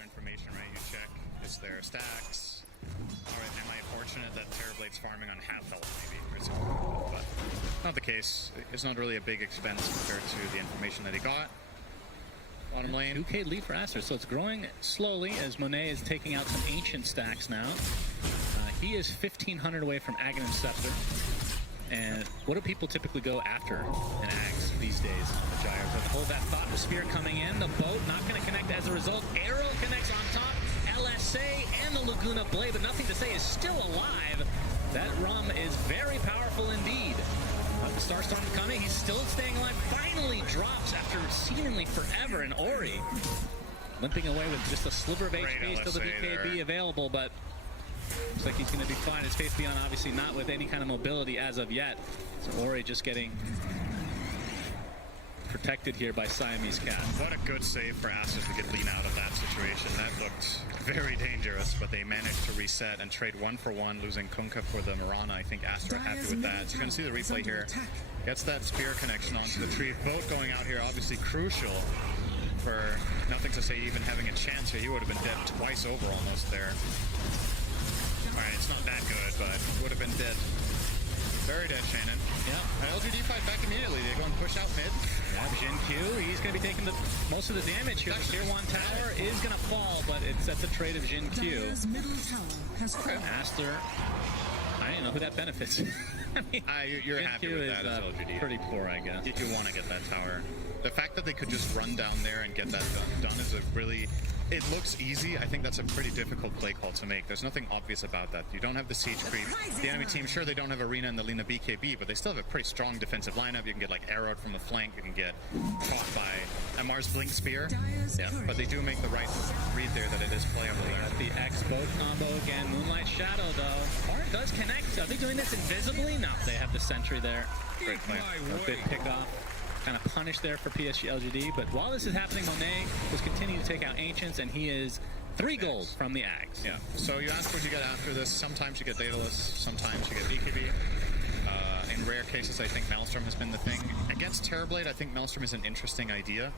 further information, right? You check, is there stacks? Alright, am I fortunate that Terrorblade's farming on half health, maybe? Or something, but not the case. It's not really a big expense compared to the information that he got. Bottom lane. 2k lead for ASTAR, so it's growing slowly as Monet is taking out some ancient stacks now. He is 1,500 away from Aghanim's Scepter. And what do people typically go after in Ags these days? The Gyros. But hold that thought. The spear coming in. The boat not going to connect as a result. Arrow connects on top. LSA and the Laguna Blade, but nothing to say is still alive. That Rum is very powerful indeed. The Starstorm coming. He's still staying alive. Finally drops after seemingly forever. And Ori limping away with just a sliver of HP. Still the BKB available, but looks like he's going to be fine. His Faith Beyond obviously not with any kind of mobility as of yet. So Ori just getting protected here by Siamese Cat. What a good save for ASTAR to get lean out of that situation. That looked very dangerous, but they managed to reset and trade 1-for-1, losing Kunkka for the Mirana. I think ASTAR are happy with that. So you're going to see the replay here. Gets that spear connection onto the tree. Boat going out here, obviously crucial for nothing to say even having a chance here. He would have been dead twice over almost there. Alright, it's not that good, but would have been dead. Very dead, Shannon. Yeah. LGD fight back immediately. They go and push out mid. Yeah, Jin Q, he's going to be taking most of the damage here. The Tier 1 tower is going to fall, but it's at the trade of Jin Q. ASTAR, I didn't know who that benefits. I mean, you're happy with that as LGD. Pretty poor, I guess. You want to get that tower. The fact that they could just run down there and get that done is a really... It looks easy. I think that's a pretty difficult play call to make. There's nothing obvious about that. You don't have the siege creep. The enemy team, sure, they don't have Arena and the Lina BKB, but they still have a pretty strong defensive lineup. You can get like arrowed from the flank. You can get caught by Amar's Blink Spear. Yeah, but they do make the right read there that it is playable. At the X boat combo again. Moonlight Shadow though. Heart does connect. Are they doing this invisibly? No, they have the sentry there. Great play. A big pickoff. Kind of punished there for PSG LGD, but while this is happening, Monet was continuing to take out Ancients, and he is 3 gold from the Ags. Yeah, so you ask what you get after this. Sometimes you get Daedalus, sometimes you get BKB. In rare cases, I think Maelstrom has been the thing. Against Terrorblade, I think Maelstrom is an interesting idea,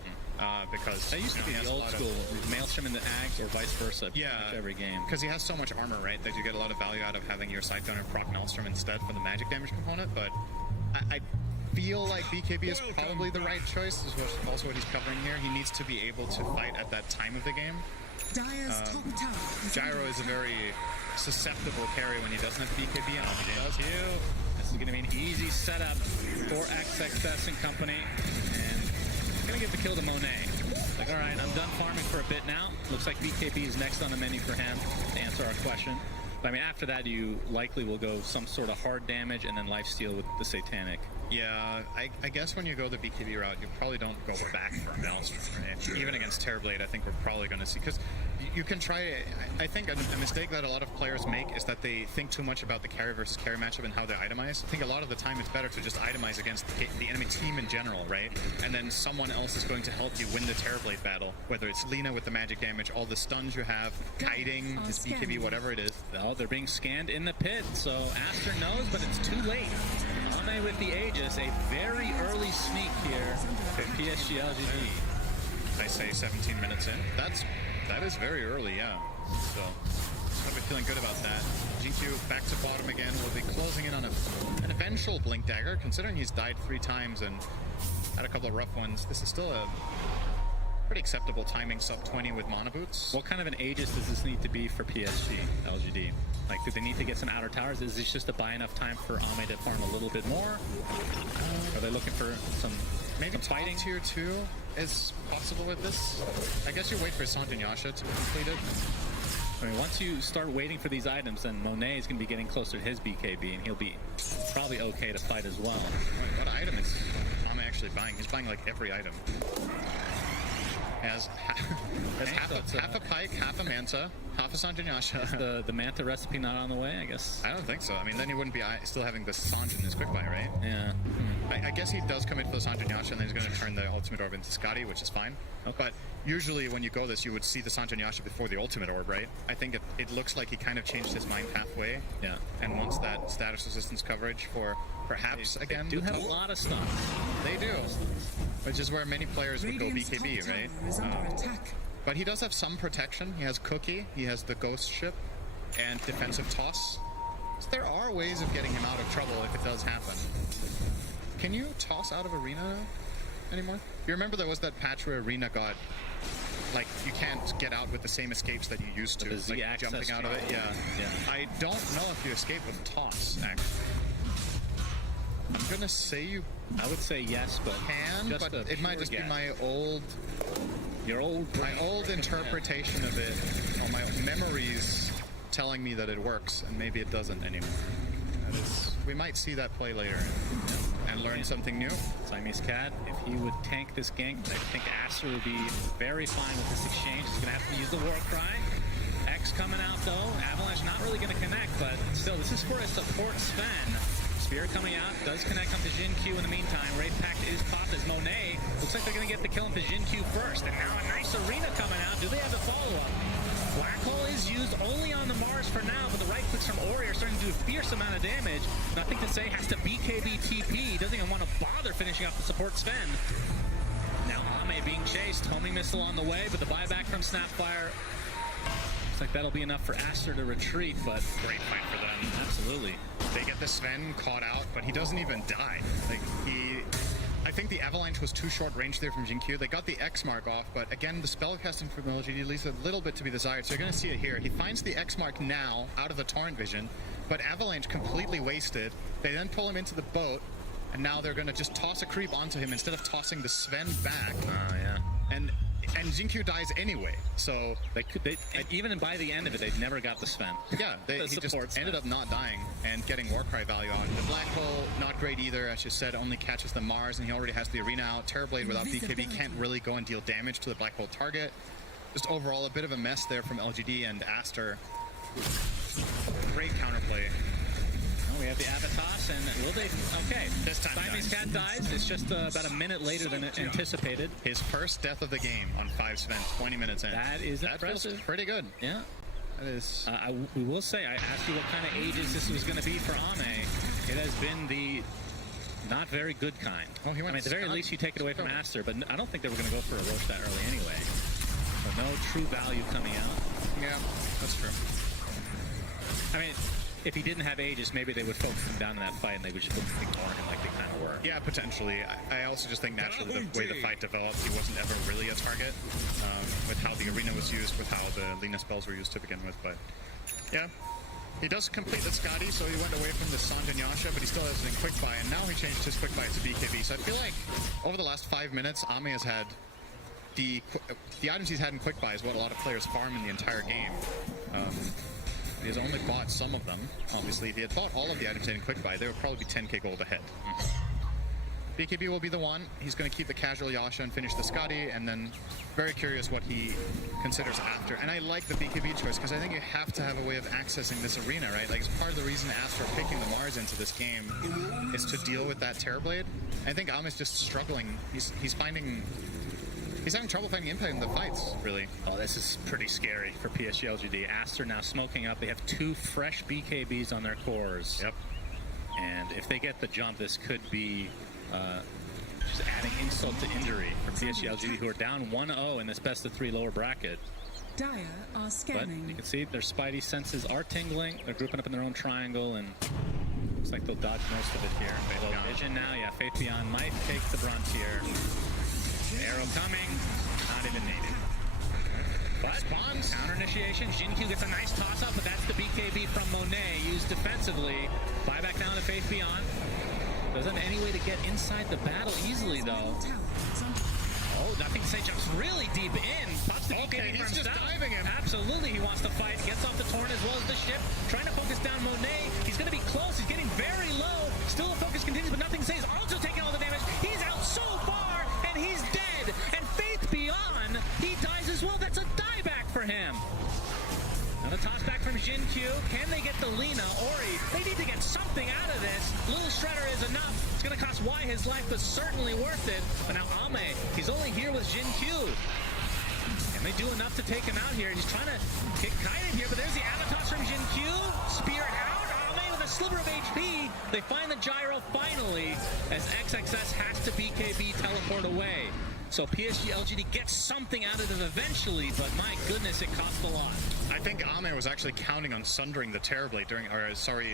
because... That used to be the old school, Maelstrom in the Ags, or vice versa, every game. Because he has so much armor, right, that you get a lot of value out of having your side gunner proc Maelstrom instead for the magic damage component, but I feel like BKB is probably the right choice. This is also what he's covering here. He needs to be able to fight at that time of the game. Gyro is a very susceptible carry when he doesn't have BKB, and does. This is going to be an easy setup for XXS and company, and going to give the kill to Monet. Like, all right, I'm done farming for a bit now. Looks like BKB is next on the menu for him to answer our question. But, I mean, after that, you likely will go some sort of hard damage and then lifesteal with the Satanic. Yeah, I guess when you go the BKB route, you probably don't go back for Maelstrom, right? Even against Terrorblade, I think we're probably going to see... Because you can try... I think a mistake that a lot of players make is that they think too much about the carry versus carry matchup and how they itemize. I think a lot of the time it's better to just itemize against the enemy team in general, right? And then someone else is going to help you win the Terrorblade battle. Whether it's Lina with the magic damage, all the stuns you have, kiting, his BKB, whatever it is. No, they're being scanned in the pit, so ASTAR knows, but it's too late. Ame with the Aegis, a very early sneak here for PSG LGD. I say 17 minutes in. That is very early, yeah. So I'll be feeling good about that. GQ back to bottom again. We'll be closing in on an eventual Blink Dagger, considering he's died 3 times and had a couple of rough ones. This is still a pretty acceptable timing, sub 20 with mana boots. What kind of an Aegis does this need to be for PSG LGD? Like, do they need to get some outer towers? Is this just to buy enough time for Ame to farm a little bit more? Are they looking for some maybe fighting? Tier 2 is possible with this. I guess you wait for Sanjin Yasha to be completed. I mean, once you start waiting for these items, then Monet is going to be getting closer to his BKB, and he'll be probably okay to fight as well. What item is Ame actually buying? He's buying like every item. Has half a pike, half a manta, half a Sanjin Yasha. The manta recipe not on the way, I guess? I don't think so. I mean, then he wouldn't be still having the Sanjin in his quick buy, right? Yeah. I guess he does commit for the Sanjin Yasha, and then he's going to turn the ultimate orb into Scotty, which is fine. Okay. But usually when you go this, you would see the Sanjin Yasha before the ultimate orb, right? I think it looks like he kind of changed his mind halfway. Yeah. And wants that status resistance coverage for perhaps, again... They do have a lot of stuff. They do. Which is where many players would go BKB, right? But he does have some protection. He has Cookie, he has the Ghost Ship, and defensive toss. So there are ways of getting him out of trouble if it does happen. Can you toss out of Arena anymore? You remember there was that patch where Arena got, like, you can't get out with the same escapes that you used to. Like jumping out of it, yeah. I don't know if you escape with toss, actually. I'm gonna say you... I would say yes, but can, but it might just be my old... Your old... My old interpretation of it, or my memories telling me that it works, and maybe it doesn't anymore. That is, we might see that play later and learn something new. Siamese Cat, if he would tank this gank, I think ASTAR would be very fine with this exchange. He's going to have to use the War Cry. X coming out, though. Avalanche not really going to connect, but still, this is for a support Sven. Spear coming out, does connect onto Jin Q in the meantime. Wraith Pact is popped as Monet. Looks like they're going to get the kill into Jin Q first. And now a nice arena coming out. Do they have a follow-up? Black Hole is used only on the Mars for now, but the right clicks from Ori are starting to do a fierce amount of damage. Nothing to say, has to BKB TP. Doesn't even want to bother finishing off the support Sven. Now Ame being chased, homing missile on the way, but the buyback from Snapfire. Looks like that'll be enough for ASTAR to retreat, but great fight for them. Absolutely. They get the Sven caught out, but he doesn't even die. Like, I think the Avalanche was too short range there from Jinkyu. They got the X mark off, but again, the spellcasting from LGD leaves a little bit to be desired, so you're going to see it here. He finds the X mark now out of the Torrent vision, but Avalanche completely wasted. They then pull him into the boat, and now they're going to just toss a creep onto him instead of tossing the Sven back. Oh, yeah. And Jinkyu dies anyway, so even by the end of it, they never got the Sven. Yeah, he just ended up not dying and getting Warcry value out. The Black Hole, not great either, as you said, only catches the Mars, and he already has the Arena out. Terrorblade without BKB can't really go and deal damage to the Black Hole target. Just overall, a bit of a mess there from LGD and ASTAR. Great counterplay. We have the Avatos, and will they... Okay, this time Siamese Cat dies. It's just about a minute later than anticipated. His first death of the game on 5 Sven, 20 minutes in. That is impressive. Feels pretty good. Yeah. That is... we will say, I asked you what kind of ages this was going to be for Ame. It has been the not very good kind. Oh, he went at the very least, you take it away from ASTAR, but I don't think they were going to go for a Roche that early anyway. So no true value coming out. Yeah, that's true. I mean... If he didn't have Aegis, maybe they would focus him down in that fight and they would just ignore him like they kind of were. Yeah, potentially. I also just think naturally the way the fight developed, he wasn't ever really a target with how the Arena was used, with how the Lina spells were used to begin with. But yeah, he does complete the Scotty, so he went away from the Sanjay Yasha, but he still has it in Quick Buy, and now he changed his Quick Buy to BKB. So I feel like over the last 5 minutes, Ame has had the items he's had in Quick Buy is what a lot of players farm in the entire game. He has only bought some of them. Obviously, if he had bought all of the items in Quick Buy, they would probably be 10k gold ahead. BKB will be the one. He's going to keep the casual Yasha and finish the Scotty, and then very curious what he considers after. And I like the BKB choice, because I think you have to have a way of accessing this arena, right? Like, it's part of the reason ASTAR picking the Mars into this game is to deal with that Terrorblade. I think Ame's just struggling. He's having trouble finding impact in the fights, really. Oh, this is pretty scary for PSG LGD. ASTAR now smoking up. They have 2 fresh BKBs on their cores. Yep. And if they get the jump, this could be just adding insult to injury for PSG LGD, who are down 1-0 in this best-of-3 lower bracket. Dire are scanning. But you can see their spidey senses are tingling. They're grouping up in their own triangle, and looks like they'll dodge most of it here. Low vision now, yeah. Faith Beyond might take the brunt here. Arrow coming, not even needed. But spawns, counter initiation. Jinkyu gets a nice toss up, but that's the BKB from Monet used defensively. Buyback down to Faith Beyond. Doesn't have any way to get inside the battle easily though. Oh, nothing to say, jumps really deep in. Pops the BKB he's for just himself. diving him. Absolutely, he wants to fight. Gets off the Torrent as well as the ship. Trying to focus down Monet. He's going to be close. He's getting very low. Still the focus continues, but nothing says. Also taking all the damage. He's out so far, and he's dead. And Faith Beyond, he dies as well. That's a dieback for him. Now the toss back from Jinkyu. Can they get the Lina? Ori, they need to get something out of this. Little Shredder is enough. It's going to cost Y his life, but certainly worth it. But now Ame, he's only here with Jinkyu. Can they do enough to take him out here? He's trying to get guided here, but there's the Avatos from Jinkyu. Spear out. Ame with a sliver of HP. They find the gyro finally, as XXS has to BKB teleport away. So PSG LGD gets something out of it eventually, but my goodness, it cost a lot. I think Ame was actually counting on sundering the Terrorblade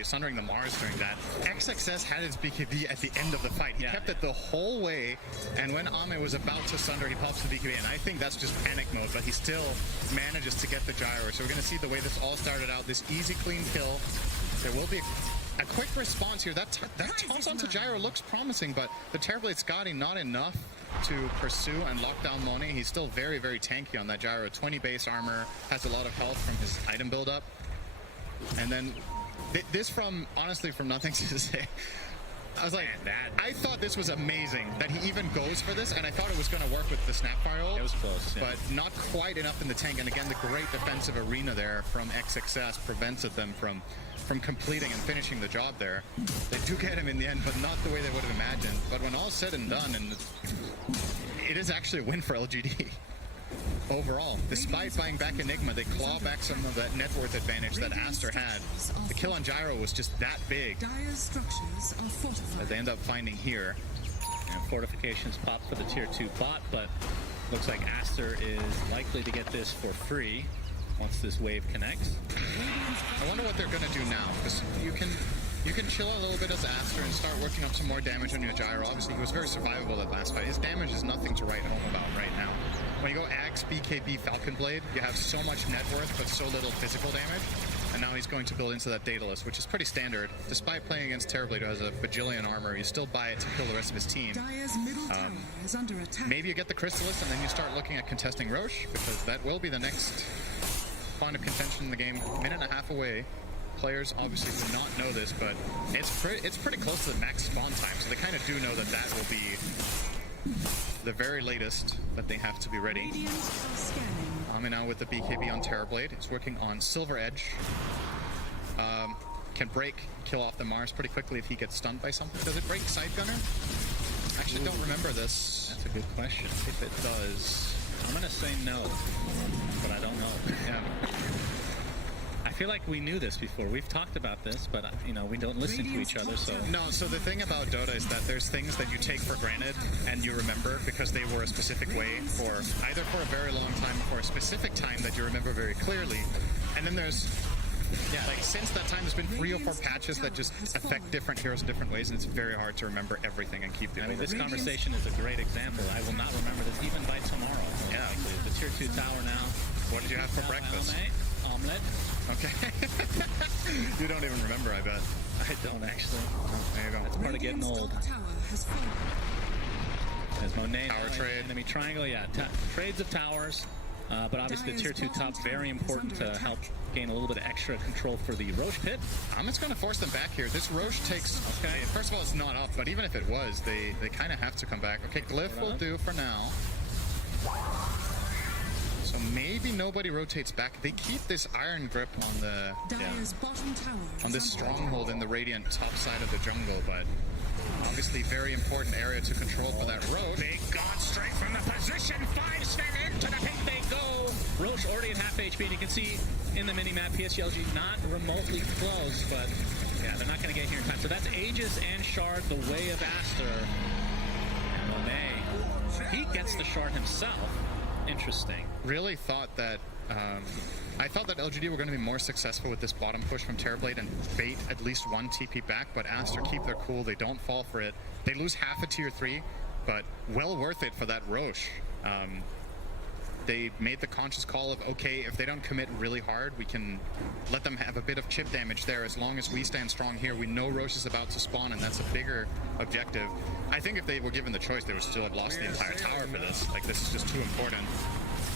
sundering the Mars during that. XXS had his BKB at the end of the fight. He kept it the whole way, and when Ame was about to sunder, he pops the BKB, and I think that's just panic mode, but he still manages to get the gyro. So we're going to see the way this all started out, this easy, clean kill. There will be a quick response here. That toss onto gyro looks promising, but the Terrorblade Scotty not enough to pursue and lock down Monet. He's still very, very tanky on that gyro. 20 base armor, has a lot of health from his item buildup. And then this honestly from nothing to say. I was like, I thought this was amazing that he even goes for this, and I thought it was going to work with the Snapfire ult. It was close, yeah. But not quite enough in the tank. And again, the great defensive arena there from XXS prevented them from completing and finishing the job there. They do get him in the end, but not the way they would have imagined. But when all's said and done, and it is actually a win for LGD. Overall, despite buying back Enigma, they claw back some of that net worth advantage that ASTAR had. The kill on gyro was just that big that they end up finding here. And fortifications pop for the tier 2 bot, but looks like ASTAR is likely to get this for free once this wave connects. I wonder what they're going to do now, because you can chill a little bit as ASTAR and start working up some more damage on your gyro. Obviously, he was very survivable that last fight. His damage is nothing to write home about right now. When you go Axe, BKB, Falcon Blade, you have so much net worth, but so little physical damage. And now he's going to build into that Daedalus, which is pretty standard. Despite playing against Terrorblade, who has a bajillion armor, you still buy it to kill the rest of his team. Dire's middle tower is under attack. Maybe you get the Crystallis, and then you start looking at contesting Roche, because that will be the next point of contention in the game. Minute and a half away. Players obviously do not know this, but it's pretty close to the max spawn time, so they kind of do know that that will be the very latest that they have to be ready. Ame now with the BKB on Terrorblade. It's working on Silver Edge. Can kill off the Mars pretty quickly if he gets stunned by something. Does it break Side Gunner? Actually, don't remember this. That's a good question. If it does, I'm gonna say no, but I don't know. yeah. I feel like we knew this before. We've talked about this, but we don't listen to each other. So No, so the thing about Dota is that there's things that you take for granted and you remember because they were a specific way for either for a very long time or for a specific time that you remember very clearly. And then there's like since that time there's been 3 or 4 patches that just affect different heroes in different ways, and it's very hard to remember everything and keep doing this conversation is a great example. I will not remember this even by tomorrow. Yeah. The tier 2 tower now. What did you have for breakfast? Omelette. Okay. You don't even remember, I bet. I don't actually. There you go. That's part of getting old. There's Monet. Tower trade. Enemy triangle, trades of towers. But obviously the tier 2 top, very important to help gain a little bit of extra control for the Roche pit. It's going to force them back here. This Roche takes... Okay, first of all, it's not up, but even if it was, they kind of have to come back. Okay, Glyph will do for now. So maybe nobody rotates back. They keep this iron grip on the on this stronghold in the Radiant top side of the jungle, but obviously very important area to control for that Roche. They got straight from the position. 5 Sven into the pink they go. Roche already at half HP, and you can see in the mini-map PSG not remotely close, but yeah, they're not going to get here in time. So that's Aegis and Shard the way of ASTAR. And Monet, he gets the Shard himself. Interesting. Really thought that I thought that LGD were going to be more successful with this bottom push from Terrorblade and bait at least 1 TP back, but ASTAR keep their cool. They don't fall for it. They lose half a tier 3, but well worth it for that Roche. They made the conscious call of, okay, if they don't commit really hard, we can let them have a bit of chip damage there. As long as we stand strong here, we know Roche is about to spawn, and that's a bigger objective. I think if they were given the choice, they would still have lost the entire tower for this. Like, this is just too important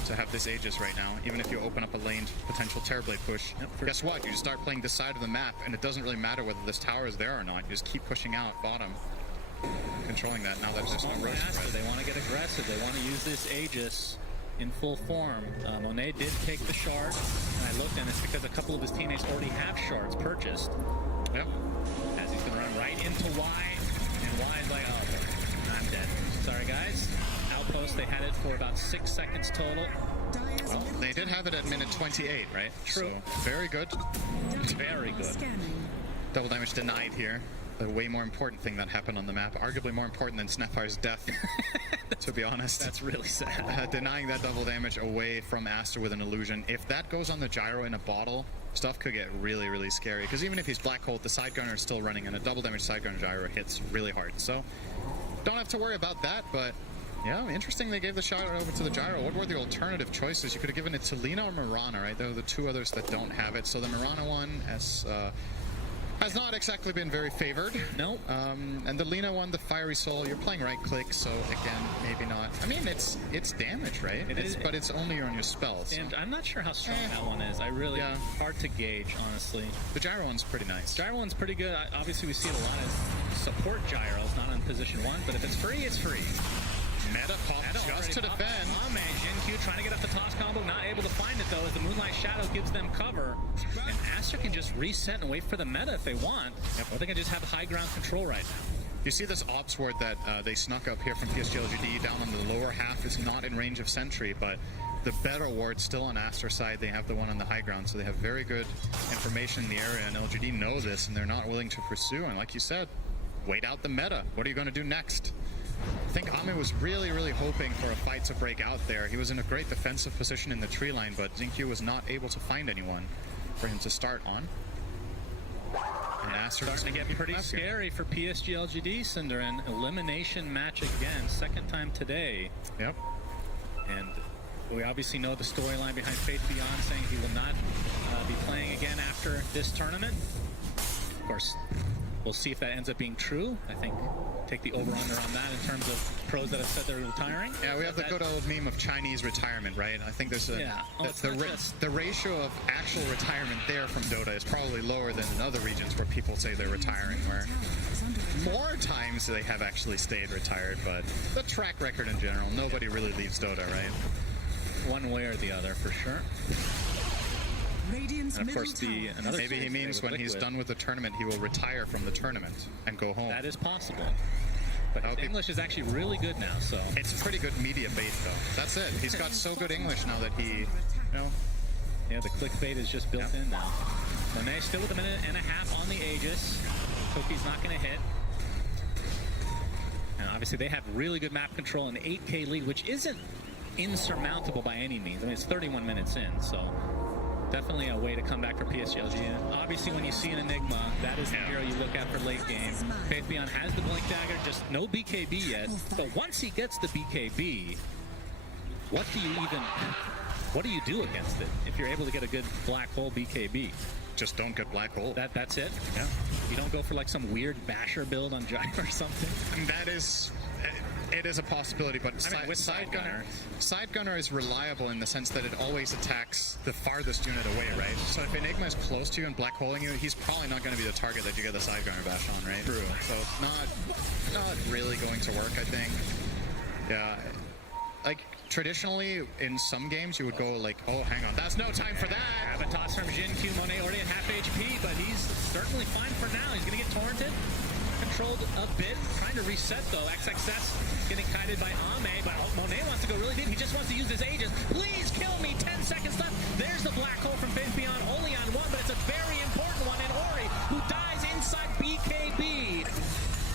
to have this Aegis right now. Even if you open up a laned potential Terrorblade push, guess what? You just start playing this side of the map, and it doesn't really matter whether this tower is there or not. You just keep pushing out bottom, controlling that. Now that there's no Roche. They want to get aggressive. They want to use this Aegis in full form. Monet did take the shard, and I looked, and it's because a couple of his teammates already have shards purchased. Yep. As he's going to run right into Y, and Y is like, oh, I'm dead. Sorry, guys. Outpost, they had it for about 6 seconds total. Well, they did have it at minute 28, right? True. So, very good. Very good. Double damage denied here. the way more important thing that happened on the map, arguably more important than Snapfire's death, to be honest. That's really sad. Denying that double damage away from ASTAR with an illusion. If that goes on the gyro in a bottle, stuff could get really, really scary. Because even if he's black hole, the side gunner is still running, and a double damage side gunner gyro hits really hard. So don't have to worry about that, but yeah, interesting they gave the shot over to the gyro. What were the alternative choices? You could have given it to Lina or Mirana, right? They're the two others that don't have it. So the Mirana one has not exactly been very favored. Nope. And the Lina one, the Fiery Soul, you're playing right click, so again, maybe not. I mean, it's damage, right? But it's only on your spells. And I'm not sure how strong that one is. Hard to gauge, honestly. The gyro one's pretty nice. Gyro one's pretty good. Obviously, we see it a lot as support gyros, not on position 1, but if it's free, it's free. Meta pop just to defend. Jinq trying to get up the toss combo, not able to find it though, as the Moonlight Shadow gives them cover. And ASTAR can just reset and wait for the meta if they want. Or they can just have high ground control right now. You see this Ops Ward that they snuck up here from PSG LGD down on the lower half is not in range of Sentry, but the better ward's still on ASTAR's side. They have the one on the high ground, so they have very good information in the area, and LGD know this, and they're not willing to pursue. And like you said, wait out the meta. What are you going to do next? I think Ame was really, really hoping for a fight to break out there. He was in a great defensive position in the tree line, but Jinq was not able to find anyone for him to start on. And ASTAR starting to get pretty scary for PSG LGD, Cinder. An elimination match again, second time today. Yep. And we obviously know the storyline behind Faith Beyond saying he will not be playing again after this tournament. Of course, we'll see if that ends up being true. I think take the over-under on that in terms of pros that have said they're retiring. Yeah, we have the good old meme of Chinese retirement, right? I think there's the ratio of actual retirement there from Dota is probably lower than in other regions where people say they're retiring, where more times they have actually stayed retired, but the track record in general, nobody really leaves Dota, right? One way or the other, for sure. And of course, maybe he means when he's done with the tournament, he will retire from the tournament and go home. That is possible. But his English is actually really good now, so... It's pretty good media bait, though. That's it. He's got so good English now that he, Yeah, the clickbait is just built in now. Monet still with a minute and a half on the Aegis. Cookie's not going to hit. And obviously, they have really good map control, an 8K lead, which isn't insurmountable by any means. I mean, it's 31 minutes in, so... Definitely a way to come back for PSG. Obviously, when you see an Enigma, that is the hero you look at for late game. Faith Beyond has the Blink Dagger, just no BKB yet. But once he gets the BKB, what do you do against it if you're able to get a good black hole BKB? Just don't get black hole. That's it? Yeah. You don't go for like some weird basher build on Gyro or something? It is a possibility, but Side Gunner is reliable in the sense that it always attacks the farthest unit away, right? So if Enigma is close to you and black holing you, he's probably not going to be the target that you get the Side Gunner bash on, right? True. So it's not really going to work, I think. Yeah. Like, traditionally, in some games, you would go like, oh, hang on, that's no time for that! Have a toss from Jinq. Monet already at half HP, but he's certainly fine for now. He's going to get torrented. Controlled a bit, trying to reset though. XXS getting kited by Ame, but Monet wants to go really deep. He just wants to use his Aegis. Please kill me, 10 seconds left. There's the black hole from Faith Beyond, only on one, but it's a very important one. And Ori, who dies inside BKB.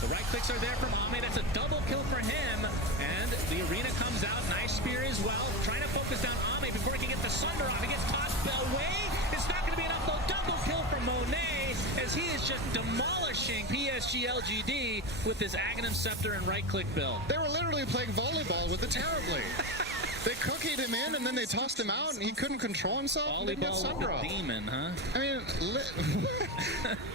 The right clicks are there from Ame. That's a double kill for him. And the arena comes out. Nice spear as well. Trying to focus down Ame before he can get the Sunder off. He gets tossed away. It's not going to be enough though. Double kill for Monet as he is just demolishing PSG LGD with his Aghanim Scepter and right-click build. They were literally playing volleyball with the terribly. They cookied him in and then they tossed him out and he couldn't control himself. Volleyball with the demon, huh? I mean,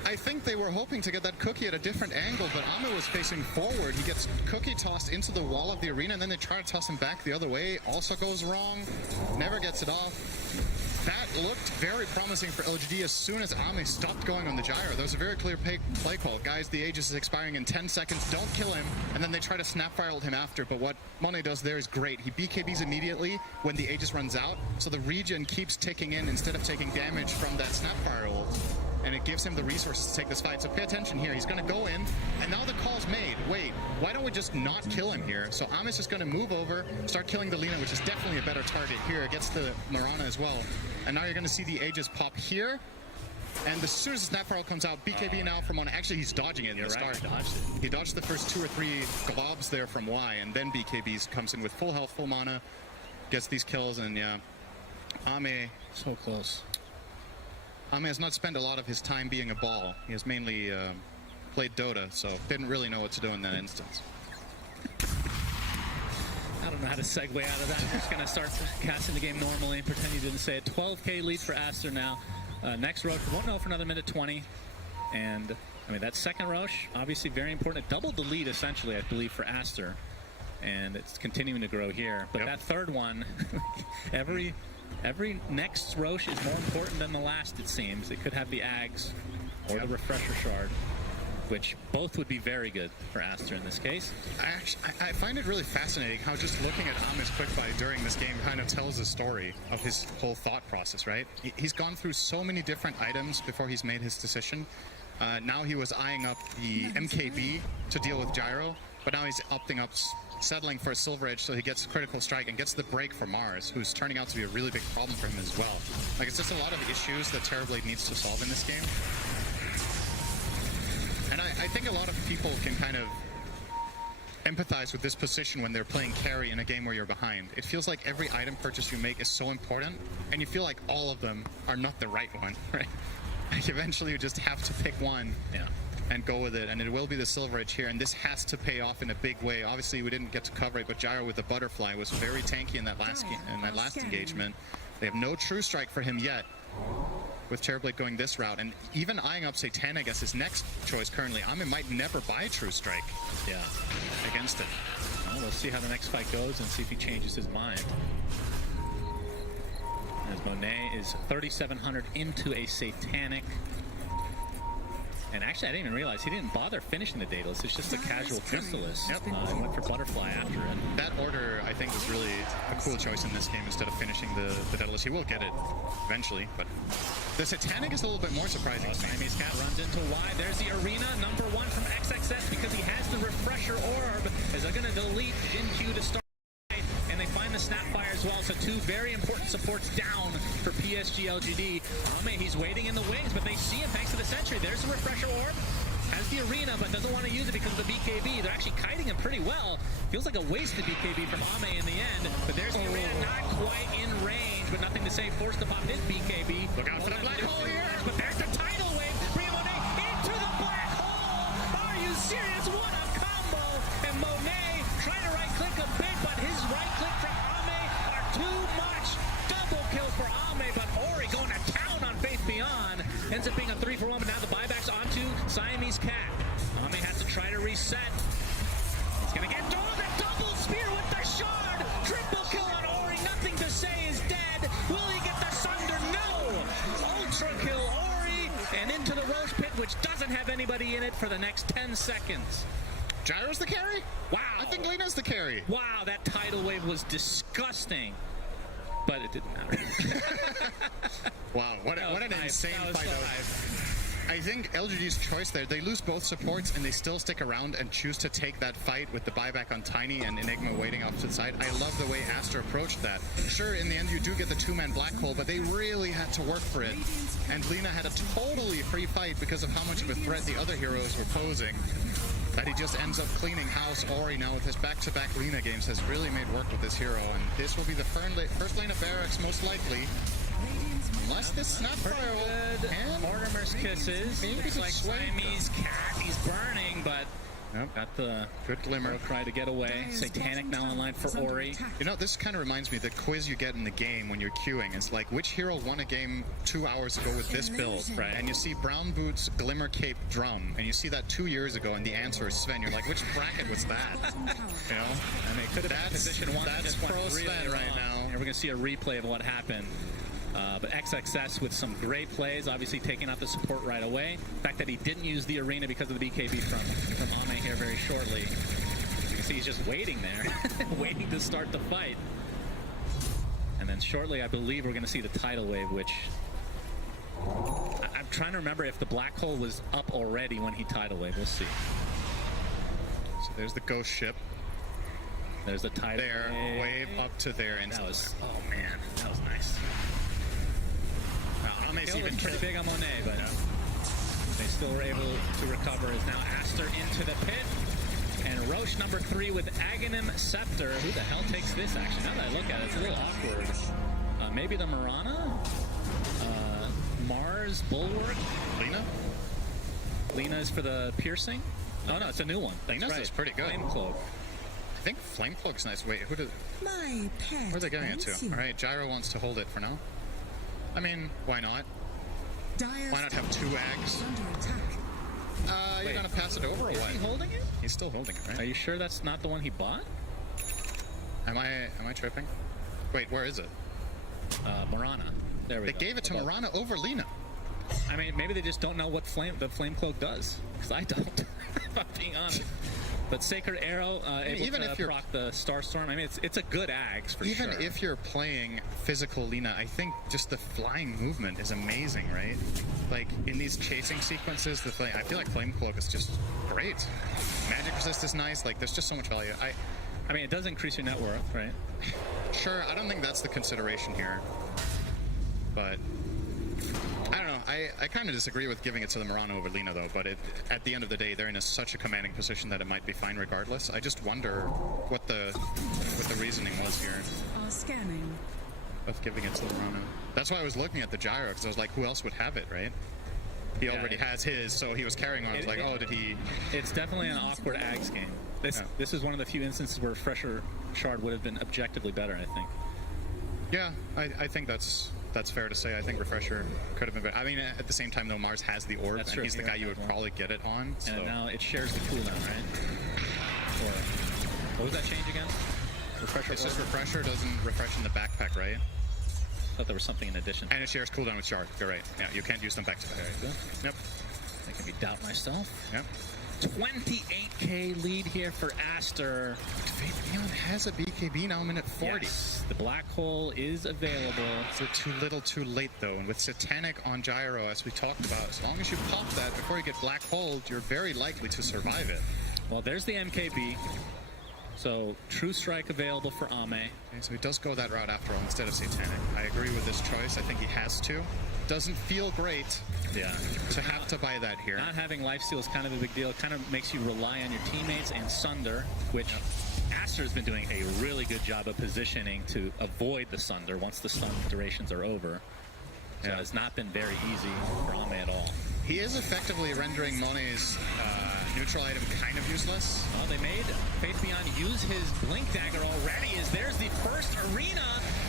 I think they were hoping to get that cookie at a different angle, but Ame was facing forward. He gets cookie tossed into the wall of the arena and then they try to toss him back the other way. Also goes wrong. Never gets it off. That looked very promising for LGD as soon as Ame stopped going on the gyro. There was a very clear play call. Guys, the Aegis is expiring in 10 seconds. Don't kill him. And then they try to snapfire ult him after. But what Monet does there is great. He BKBs immediately when the Aegis runs out. So the regen keeps ticking in instead of taking damage from that snapfire ult. And it gives him the resources to take this fight. So pay attention here. He's going to go in. And now the call's made. Wait, why don't we just not kill him here? So Ame's just going to move over, start killing the Lina, which is definitely a better target here. It gets the Mirana as well. And now you're going to see the Aegis pop here. And as soon as the snap fire comes out, BKB now from on. Actually, he's dodging it in the start. He dodged the first 2 or 3 globs there from Y, and then BKB comes in with full health, full mana, gets these kills, and yeah, Ame. So close. Ame has not spent a lot of his time being a ball. He has mainly played Dota, so didn't really know what to do in that instance. I don't know how to segue out of that. I'm just going to start casting the game normally and pretend you didn't say it. 12k lead for ASTAR now. Next Roche won't know for another minute 20. And, I mean, that second Roche, obviously very important. It doubled the lead, essentially, I believe, for ASTAR. And it's continuing to grow here. But that third one, every next Roche is more important than the last, it seems. It could have the Ags or the Refresher Shard, which both would be very good for ASTAR in this case. I find it really fascinating how just looking at Ame's quickbuy during this game kind of tells the story of his whole thought process, right? He's gone through so many different items before he's made his decision. Now he was eyeing up the MKB to deal with Gyro, but now he's opting up, settling for a Silver Edge so he gets critical strike and gets the break for Mars, who's turning out to be a really big problem for him as well. Like, it's just a lot of issues that Terrorblade needs to solve in this game. And I think a lot of people can kind of empathize with this position when they're playing carry in a game where you're behind. It feels like every item purchase you make is so important, and you feel like all of them are not the right one, right? Like, eventually you just have to pick one and go with it, and it will be the Silver Edge here, and this has to pay off in a big way. Obviously, we didn't get to cover it, but Gyro with the Butterfly was very tanky in that last engagement. They have no True Strike for him yet, with Terrorblade going this route, and even eyeing up Satanic as his next choice currently. Ame might never buy True Strike against it. Well, we'll see how the next fight goes and see if he changes his mind. As Monet is 3,700 into a Satanic. And actually, I didn't even realize he didn't bother finishing the Daedalus. It's just a casual Crystallis. He went for Butterfly after it. That order, I think, was really a cool choice in this game instead of finishing the Daedalus. He will get it eventually, but the Satanic is a little bit more surprising. Siamese Cat runs into Y. There's the Arena, number 1 from XXS because he has the Refresher Orb. Is they're going to delete Jin Q to start. And they find the Snapfire as well, so 2 very important supports down for PSG LGD. Ame, he's waiting in the wings, but they see him thanks to the Sentry. There's the Refresher Orb, has the Arena, but doesn't want to use it because of the BKB. They're actually kiting him pretty well. Feels like a wasted BKB from Ame in the end, but there's the Arena, not quite in range, but nothing to say, forced to pop his BKB. Look out for the black hole here! But there's the tidal wave, bringing Monet into the black hole! Are you serious? What a combo! And Monet trying to right-click a bit, but his right-click from Ame are too much. Double kill for Ame, but Ori going to town on Faith Beyond. Ends up being a 3-for-1, but now the buybacks onto Siamese Cat. Ame has to try to reset. He's going to get the double spear with the shard. Triple kill on Ori. Nothing to say is dead. Will he get the Sunder? No. Ultra kill Ori and into the Roche Pit, which doesn't have anybody in it for the next 10 seconds. Gyro's the carry? Wow. I think Lena's the carry. Wow, that tidal wave was disgusting. But it didn't matter. Wow, what an insane fight. I think LGD's choice there, they lose both supports and they still stick around and choose to take that fight with the buyback on Tiny and Enigma waiting off to the side. I love the way ASTAR approached that. Sure, in the end you do get the 2-man black hole, but they really had to work for it. And Lena had a totally free fight because of how much of a threat the other heroes were posing. That he just ends up cleaning house. Ori now with his back-to-back Lena games has really made work with this hero, and this will be the first lane of Barracks most likely. Unless this Snapfire will... Mortimer's kisses. Looks like Siamese Cat. He's burning, but got the good glimmer. Cry to get away. Satanic now online for Ori. You know, this kind of reminds me of the quiz you get in the game when you're queuing. It's like, which hero won a game 2 hours ago with this build? Right. And you see Brown Boots, Glimmer Cape, Drum, and you see that 2 years ago, and the answer is Sven. You're like, which bracket was that? You know? I mean, it could have been position 1. That's pro Sven right now. And we're going to see a replay of what happened. But XXS with some great plays, obviously taking out the support right away. The fact that he didn't use the Arena because of the BKB from Ame here very shortly. You can see he's just waiting there, waiting to start the fight. And then shortly, I believe we're going to see the tidal wave, which... I'm trying to remember if the black hole was up already when he tidal wave. We'll see. So there's the ghost ship. There's the tidal wave up to there. And that was, oh man, that was nice. Ame's kill even was pretty big on Monet, but they still were able to recover. Is now Aster into the pit. And Roche number 3 with Aghanim Scepter. Who the hell takes this action? Now that I look at it, it's a little awkward. Maybe the Mirana? Mars Bulwark? Lina? Lina is for the piercing? Oh no, it's a new one. That's Lina's right. is pretty good. Flame Cloak. I think Flame Cloak's nice. Wait, who did... My pet. Where are they giving it to? wants you. Alright, Gyro wants to hold it for now. I mean, why not? Dire's Why not have 2 Ags? under attack. You're Wait, gonna pass it over or Is what? he holding it? He's still holding it, Are right? you sure that's not the one he bought? Am I tripping? Wait, where is it? Mirana. There we They go. gave it to Above. Mirana over Lina. I mean, maybe they just don't know what the flame cloak does. Because I don't, if I'm being honest. But Sacred Arrow, able even to if you're- proc the Starstorm. I mean, it's a good Ags for Even sure. if you're playing physical Lina, I think just the flying movement is amazing, right? Like, in these chasing sequences, I feel like Flame Cloak is just great. Magic Resist is nice, like, there's just so much value. I mean, it does increase your net worth, right? Sure, I don't think that's the consideration here. But, I don't know, I kind of disagree with giving it to the Mirana over Lina, though, but at the end of the day, they're in such a commanding position that it might be fine regardless. I just wonder what the reasoning was here Scanning. of giving it to the Mirana. That's why I was looking at the Gyro, because I was like, who else would have it, right? He already has his, so he was carrying on. I was like, oh, did he... It's definitely an awkward Ags game. This is one of the few instances where Refresher Shard would have been objectively better, I think. Yeah, I think that's fair to say. I think Refresher could have been better. I mean, at the same time, though, Mars has the orb, That's and true. he's the He guy you has would one. probably get it on. So. And now it shares the cooldown, right? Or, what was that change again? Refresher It's just orb? Refresher doesn't refresh in the backpack, right? I thought there was something in addition. And it shares cooldown with Shard. You're right. Yeah, you can't use them back to back. Yep. Making me doubt myself. Yep. 28k lead here for Aster. Faith Beyond has a BKB now. I'm in at 40. Yes, the black hole is available. They're too little too late, though. And with Satanic on Gyro, as we talked about, as long as you pop that before you get black holed, you're very likely to survive it. Well, there's the MKB. So, True Strike available for Ame. Okay, so he does go that route after all instead of Satanic. I agree with this choice. I think he has to. Doesn't feel great Yeah. to have to buy that here. Not having lifesteal is kind of a big deal. It kind of makes you rely on your teammates and Sunder, which Aster's been doing a really good job of positioning to avoid the Sunder once the stun durations are over. So Yeah. it's not been very easy for Ame at all. He is effectively rendering Monet's neutral item kind of useless. Well, they made Faith Beyond use his Blink Dagger already, as there's the first arena,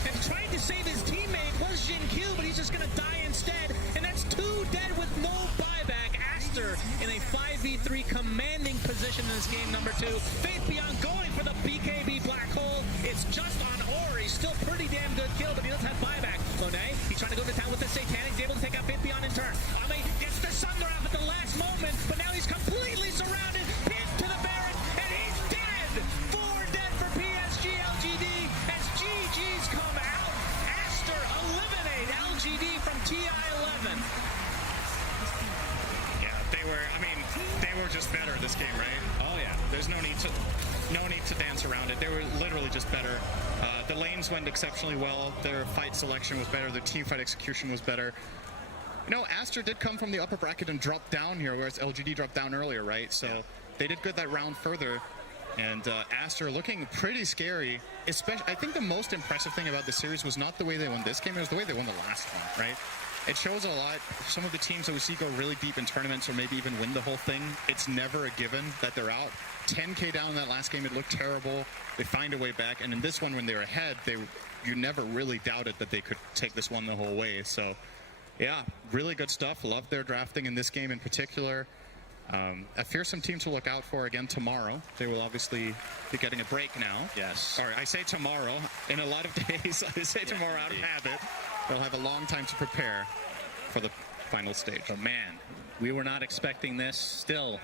and trying to save his teammate was Jin Q, but he's just going to die instead, and that's 2 dead with no buyback. Aster in a 5v3 commanding position in this game, number 2. Faith Beyond going for the BKB Black Hole. It's just on Ori, still pretty damn good kill, but he doesn't have buyback. Monet, he's trying to go to town with the Satanic, he's able to take out Faith Beyond in turn. Ame gets the Sunder out at the last moment, but now he's completely surrounded, pinned to the Baron, and he's dead! 4 dead for PSG LGD as GG's come out. Aster eliminate LGD from TI-11. Yeah, they were just better this game, right? Oh yeah. There's no need to dance around it. They were literally just better. The lanes went exceptionally well. Their fight selection was better. Their team fight execution was better. You know, Aster did come from the upper bracket and drop down here, whereas LGD dropped down earlier, right? So they did good that round further. And Aster looking pretty scary. Especially, I think the most impressive thing about the series was not the way they won this game, it was the way they won the last one, right? It shows a lot. Some of the teams that we see go really deep in tournaments or maybe even win the whole thing, it's never a given that they're out. 10k down in that last game, it looked terrible. They find a way back. And in this one, when they were ahead, you never really doubted that they could take this one the whole way. So, yeah, really good stuff. Loved their drafting in this game in particular. A fearsome team to look out for again tomorrow. They will obviously be getting a break now. Yes. Sorry, I say tomorrow. In a lot of days, I say tomorrow out of habit. They'll have a long time to prepare for the final stage. Oh man, we were not expecting this. Still,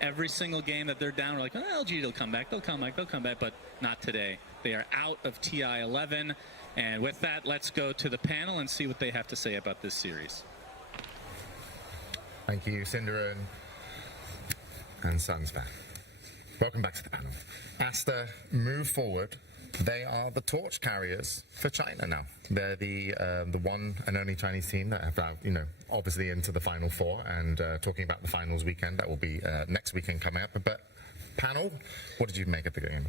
every single game that they're down, we're like, oh, LG will come back, they'll come back, but not today. They are out of TI-11. And with that, let's go to the panel and see what they have to say about this series. Thank you, Cinder and Sunspan. Welcome back to the panel. ASTAR move forward They are the torch carriers for China now. They're the one and only Chinese team that have, obviously into the Final Four, and talking about the finals weekend, that will be next weekend coming up. But panel, what did you make of the game?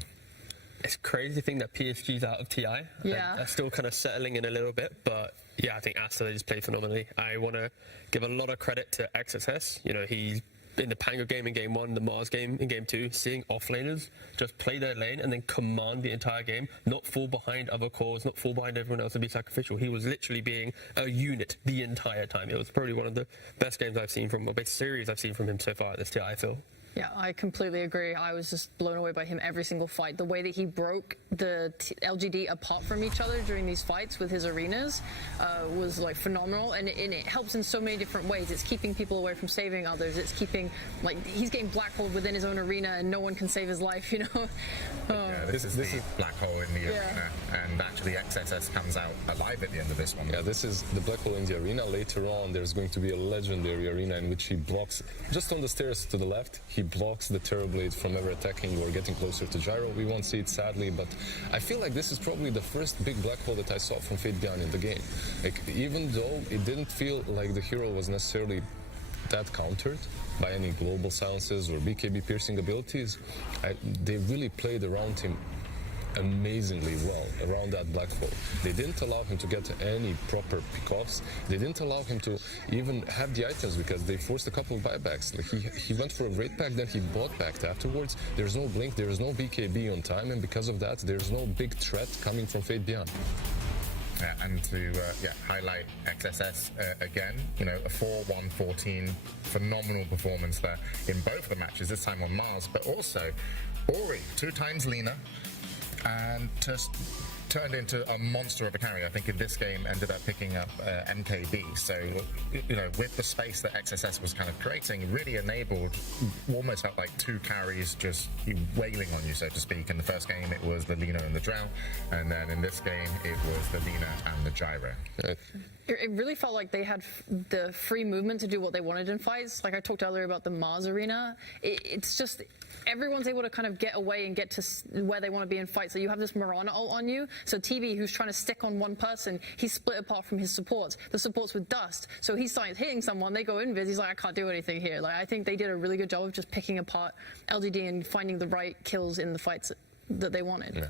It's crazy to think that PSG's out of TI. Yeah. They're still kind of settling in a little bit, but yeah, I think ASTAR just played phenomenally. I want to give a lot of credit to XSS. He's in the Pango game in game 1, the Mars game in game 2, seeing offlaners just play their lane and then command the entire game, not fall behind other cores, not fall behind everyone else and be sacrificial. He was literally being a unit the entire time. It was probably one of the best games I've seen from, or best series I've seen from him so far at this TI, I feel. Yeah, I completely agree. I was just blown away by him every single fight. The way that he broke the LGD apart from each other during these fights with his arenas was like phenomenal, and it helps in so many different ways. It's keeping people away from saving others. It's keeping, he's getting blackholed within his own arena and no one can save his life, Yeah, this is the black hole in the arena, and actually XSS comes out alive at the end of this one. Yeah, this is the black hole in the arena. Later on, there's going to be a legendary arena in which he blocks, just on the stairs to the left, he blocks the Terrorblade from ever attacking or getting closer to Gyro. We won't see it, sadly, but I feel like this is probably the first big black hole that I saw from Fate Beyond in the game. Even though it didn't feel like the hero was necessarily that countered by any global silences or BKB piercing abilities, they really played around him amazingly well around that black hole. They didn't allow him to get any proper pickoffs. They didn't allow him to even have the items because they forced a couple of buybacks. He went for a great pack, then he bought back afterwards. There's no blink, there's no BKB on time, and because of that, there's no big threat coming from Fate Beyond. Yeah, and to highlight XSS again, a 4-1-14 phenomenal performance there in both the matches, this time on Mars, but also Ori, 2 times Lina, and just turned into a monster of a carry. I think in this game ended up picking up MKB. So, with the space that XSS was kind of creating, really enabled, almost felt like 2 carries just wailing on you, so to speak. In the first game, it was the Lina and the Drow, and then in this game, it was the Lina and the Gyro. It really felt like they had the free movement to do what they wanted in fights. Like I talked earlier about the Mars arena. It's just everyone's able to kind of get away and get to where they want to be in fights. So you have this Mirana ult on you. So TV, who's trying to stick on one person, he's split apart from his supports. The supports with dust. So he starts hitting someone, they go invis. He's like, I can't do anything here. I think they did a really good job of just picking apart LGD and finding the right kills in the fights that they wanted. Yeah.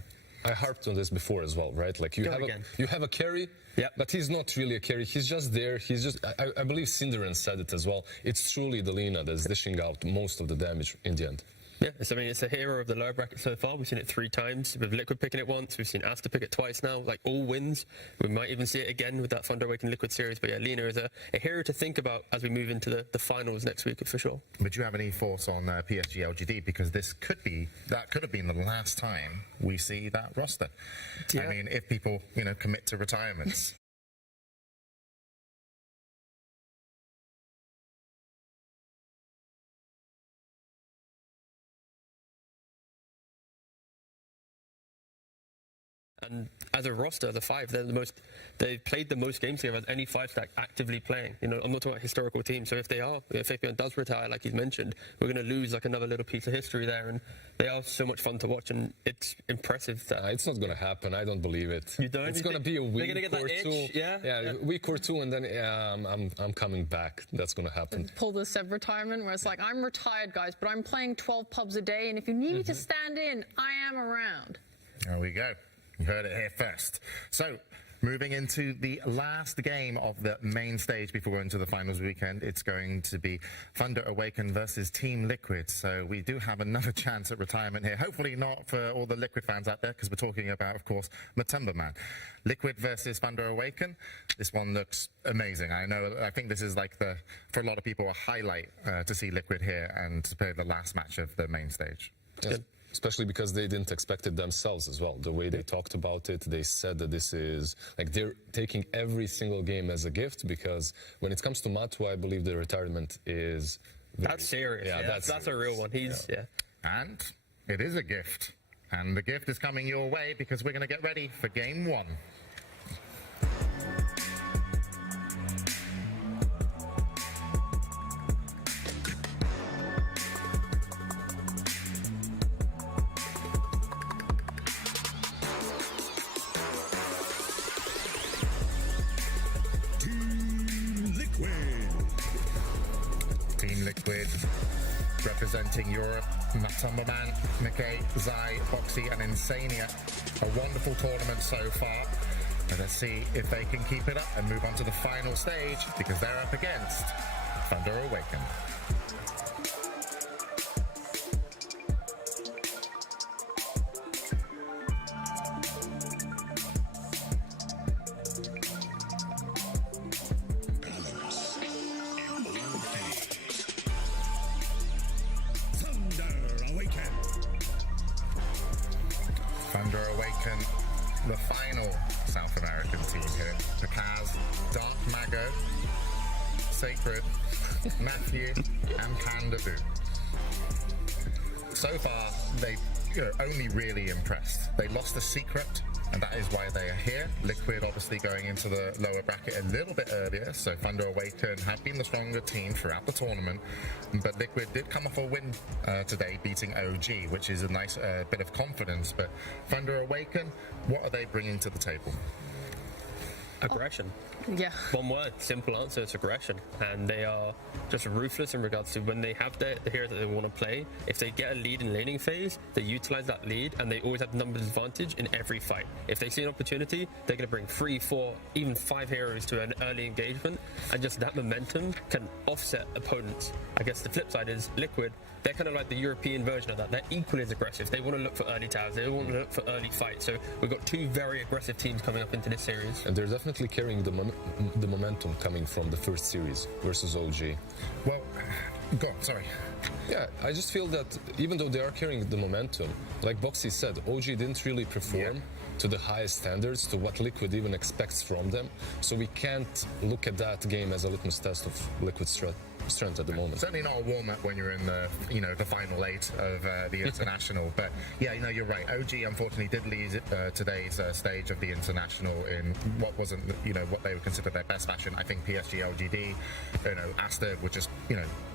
I harped on this before as well, right? You have a carry, but he's not really a carry. He's just there. I believe Cinderan said it as well. It's truly the Lina that's dishing out most of the damage in the end. Yeah, it's a hero of the lower bracket so far. We've seen it 3 times with Liquid picking it once. We've seen ASTAR pick it twice now, all wins. We might even see it again with that Thunder Awakened Liquid series. But yeah, Lina is a hero to think about as we move into the finals next week for sure. But do you have any thoughts on PSG LGD? Because that could have been the last time we see that roster. Yeah. I mean, if people, commit to retirements. And as a roster, the 5, they've played the most games together as any 5-stack actively playing. I'm not talking about historical teams. So if Fabian does retire, like he's mentioned, we're going to lose another little piece of history there. And they are so much fun to watch, and it's impressive. It's not going to happen. I don't believe it. You don't? It's going to be a week or 2. Yeah, week or 2, and then I'm coming back. That's going to happen. Pull the Seb retirement, where it's like, I'm retired, guys, but I'm playing 12 pubs a day, and if you need me to stand in, I am around. There we go. You heard it here first. So, moving into the last game of the main stage before going to the finals weekend, it's going to be Thunder Awakened versus Team Liquid. So we do have another chance at retirement here. Hopefully not for all the Liquid fans out there, because we're talking about, of course, Matumba Man. Liquid versus Thunder Awakened. This one looks amazing. I think this is for a lot of people, a highlight to see Liquid here and to play the last match of the main stage. Yes. Especially because they didn't expect it themselves as well. The way they talked about it, they said that this is, they're taking every single game as a gift, because when it comes to Matu, I believe the retirement is... That's serious. Yeah, that's a real one. And it is a gift. And the gift is coming your way, because we're going to get ready for Game 1. Team Liquid representing Europe, Matumbaman, Nikkei, Zai, Boxy and Insania. A wonderful tournament so far. And let's see if they can keep it up and move on to the final stage, because they're up against Thunder Awaken. Thunder Awaken, the final South American team here. Pakaz, Dark Mago, Sacred, Matthew, and Panda Boo. So far, they've only really impressed. They lost the Secret, and that is why they are here. Liquid obviously going into the lower bracket a little bit earlier, so Thunder Awaken have been the stronger team throughout the tournament, but Liquid did come off a win today, beating OG, which is a nice bit of confidence. But Thunder Awaken, what are they bringing to the table? Aggression. Yeah. One word, simple answer, it's aggression. And they are just ruthless in regards to when they have the heroes that they want to play. If they get a lead in laning phase, they utilize that lead, and they always have numbers advantage in every fight. If they see an opportunity, they're going to bring 3, 4, even 5 heroes to an early engagement, and just that momentum can offset opponents. I guess the flip side is Liquid, they're kind of like the European version of that. They're equally as aggressive. They want to look for early towers. They want to look for early fights. So we've got 2 very aggressive teams coming up into this series. And they're definitely carrying the momentum coming from the first series versus OG. Well, go on, sorry. Yeah, I just feel that even though they are carrying the momentum, like Boxy said, OG didn't really perform to the highest standards, to what Liquid even expects from them. So we can't look at that game as a litmus test of Liquid's strength at the moment. Certainly not a warm-up when you're in the the final 8 of the international. But yeah, you're right. OG unfortunately did lead today's stage of the international in what wasn't what they would consider their best fashion. I think PSG, LGD, ASTAR were just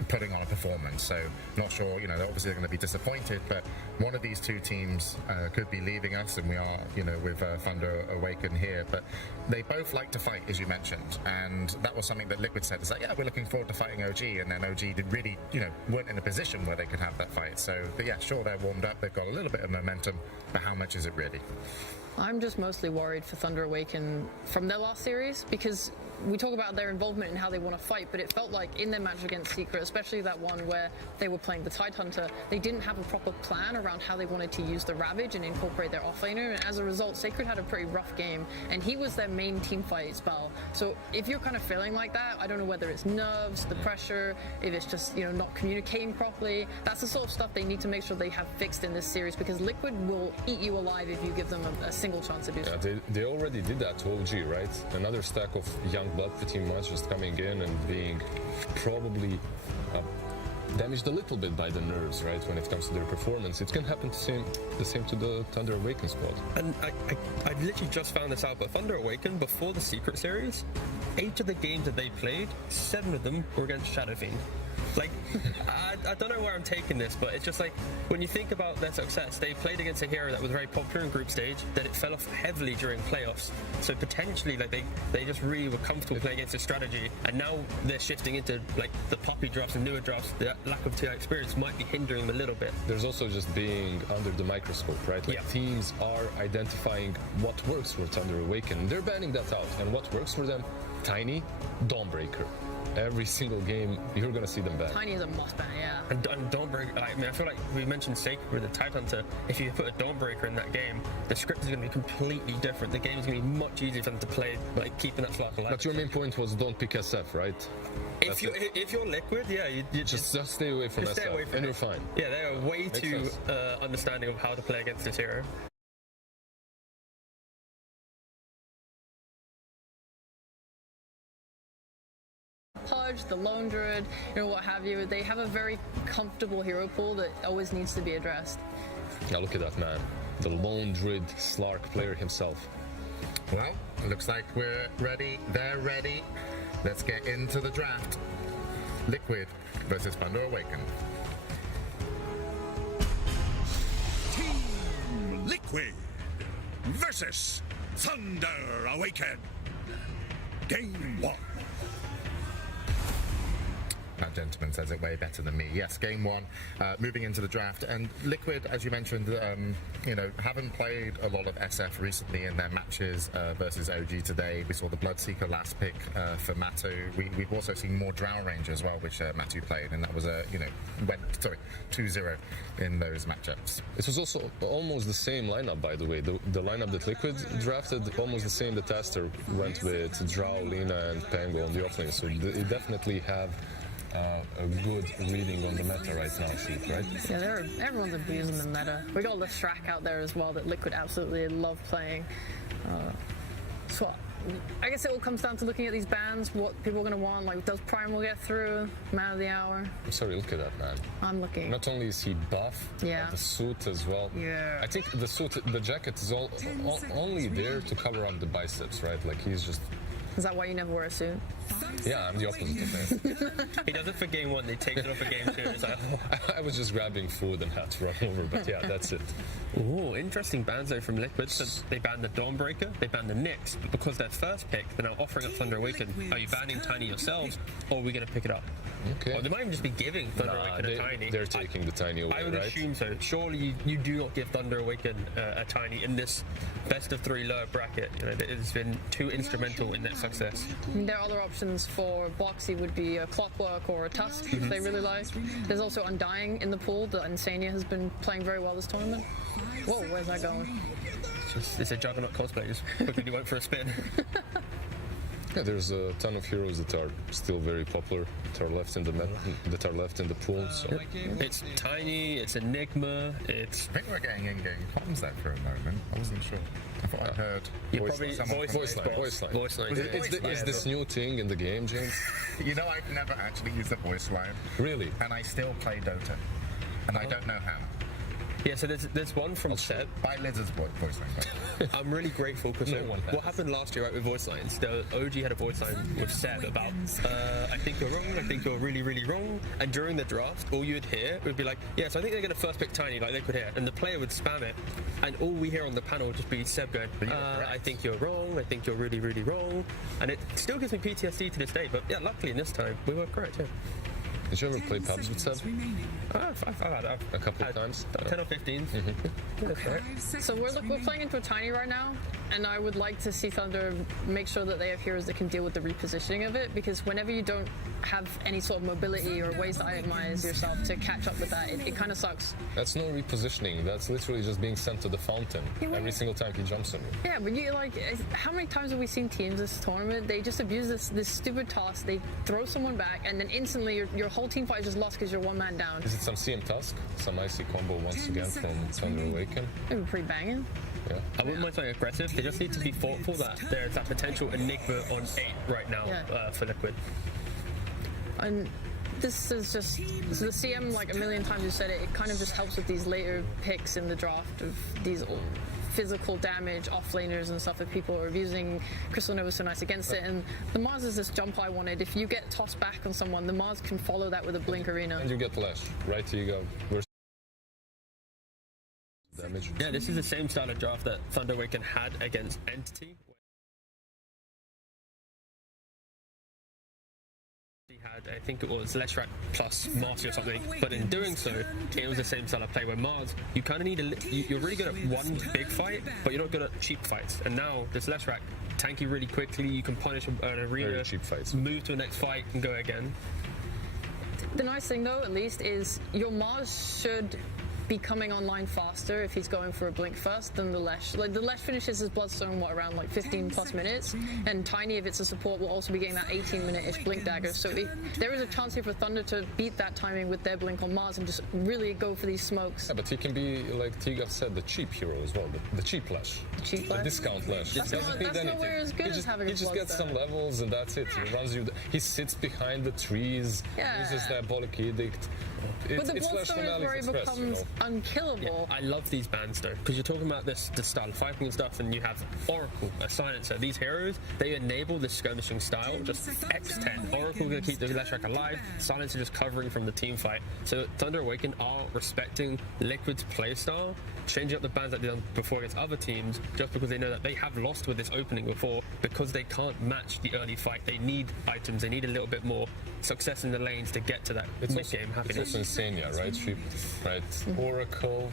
putting on a performance. So not sure they're obviously going to be disappointed, but one of these 2 teams could be leaving us, and we are with Thunder Awaken here. But they both like to fight, as you mentioned, and that was something that Liquid said. It's like, yeah, we're looking forward to fighting OG. And then OG did really, weren't in a position where they could have that fight. So, but yeah, sure, they're warmed up. They've got a little bit of momentum, but how much is it really? I'm just mostly worried for Thunder Awaken from their last series, because we talk about their involvement and how they want to fight, but it felt like in their match against Secret, especially that one where they were playing the Tidehunter, they didn't have a proper plan around how they wanted to use the Ravage and incorporate their offlaner, and as a result, Sacred had a pretty rough game, and he was their main team fight spell. So if you're kind of feeling like that, I don't know whether it's nerves, the pressure, if it's just not communicating properly. That's the sort of stuff they need to make sure they have fixed in this series, because Liquid will eat you alive if you give them a single chance to do so. Yeah, they already did that to OG, right? Another stack of young blood pretty much just coming in and being probably damaged a little bit by the nerves, right? When it comes to their performance, it can happen the same to the Thunder Awaken squad. And I literally just found this out, but Thunder Awaken, before the Secret series, 8 of the games that they played, 7 of them were against Shadow Fiend. Like, I don't know where I'm taking this, but it's just like, when you think about their success, they played against a hero that was very popular in group stage, that it fell off heavily during playoffs. So potentially, like, they just really were comfortable playing against this strategy, and now they're shifting into, like, the poppy drafts and newer drafts. The lack of TI experience might be hindering them a little bit. There's also just being under the microscope, right? Like, teams are identifying what works for Thunder Awaken. They're banning that out, and what works for them? Tiny, Dawnbreaker. Every single game, you're going to see them back. Tiny is a must ban, yeah. And Dawnbreaker, I mean, I feel like we mentioned Sacred with the Tidehunter. If you put a Dawnbreaker in that game, the script is going to be completely different. The game is going to be much easier for them to play, like keeping that spark alive. But your main point was don't pick SF, right? If you're Liquid, yeah, you just stay away from SF, and you're fine. Yeah, they are way too understanding of how to play against this hero. Pudge, the Lone Druid, what have you. They have a very comfortable hero pool that always needs to be addressed. Now look at that man, the Lone Druid Slark player himself. Well, it looks like we're ready. They're ready. Let's get into the draft. Liquid versus Thunder Awaken. Team Liquid versus Thunder Awaken. Game 1. that gentleman says it way better than me. Yes, game one, moving into the draft. And Liquid, as you mentioned, haven't played a lot of SF recently in their matches versus OG today. We saw the Bloodseeker last pick for Matu. We've also seen more Drow Ranger as well, which Matu played, and that was went 2-0 in those matchups. It was also almost the same lineup, by the way. The lineup that Liquid drafted, almost the same that ASTAR went with Drow, Lina, and Pango on the offlane. So they definitely have a good reading on the meta right now, Sheik, right? Yeah, everyone's abusing the meta. We got Leshrac out there as well that Liquid absolutely love playing. So I guess it all comes down to looking at these bans, what people are going to want. Like, does Primal get through? Man of the hour? I'm sorry, look at that, man. I'm looking. Not only is he buff, but the suit as well. Yeah. I think the jacket is only there to cover up the biceps, right? Like, he's just... Is that why you never wear a suit? Yeah, I'm the opposite of that. He does it for game one, they take it off for game two. It's like, I was just grabbing food and had to run over, but yeah, that's it. oh, interesting bans though from Liquid. So they banned the Dawnbreaker, they banned the Nyx, but because their first pick, they're now offering up Thunder Awaken. Are you banning Tiny yourselves, or are we going to pick it up? Okay. Or they might even just be giving Thunder Awaken a Tiny. They're taking the Tiny away, I would right? assume so. Surely you do not give Thunder Awaken a Tiny in this best of three lower bracket. It has been too instrumental in their success. There are other options for Boxy would be a Clockwork or a Tusk if they really like. There's also Undying in the pool that Insania has been playing very well this tournament. Whoa, where's that going? It's a Juggernaut cosplayers. Quickly went for a spin. Yeah, there's a ton of heroes that are still very popular, that are left in the pool. So It's Tiny, it's Enigma, it's... I think we're getting in-game comms there for a moment. I wasn't sure. I thought I heard voice line. Is this new thing in the game, James? I've never actually used the voice line. Really? And I still play Dota. And I don't know how. Yeah, so there's one from Seb. By Liz's voice line. I'm really grateful because what happened last year, right, with voice lines, the OG had a voice line with Seb about, I think you're wrong, I think you're really, really wrong. And during the draft, all you'd hear would be like, yes, I think they're going to first pick Tiny, like Liquid here. And the player would spam it. And all we hear on the panel would just be Seb going, I think you're wrong, I think you're really, really wrong. And it still gives me PTSD to this day. But yeah, luckily in this time, we were correct, yeah. Did you ever play pubs with Seb? I've had a couple of times. 10 or 15. That's right. So we're playing into a Tiny right now, and I would like to see Thunder make sure that they have heroes that can deal with the repositioning of it, because whenever you don't have any sort of mobility or ways to itemize yourself to catch up with that, it kind of sucks. That's no repositioning. That's literally just being sent to the fountain every single time he jumps on you. Yeah, but you how many times have we seen teams this tournament? They just abuse this stupid toss. They throw someone back, and then instantly your whole team fight is just lost because you're one man down. Is it some CM Tusk? Some icy combo once again from Thunder Awaken? It'd be pretty banging. Yeah. I wouldn't mind something aggressive. They just need to be thoughtful that there's that potential Enigma on 8 right now for Liquid. And this is just so the CM, like a million times you said it. It kind of just helps with these later picks in the draft of these physical damage offlaners and stuff. If people are using Crystal Nova so nice against it, and the Mars is this jump I wanted. If you get tossed back on someone, the Mars can follow that with a Blink Arena. And you get Lash, right? You go. Damage. Yeah, this is the same style of draft that Thunder Awaken had against Entity. He had, I think it was Leshrac plus Marcy or something, but in doing so, it was the same style of play where Mars, you kind of need you're really good at one big fight, but you're not good at cheap fights. And now this Leshrac, tanky really quickly, you can punish an arena, very cheap fights. Move to the next fight and go again. The nice thing though, at least, is your Mars should be coming online faster if he's going for a blink first than the Lesh. Like the Lesh finishes his Bloodstone around like 15 plus minutes, and Tiny, if it's a support, will also be getting that 18-minute-ish blink dagger. So there is a chance here for Thunder to beat that timing with their blink on Mars and just really go for these smokes. Yeah, but he can be, like Tigav said, the cheap hero as well, the cheap Lash. The discount Lash. That's nowhere as good as having a He just gets some levels and that's it. He runs you. He sits behind the trees, uses Diabolic Edict. But the Bloodstone is where he becomes unkillable. I love these bans though, because you're talking about the style of fighting and stuff, and you have Oracle, a Silencer. These heroes, they enable this skirmishing style, just X10. Oracle gonna keep the Leshrac alive, Silencer just covering from the team fight. So Thunder Awaken are respecting Liquid's playstyle, changing up the bans that they've done before against other teams, just because they know that they have lost with this opening before, because they can't match the early fight. They need items, they need a little bit more success in the lanes to get to that mid-game happiness. It's also Insania, right? Oracle.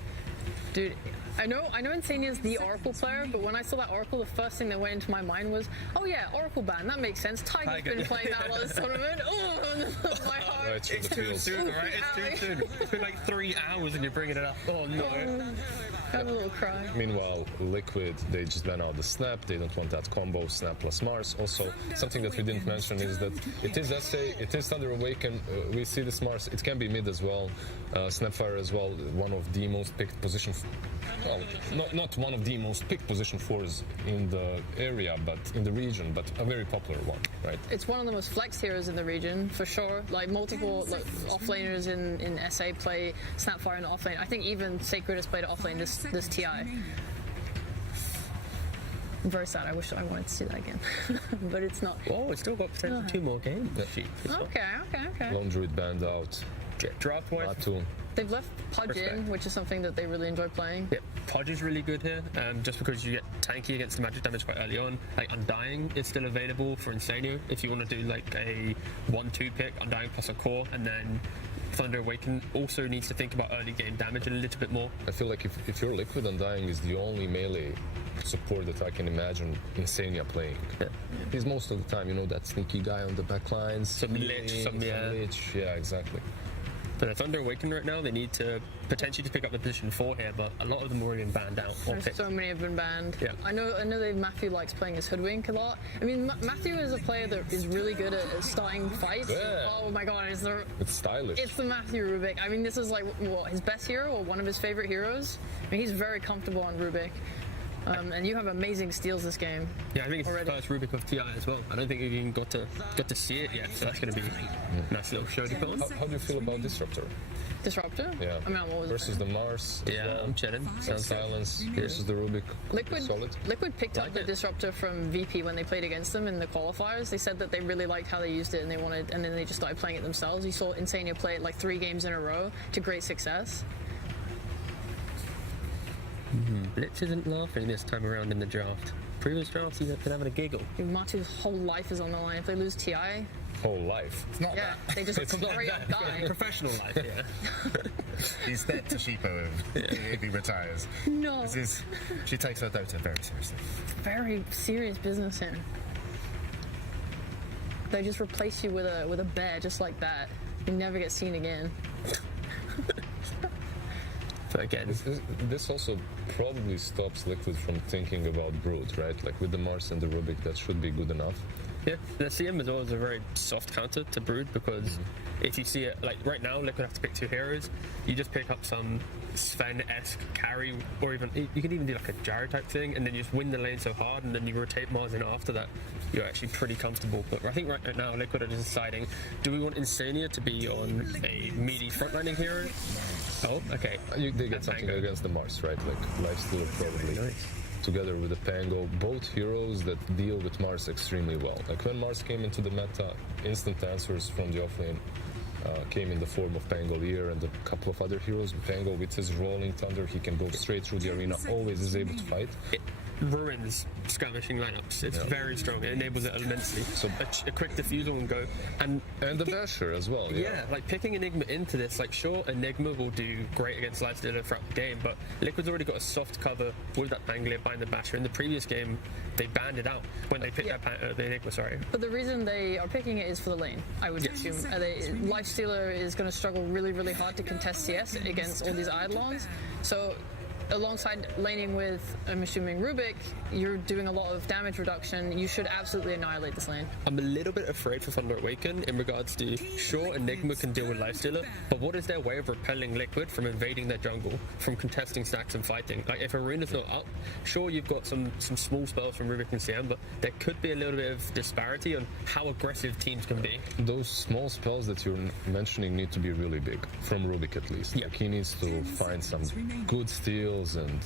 Dude, I know Insania's the Oracle player, but when I saw that Oracle, the first thing that went into my mind was, oh yeah, Oracle ban, that makes sense. Tiger's been playing that a lot this tournament. Oh, my heart. Right through It's the too fields. soon, right? It's too soon. It's been like 3 hours and you're bringing it up. Oh no. I have a little cry. Meanwhile, Liquid, they just ban out the Snap. They don't want that combo Snap plus Mars. Also, something that we didn't mention is that it is SA, it is Thunder Awaken. We see this Mars. It can be mid as well. Snapfire as well, one of the most picked position. Well, not one of the most picked position 4s in the area, but in the region, but a very popular one, right? It's one of the most flexed heroes in the region, for sure. Like, multiple offlaners in SA play Snapfire in the offlane. I think even Sacred has played offlane this TI. I'm very sad. I wish I wanted to see that again. But it's not. Oh, it's still got potential 2 more games. Okay. Lone Druid banned out. Draft wise, Matu. They've left Pudge in, Respect. which is something that they really enjoy playing. yeah, Podge is really good here, just because you get tanky against the magic damage quite early on. Like, Undying is still available for Insania if you want to do like a 1-2 pick, Undying plus a core, and then Thunder Awaken also needs to think about early game damage a little bit more. I feel like if you're Liquid, Undying is the only melee support that I can imagine Insania playing. Yeah. He's most of the time, that sneaky guy on the back lines. Some Lich, Lich. Yeah, exactly. But the Thunder Awaken right now, they need to potentially just pick up the position 4 here, but a lot of them are already been banned out. Or There's picked. so many have been banned. Yeah. I know that Matthew likes playing as Hoodwink a lot. I mean, Matthew is a player that is really good at starting fights. Yeah. Oh my god, It's stylish. it's the Matthew Rubik. I mean, this is like what, his best hero or one of his favorite heroes. I mean, he's very comfortable on Rubik. And you have amazing steals this game. Yeah, I think it's already. the first Rubik of TI as well. I don't think we even got to see it yet, so that's going to be a nice little show to put on. How do you feel about Disruptor? Disruptor? Yeah. I mean, I'm always Versus the Mars. as Yeah, well. I'm chilling. Sounds good. Silence versus the Rubik. Solid. Liquid picked up Like the it. Disruptor from VP when they played against them in the qualifiers. They said that they really liked how they used it and then they just started playing it themselves. You saw Insania play it like 3 games in a row to great success. Blitz isn't laughing this time around in the draft. Previous drafts, he's been having a giggle. Matu's whole life is on the line. If they lose TI, Whole life. It's not yeah, that. they just hurry up die. Professional life, yeah. He's dead to Sheepo if he retires. No, She takes her Dota very seriously. very serious business here. They just replace you with a bear just like that. You never get seen again. But again, This also probably stops Liquid from thinking about Brood, right? Like with the Mars and the Rubik, that should be good enough. yeah, the CM is always a very soft counter to Brood, because if you see it, like right now, Liquid have to pick 2 heroes. You just pick up some Sven-esque carry, or even you can even do like a Gyro type thing, and then you just win the lane so hard, and then you rotate Mars in after that. You're actually pretty comfortable. But I think right now Liquid are just deciding: do we want Insania to be on a meaty frontlining hero? Oh, okay. They get something Pango. against the Mars, right? Like Lifestealer probably. Nice. Together with the Pango, both heroes that deal with Mars extremely well. Like when Mars came into the meta, instant answers from the offlane came in the form of Pangolier and a couple of other heroes. Pango, with his rolling thunder, he can go straight through the arena, always is able to fight. It ruins skirmishing lineups. It's very strong. It enables it immensely. So a quick defusal and go. And the Basher as well. yeah, like picking Enigma into this, like sure, Enigma will do great against Lifestealer throughout the game, but Liquid's already got a soft cover with that Pangolier behind the Basher. In the previous game, they banned it out when they picked the Enigma, sorry. But the reason they are picking it is for the lane, I would assume. Lifestealer is going to struggle really, really hard to contest CS against all these Eidolons. So alongside laning with, I'm assuming, Rubik, you're doing a lot of damage reduction. You should absolutely annihilate this lane. I'm a little bit afraid for Thunder Awaken in regards to, sure, Enigma can deal with Lifestealer, but what is their way of repelling Liquid from invading their jungle, from contesting stacks and fighting? Like, if Arena's not up, sure, you've got some small spells from Rubik and CM, but there could be a little bit of disparity on how aggressive teams can be. Those small spells that you're mentioning need to be really big, from Rubik at least. Yeah. Like, he needs to find some good steals and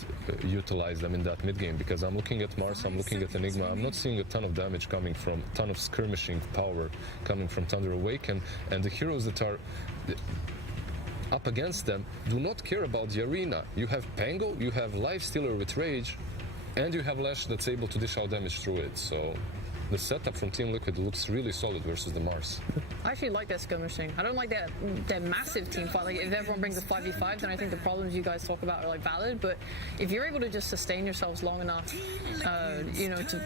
utilize them in that mid game, because I'm looking at Mars, I'm looking at Enigma, I'm not seeing a ton of damage coming from, a ton of skirmishing power coming from Thunder Awaken, and the heroes that are up against them do not care about the arena. You have Pango, you have Lifestealer with Rage, and you have Lash that's able to dish out damage through it, so the setup from Team Liquid looks really solid versus the Mars. I actually like their skirmishing. I don't like their massive team fight. Like, if everyone brings a 5v5, then I think the problems you guys talk about are like valid. But if you're able to just sustain yourselves long enough,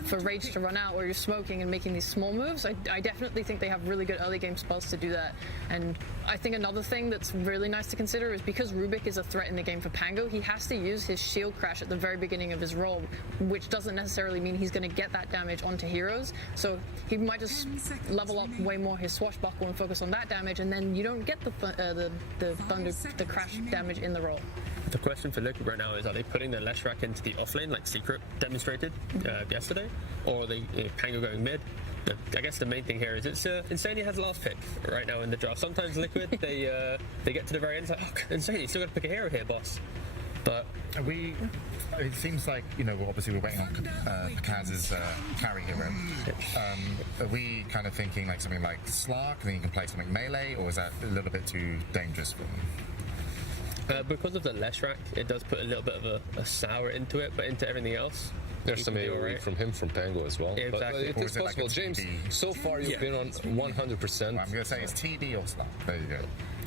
for Rage to run out, or you're smoking and making these small moves, I definitely think they have really good early game spells to do that. And I think another thing that's really nice to consider is because Rubik is a threat in the game for Pango, he has to use his shield crash at the very beginning of his role, which doesn't necessarily mean he's going to get that damage onto heroes. So he might just level up way more his swashbuckle and focus on that damage, and then you don't get the crash damage in the role. The question for Liquid right now is, are they putting their Leshrac into the offlane like Secret demonstrated yesterday, or are they Pango going mid? I guess the main thing here is it's Insania has the last pick right now in the draft. Sometimes Liquid they get to the very end, it's like, oh, Insania, you still got to pick a hero here, boss. But it seems like, obviously we're waiting on Pakaz's carry hero. Are we kind of thinking like something like Slark, and then you can play something melee, or is that a little bit too dangerous for them? Because of the Leshrac, it does put a little bit of a sour into it, but into everything else, there's some AoE from him, from Pango as well. Yeah, exactly. But it is possible. Like James, so far you've been on 100%. Well, I'm going to say it's TD or Slark. There you go.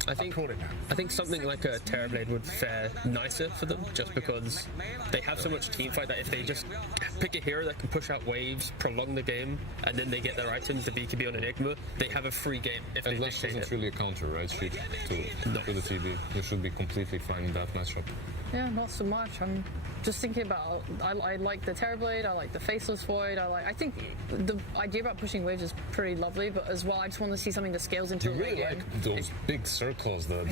I think something like a Terrorblade would fare nicer for them, just because they have so much teamfight that if they just pick a hero that can push out waves, prolong the game, and then they get their items, the BKB on Enigma, they have a free game. If and Lash isn't really a counter, right? To the TV. You should be completely fine in that matchup. Yeah, not so much. I'm just thinking about, I like the Terrorblade, I like the Faceless Void, I think the idea about pushing waves is pretty lovely, but as well, I just want to see something that scales into a late game. You really like those big circles, the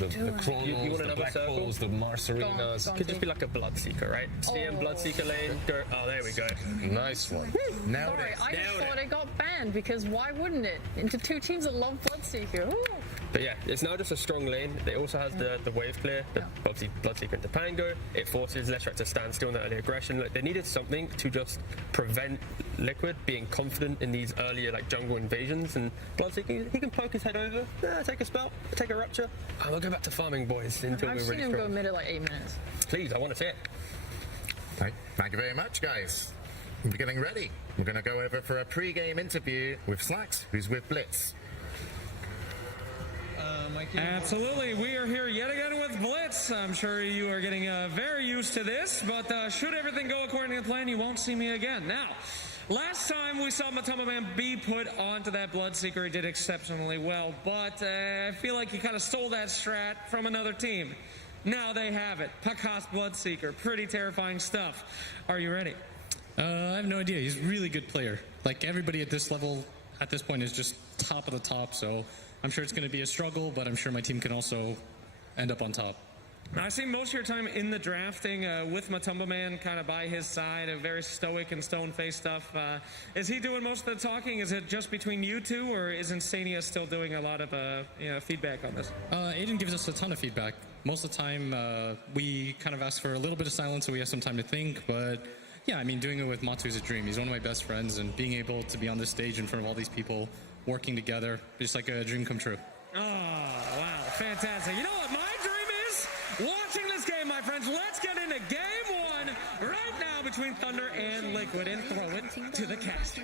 Chronos, the Black Holes, the Mars Arenas. Could just be like a Bloodseeker, right? CM Bloodseeker lane, oh, there we go. Nice one. Nailed it. I just thought it got banned, because why wouldn't it? Into two teams that love Bloodseeker. Ooh. But yeah, it's now just a strong lane. It also has the wave clear, obviously Bloodseeker into Pango. It forces Leshrac to stand still in that early aggression. Like, they needed something to just prevent Liquid being confident in these earlier jungle invasions. And Bloodseeker, he can poke his head over, take a spell, take a rupture, and we'll go back to farming, boys, until we're ready. I've seen him go mid at like 8 minutes. Please, I want to see it. Thank you very much, guys. We're getting ready. We're going to go over for a pre-game interview with Slacks, who's with Blitz. Absolutely. We are here yet again with Blitz. I'm sure you are getting very used to this, but should everything go according to plan, you won't see me again. Now, last time we saw Matumba Man be put onto that Bloodseeker, he did exceptionally well, but I feel like he kind of stole that strat from another team. Now they have it. Pakaz Bloodseeker. Pretty terrifying stuff. Are you ready? I have no idea. He's a really good player. Like, everybody at this level, at this point, is just top of the top, so I'm sure it's going to be a struggle, but I'm sure my team can also end up on top. I see most of your time in the drafting with Matumba Man kind of by his side, a very stoic and stone-faced stuff. Is he doing most of the talking? Is it just between you two, or is Insania still doing a lot of feedback on this? Aiden gives us a ton of feedback. Most of the time, we kind of ask for a little bit of silence so we have some time to think, but yeah, I mean, doing it with Matu is a dream. He's one of my best friends, and being able to be on this stage in front of all these people, working together, just like a dream come true. Oh, wow, fantastic. You know what my dream is? Watching this game, my friends. Let's get into game one right now between Thunder and Liquid, and throw it to the caster.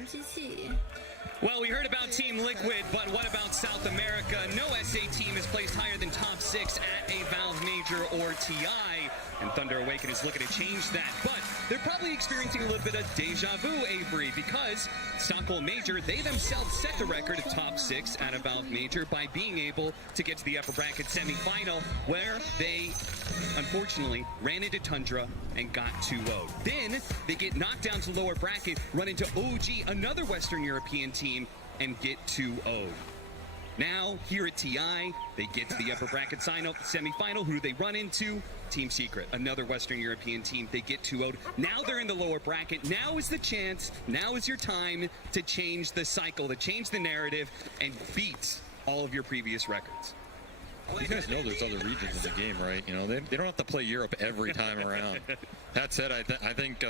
Well, we heard about Team Liquid, but what about South America? No SA team is placed higher than top 6 at a Valve Major or TI, and Thunder Awaken is looking to change that. But they're probably experiencing a little bit of deja vu, Avery, because Stockholm Major, they themselves set the record of top 6 at a Valve Major by being able to get to the upper bracket semifinal, where they unfortunately ran into Tundra and got 2-0'd. Then they get knocked down to lower bracket, run into OG, another Western European team, and get 2-0'd. Now, here at TI, they get to the upper bracket semifinal. Who do they run into? Team Secret, another Western European team. They get 2-0'd. Now they're in the lower bracket. Now is the chance, now is your time to change the cycle, to change the narrative, and beat all of your previous records. You guys know there's other regions in the game, right? You know, they don't have to play Europe every time around. That said, I think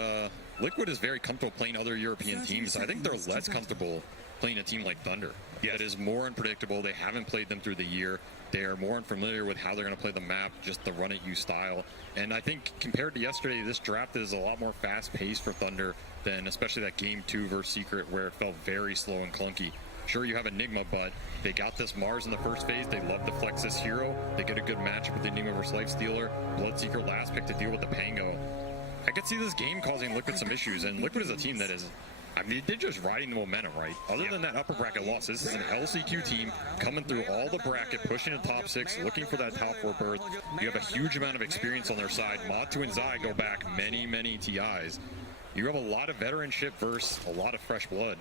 Liquid is very comfortable playing other European teams. I think they're less comfortable playing a team like Thunder. Yes. That is more unpredictable. They haven't played them through the year. They are more unfamiliar with how they're going to play the map, just the run-at-you style. And I think compared to yesterday, this draft is a lot more fast-paced for Thunder than especially that Game 2 versus Secret, where it felt very slow and clunky. Sure, you have Enigma, but they got this Mars in the first phase. They love to flex this hero. They get a good matchup with Enigma versus Lifestealer. Bloodseeker last pick to deal with the Pango. I could see this game causing Liquid some issues, and Liquid is a team that is, I mean, they're just riding the momentum, right? Other than that upper bracket loss, this is an LCQ team coming through all the bracket, pushing to top 6, looking for that top 4 berth. You have a huge amount of experience on their side. Matu and Zai go back many, many TIs. You have a lot of veteranship versus a lot of fresh blood.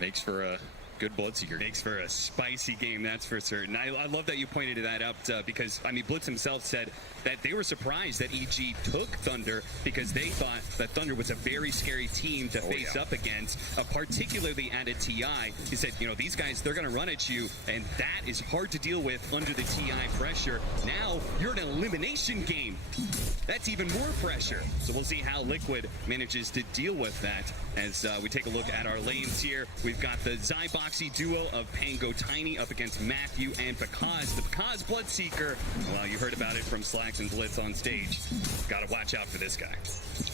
Makes for a good Bloodseeker. Makes for a spicy game, that's for certain. I love that you pointed that out because, I mean, Blitz himself said that they were surprised that EG took Thunder because they thought that Thunder was a very scary team to face up against, particularly at a TI. He said, you know, these guys, they're going to run at you, and that is hard to deal with under the TI pressure. Now, you're in an elimination game. That's even more pressure. So we'll see how Liquid manages to deal with that as we take a look at our lanes here. We've got the Zyboxy duo of Pango Tiny up against Matthew and Pakaz. The Pakaz Bloodseeker, well, you heard about it from Slacks and Blitz on stage. Got to watch out for this guy.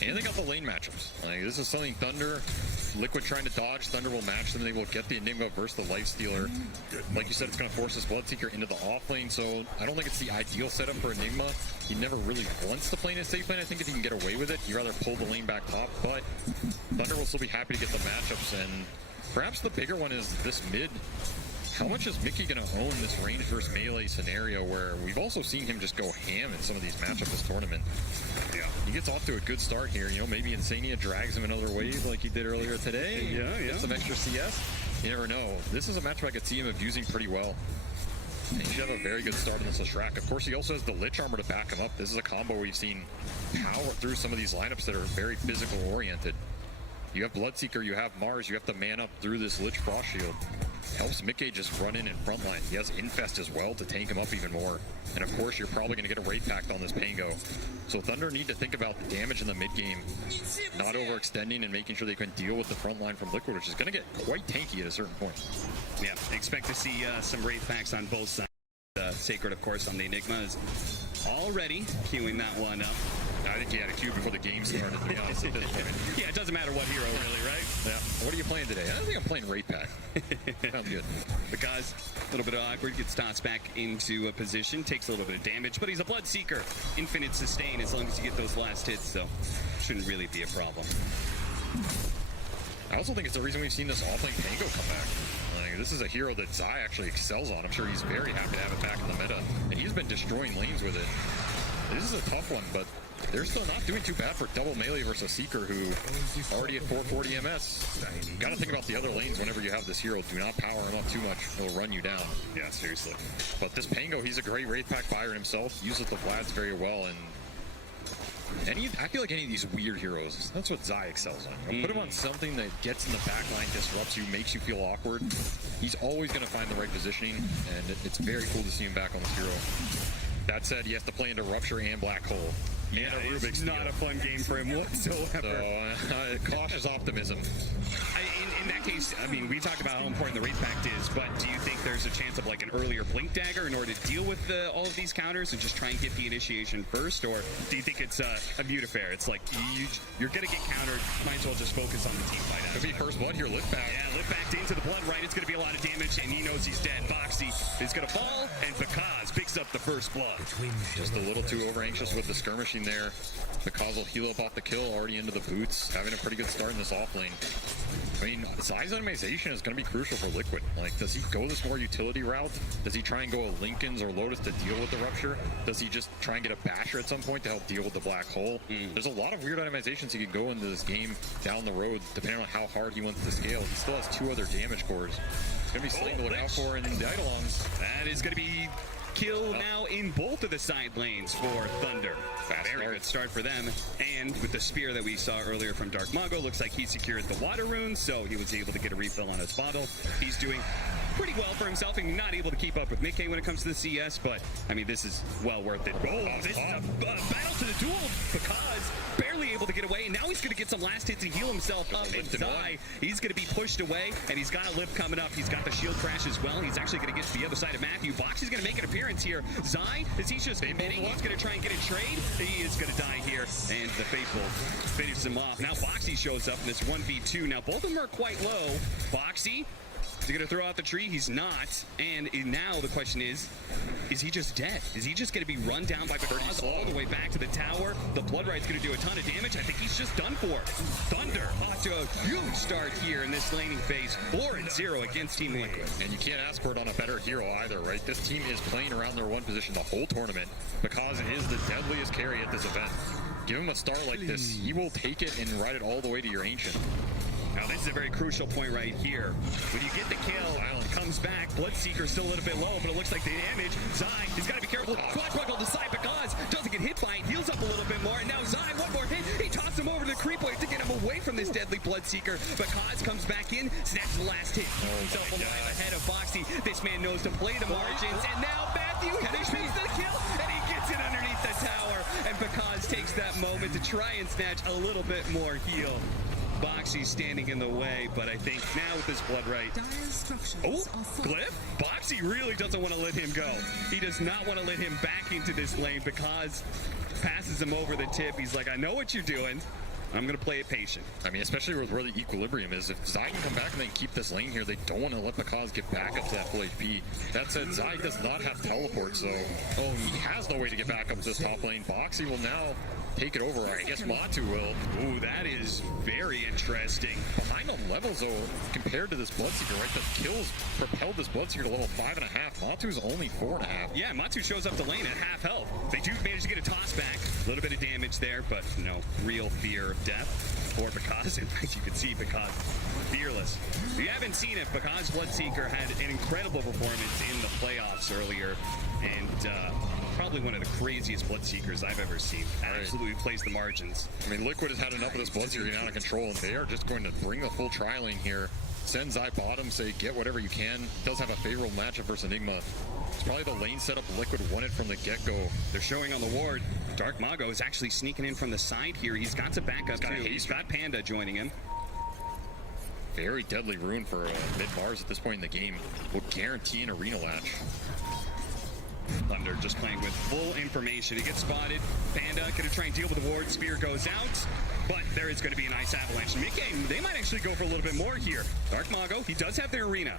And they got the lane matchups. Like, this is something Thunder, Liquid trying to dodge. Thunder will match them. They will get the Enigma versus the Lifestealer. Like you said, it's going to force this Bloodseeker into the off lane, so I don't think it's the ideal setup for Enigma. He never really wants to play in a safe lane. I think if he can get away with it, you'd rather pull the lane back top, but Thunder will still be happy to get the matchups, and perhaps the bigger one is this mid. How much is Mickey going to own this range versus melee scenario where we've also seen him just go ham in some of these matchups this tournament? Yeah. He gets off to a good start here. You know, maybe Insania drags him another wave like he did earlier today. Get some extra CS. You never know. This is a matchup I could see him abusing pretty well. And he should have a very good start on this Leshrac. Of course, he also has the Lich armor to back him up. This is a combo we've seen power through some of these lineups that are very physical oriented. You have Bloodseeker, you have Mars, you have to man up through this Lich Frost Shield. Helps Mickey just run in front line. He has Infest as well to tank him up even more. And of course, you're probably going to get a Wraith Pact on this Pango. So Thunder need to think about the damage in the mid game, not overextending and making sure they can deal with the front line from Liquid, which is going to get quite tanky at a certain point. Yeah, expect to see some Wraith Packs on both sides. Sacred, of course, on the Enigma is already queuing that one up. I think he had a queue before the game started, to be honest. Yeah, it doesn't matter what hero, really, right? Yeah. What are you playing today? I don't think I'm playing Wraith Pack. Sounds good. Because a little bit awkward, gets tossed back into a position, takes a little bit of damage, but he's a Bloodseeker. Infinite sustain as long as you get those last hits, so shouldn't really be a problem. I also think it's the reason we've seen this off-lane Pango come back. Like, this is a hero that Zai actually excels on. I'm sure he's very happy to have it back in the meta, and he's been destroying lanes with it. This is a tough one, but they're still not doing too bad for double melee versus Seeker, who already at 440 MS. You gotta think about the other lanes whenever you have this hero. Do not power him up too much. He'll run you down. Yeah, seriously. But this Pango, he's a great Wraith Pack buyer himself. Uses the Vlads very well, and I feel like any of these weird heroes, that's what Zai excels on. Put him on something that gets in the backline, disrupts you, makes you feel awkward. He's always going to find the right positioning, and it's very cool to see him back on this hero. That said, he has to play into Rupture and Black Hole. and a Rubik's It's not Cube. a fun game for him whatsoever. So, cautious optimism. In that case, I mean, we talked about how important the Wraith Pact is, but do you think there's a chance of like an earlier Blink Dagger in order to deal with all of these counters and just try and get the initiation first? Or do you think it's a Mutifair? It's like you're going to get countered, might as well just focus on the team fight. Could be first blood here, lift back. Yeah, lift back into the blood, right? It's going to be a lot of damage, and he knows he's dead. Boxy is going to fall, and Bakaz picks up the first blood. Just a little too over anxious with the skirmishing there. Bakaz will heal up off the kill, already into the boots, having a pretty good start in this off lane. I mean, Zai's itemization is going to be crucial for Liquid. Like, does he go this more utility route? Does he try and go a Linken's or Lotus to deal with the Rupture? Does he just try and get a Basher at some point to help deal with the Black Hole? There's a lot of weird itemizations he could go into this game down the road, depending on how hard he wants to scale. He still has 2 other damage cores. It's going to be something to look out for in the Eidolons. That is going to be kill now in both of the side lanes for Thunder. Very good start for them. And with the spear that we saw earlier from Dark Mago, looks like he secured the water runes, so he was able to get a refill on his bottle. He's doing pretty well for himself and not able to keep up with Mickey when it comes to the CS, but I mean, this is well worth it. Oh, this is a battle to the duel because barely able to get away, and now he's going to get some last hit to heal himself up. And Zai, he's going to be pushed away, and he's got a lift coming up. He's got the shield crash as well. He's actually going to get to the other side of Matthew. Boxy's going to make an appearance here. Zai, is he just committing? He's going to try and get a trade. He is going to die here, and the Faithful finishes him off. Now Boxy shows up in this 1v2. Now both of them are quite low. Boxy, is he going to throw out the tree? He's not. And now the question is he just dead? Is he just going to be run down by Bakaz all the way back to the tower? The Blood Right's going to do a ton of damage. I think he's just done for. Thunder off to a huge start here in this laning phase. 4-0 against Team Liquid. And you can't ask for it on a better hero either, right? This team is playing around their one position the whole tournament. Bakaz is the deadliest carry at this event. Give him a star like this, he will take it and ride it all the way to your Ancient. Now this is a very crucial point right here. When you get the kill, comes back, Bloodseeker still a little bit low, but it looks like the damage. Zai, he's got to be careful. Swashbuckle to side, Bakaz doesn't get hit by it, heals up a little bit more, and now Zai, one more hit, he tosses him over to the creep wave to get him away from this deadly Bloodseeker. Bakaz comes back in, snatches the last hit, himself alive ahead of Boxy. This man knows to play the margins, and now Matthew finishes the kill, and he gets it underneath the tower, and Bakaz takes that moment to try and snatch a little bit more heal. Boxy standing in the way, but I think now with this Blood Right. Oh, Glyph? Boxy really doesn't want to let him go. He does not want to let him back into this lane because passes him over the tip. He's like, I know what you're doing. I'm going to play it patient. I mean, especially with where the equilibrium is. If Zai can come back and then keep this lane here, they don't want to let Bakaz get back up to that full HP. That said, Zai does not have teleport, so he has no way to get back up to this top lane. Boxy will now take it over. I guess Matu will. Ooh, that is very interesting. Behind on levels, though, compared to this Bloodseeker, right? The kills propelled this Bloodseeker to level 5.5. Matu's only 4.5. Yeah, Matu shows up the lane at half health. They do manage to get a toss back. A little bit of damage there, but no real fear of death for Bakaz. In fact, you can see Bakaz fearless. If you haven't seen it, Bakaz Bloodseeker had an incredible performance in the playoffs earlier, and probably one of the craziest Bloodseekers I've ever seen. Absolutely plays the margins. I mean, Liquid has had enough of this Bloodseeker getting out of control, and they are just going to bring the full tri-lane here. Send Zai bottom, say get whatever you can. Does have a favorable matchup versus Enigma. It's probably the lane setup Liquid wanted from the get-go. They're showing on the ward. Dark Mago is actually sneaking in from the side here. He's got some backup too. He's got Panda joining him. Very deadly rune for mid-Mars at this point in the game. Will guarantee an arena latch. Thunder just playing with full information. He gets spotted. Panda going to try and deal with the ward. Spear goes out, but there is going to be a nice avalanche. Mickey, they might actually go for a little bit more here. Dark Mago, he does have the arena.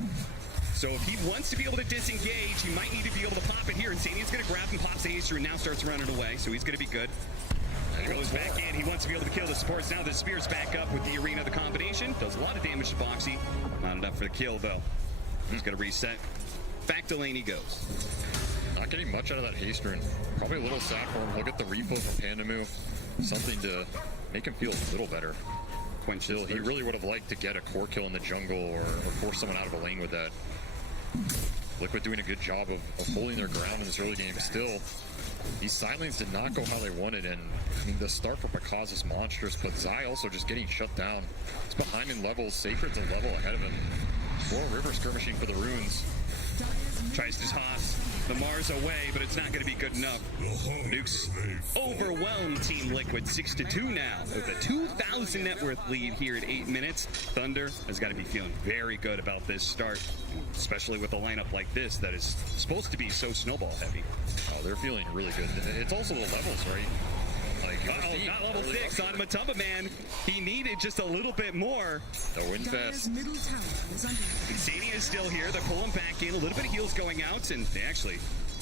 So if he wants to be able to disengage, he might need to be able to pop it here. And Sania's going to grab and pops the Acer and now starts running away. So he's going to be good. He goes back in. He wants to be able to kill the supports. Now the Spear's back up with the arena. The combination does a lot of damage to Boxy. Not enough for the kill, though. He's going to reset. Back to lane he goes. Not getting much out of that haste rune. Probably a little sad for him. He'll get the refill from Pandamu. Something to make him feel a little better. Still, he really would have liked to get a core kill in the jungle or force someone out of a lane with that. Liquid doing a good job of holding their ground in this early game. Still, these side lanes did not go how they wanted, and I mean, the start for Bakaz is monstrous, but Zai also just getting shut down. He's behind in levels. Sacred's a level ahead of him. More river skirmishing for the runes. Tries to toss. the Mars away, but it's not going to be good enough. Nukes overwhelmed Team Liquid 6-2 now with a 2,000 net worth lead here at 8 minutes. Thunder has got to be feeling very good about this start, especially with a lineup like this that is supposed to be so snowball heavy. Oh, they're feeling really good. It's also the levels, right? Uh-oh, not level 6 on Matumba Man. He needed just a little bit more. The Windfest. Insania is still here. They're pulling back in. A little bit of heals going out, and they actually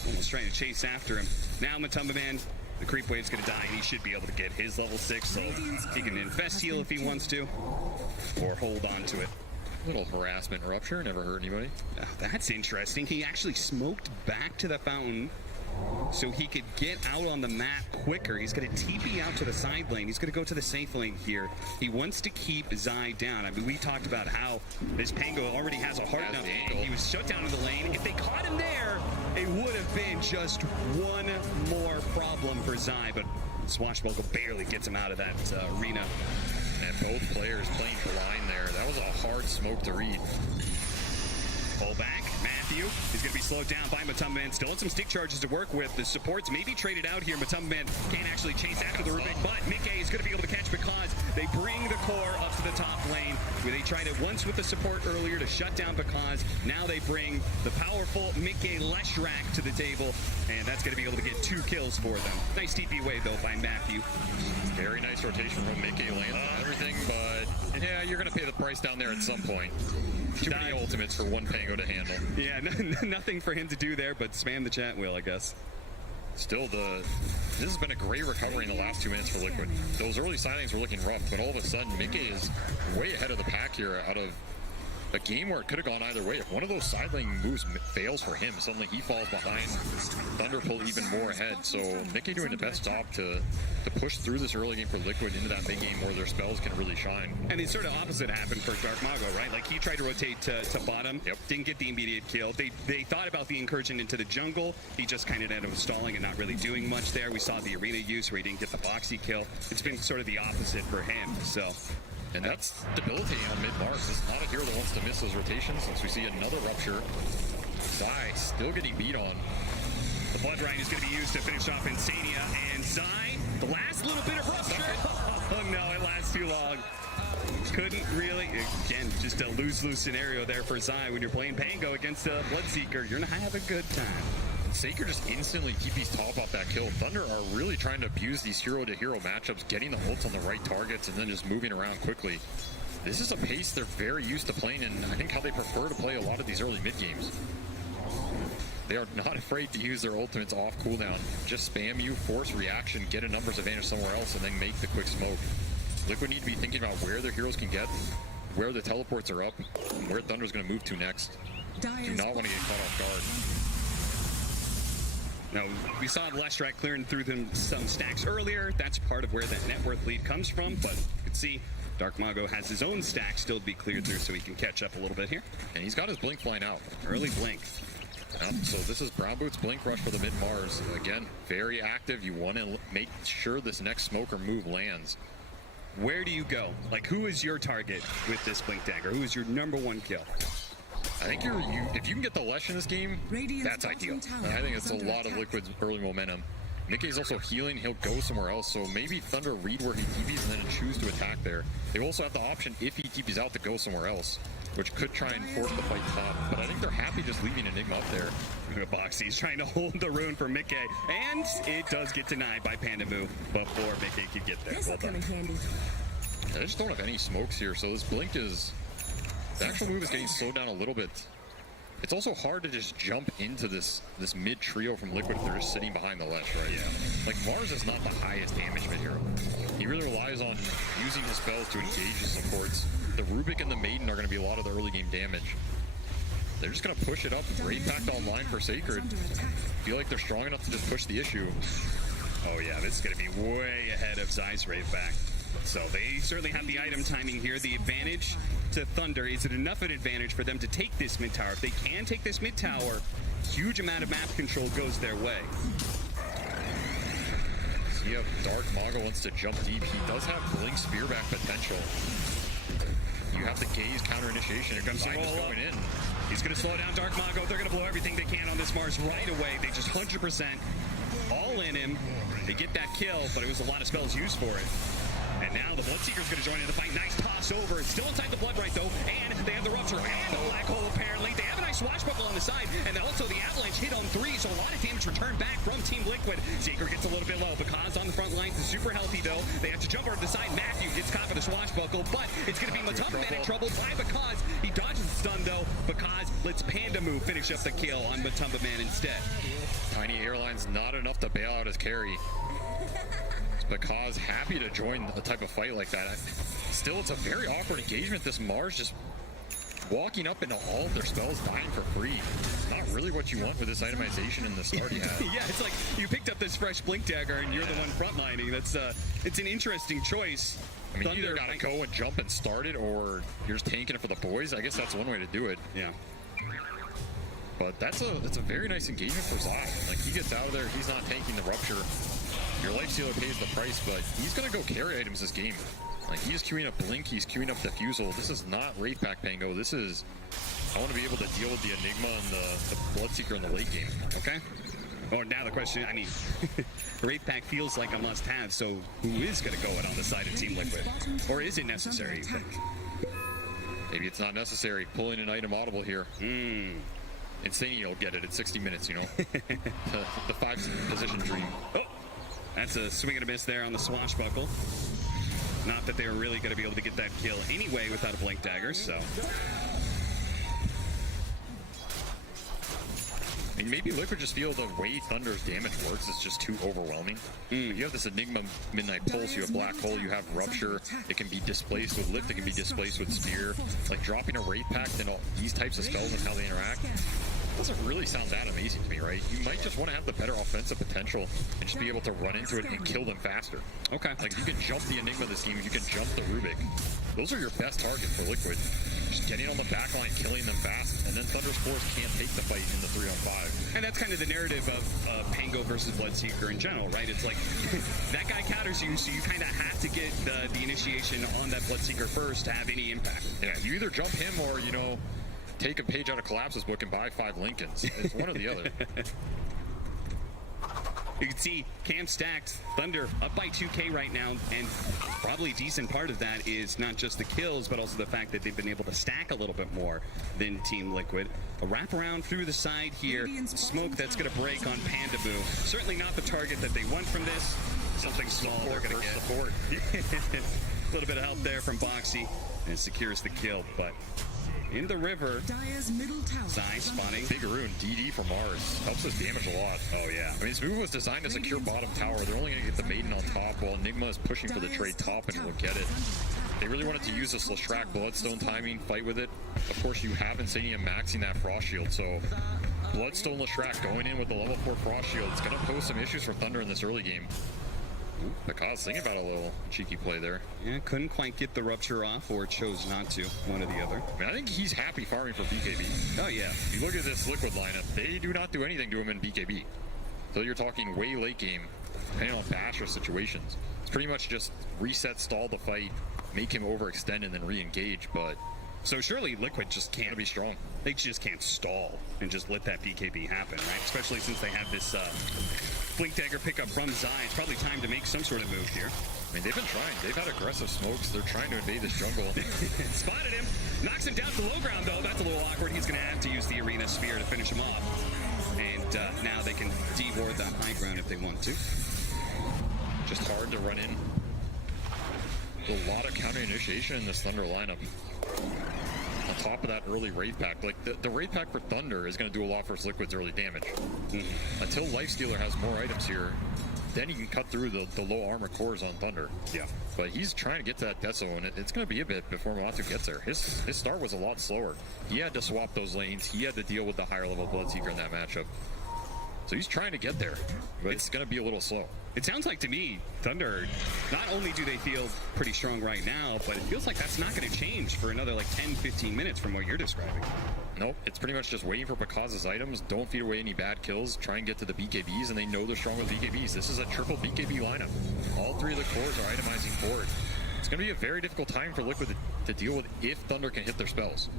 almost trying to chase after him. Now Matumba Man, the creep wave's going to die, and he should be able to get his level 6, so he can infest heal if he wants to, or hold on to it. Little harassment rupture, never hurt anybody. Oh, that's interesting. He actually smoked back to the fountain so he could get out on the map quicker. He's going to TP out to the side lane. He's going to go to the safe lane here. He wants to keep Zai down. I mean, we talked about how this Pango already has a hard enough angle. He was shut down in the lane. If they caught him there, it would have been just one more problem for Zai, but Swashbuckle barely gets him out of that arena. And both players playing blind there. That was a hard smoke to read. Pull back. Matthew is going to be slowed down by Matumba Man. Still has some stick charges to work with. The supports may be traded out here. Matumba Man can't actually chase after the Rubik, but Mickey is going to be able to catch because they bring the core up to the top lane. Where they tried it once with the support earlier to shut down because now they bring the powerful Mickey Leshrak to the table, and that's going to be able to get 2 kills for them. Nice TP wave, though, by Matthew. Very nice rotation from Mickey, lands on everything, but yeah, you're going to pay the price down there at some point. Too many ultimates for one Pango to handle. Yeah, nothing for him to do there, but spam the chat wheel, I guess. Still, this has been a great recovery in the last 2 minutes for Liquid. Those early signings were looking rough, but all of a sudden, Mickey is way ahead of the pack here out of a game where it could have gone either way. If one of those side lane moves fails for him, suddenly he falls behind. Thunder pull even more ahead. So Mickey doing the best job to push through this early game for Liquid into that mid game where their spells can really shine. And the sort of opposite happened for Dark Mago, right? Like he tried to rotate to bottom, didn't get the immediate kill. They thought about the incursion into the jungle. He just kind of ended up stalling and not really doing much there. We saw the arena use where he didn't get the boxy kill. It's been sort of the opposite for him. So. And that's debilitating on mid-Mars. This is not a hero that wants to miss those rotations since we see another rupture. Zai still getting beat on. The Blood Rite is going to be used to finish off Insania, and Zai, the last little bit of rupture. Oh no, it lasts too long. Couldn't really, again, just a lose-lose scenario there for Zai when you're playing Pango against a Bloodseeker. You're going to have a good time. Saker just instantly TP's top off that kill. Thunder are really trying to abuse these hero-to-hero matchups, getting the ults on the right targets and then just moving around quickly. This is a pace they're very used to playing, and I think how they prefer to play a lot of these early mid-games. They are not afraid to use their ultimates off cooldown. Just spam you, force reaction, get a numbers advantage somewhere else, and then make the quick smoke. Liquid need to be thinking about where their heroes can get, where the teleports are up, and where Thunder's going to move to next. Do not want to get caught off guard. Now, we saw Leshrak clearing through them some stacks earlier. That's part of where that net worth lead comes from, but you can see Dark Mago has his own stack still to be cleared through, so he can catch up a little bit here. And he's got his Blink flying out. Early Blink. So this is Brown Boots Blink Rush for the mid-Mars. Again, very active. You want to make sure this next smoke or move lands. Where do you go? Like, who is your target with this Blink Dagger? Who is your #1 kill? I think if you can get the Lesh in this game, that's ideal. I think it's a lot of Liquid's early momentum. Mickey's also healing. He'll go somewhere else. So maybe Thunder read where he TPs and then choose to attack there. They also have the option, if he TPs out, to go somewhere else, which could try and force the fight top. But I think they're happy just leaving Enigma up there. Boxy's trying to hold the rune for Mickey, and it does get denied by Pandamu before Mickey could get there. Well done. I just don't have any smokes here, so this Blink is... The actual move is getting slowed down a little bit. It's also hard to just jump into this mid trio from Liquid if they're just sitting behind the Lesh, right? Yeah. Like, Mars is not the highest damage mid hero. He really relies on using his spells to engage his supports. The Rubik and the Maiden are going to be a lot of the early game damage. They're just going to push it up. Raid packed online for Sacred. Feel like they're strong enough to just push the issue. Oh yeah, this is going to be way ahead of Zai's Raid back. So they certainly have the item timing here. The advantage to Thunder, is it enough an advantage for them to take this mid tower? If they can take this mid tower, huge amount of map control goes their way. See if Dark Mago wants to jump deep. He does have Blink Spearback potential. you have to gaze counter initiation. Here comes Simon's going in. He's going to slow down Dark Mago. They're going to blow everything they can on this Mars right away. They just 100% all in him. They get that kill, but it was a lot of spells used for it. And now the Bloodseeker's going to join in the fight. Nice toss over. It's still inside the Blood Right, though. And they have the Rupture and the Black Hole, apparently. They have a nice swashbuckle on the side. And also the Avalanche hit on 3, so a lot of damage returned back from Team Liquid. Zeker gets a little bit low. Because on the front lines is super healthy, though. They have to jump over to the side. Matthew gets caught with a swashbuckle, but it's going to be Matumba Man in trouble. Why? Because he dodges the stun, though. Because lets Panda Move finish up the kill on Matumba Man instead. Tiny Airline's not enough to bail out his carry. Because happy to join a type of fight like that. Still, it's a very awkward engagement. This Mars just walking up into all of their spells, dying for free. It's not really what you want with this itemization in the start he had. Yeah, it's like you picked up this fresh Blink Dagger and you're the one frontlining. That's it's an interesting choice. I mean, you either got to go and jump and start it, or you're just tanking it for the boys. I guess that's one way to do it. Yeah. But that's a very nice engagement for Zai. Like, he gets out of there, he's not tanking the Rupture. Your Lifestealer pays the price, but he's going to go carry items this game. Like, he's queuing up Blink, he's queuing up Diffusal. This is not Wraithpack Pango. This is, I want to be able to deal with the Enigma and the Bloodseeker in the late game. Okay. Or now the question, I mean, Wraithpack feels like a must-have, so who is going to go it on the side of Team Liquid? Or is it necessary, you think? Maybe it's not necessary. Pulling an item audible here. Insane, will get it at 60 minutes, you know. The 5 position dream. Oh, that's a swing and a miss there on the swashbuckle. Not that they were really going to be able to get that kill anyway without a Blink Dagger, so. I mean, maybe Liquid just feel the way Thunder's damage works is just too overwhelming. You have this Enigma Midnight Pulse, you have Black Hole, you have Rupture. It can be displaced with Lift, it can be displaced with Spear. Like, dropping a Wraith Pact and all these types of spells and how they interact doesn't really sound that amazing to me, right? You might just want to have the better offensive potential and just be able to run into it and kill them faster. Okay. Like, you can jump the Enigma this game, you can jump the Rubik. Those are your best targets for Liquid. Just getting on the back line, killing them fast, and then Thunder's Force can't take the fight in the 3-on-5. And that's kind of the narrative of Pango versus Bloodseeker in general, right? It's like, that guy counters you, so you kind of have to get the initiation on that Bloodseeker first to have any impact. Yeah, you either jump him or, you know, take a page out of Collapse's book and buy 5 Lincolns. It's one or the other. You can see Cam stacked, Thunder up by 2K right now, and probably a decent part of that is not just the kills, but also the fact that they've been able to stack a little bit more than Team Liquid. A wraparound through the side here, smoke that's going to break on Panda Move. Certainly not the target that they want from this. Something small they're going to get. Support. A little bit of help there from Boxy, and it secures the kill, but in the river, Zai spawning. Biggaroon, DD for Mars. Helps us damage a lot. Oh, yeah. I mean, this move was designed to secure bottom tower. They're only going to get the Maiden on top while Enigma is pushing for the trade top and will get it. They really wanted to use this Leshrac Bloodstone timing, fight with it. Of course, you have Insanium maxing that Frost Shield, so Bloodstone Leshrac going in with the level 4 Frost Shield. It's going to pose some issues for Thunder in this early game. Because thinking about a little cheeky play there. Yeah, couldn't quite get the Rupture off, or chose not to, one or the other. I mean, I think he's happy farming for BKB. Oh, yeah. If you look at this Liquid lineup, they do not do anything to him in BKB. So you're talking way late game, depending on bash or situations. It's pretty much just reset, stall the fight, make him overextend, and then re-engage, but... So surely Liquid just can't be strong. They just can't stall and just let that BKB happen, right? Especially since they have this Blink Dagger pickup from Zai. It's probably time to make some sort of move here. I mean, they've been trying. They've had aggressive smokes. They're trying to invade this jungle. Spotted him. Knocks him down to the low ground, though. That's a little awkward. He's going to have to use the Arena Spear to finish him off. And now they can de-ward the high ground if they want to. Just hard to run in. A lot of counter initiation in this Thunder lineup. On top of that early Wraith Pack, like the Wraith Pack for Thunder is going to do a lot for his Liquid's early damage. Until Lifestealer has more items here, then he can cut through the low armor cores on Thunder. Yeah. But he's trying to get to that death zone. It's going to be a bit before Matu gets there. His start was a lot slower. He had to swap those lanes. He had to deal with the higher level Bloodseeker in that matchup. So he's trying to get there, but it's going to be a little slow. It sounds like to me, Thunder, not only do they feel pretty strong right now, but it feels like that's not going to change for another like 10, 15 minutes from what you're describing. Nope, it's pretty much just waiting for Picas's items. Don't feed away any bad kills. Try and get to the BKBs, and they know they're strong with BKBs. This is a triple BKB lineup. All 3 of the cores are itemizing forward. It's going to be a very difficult time for Liquid to deal with if Thunder can hit their spells.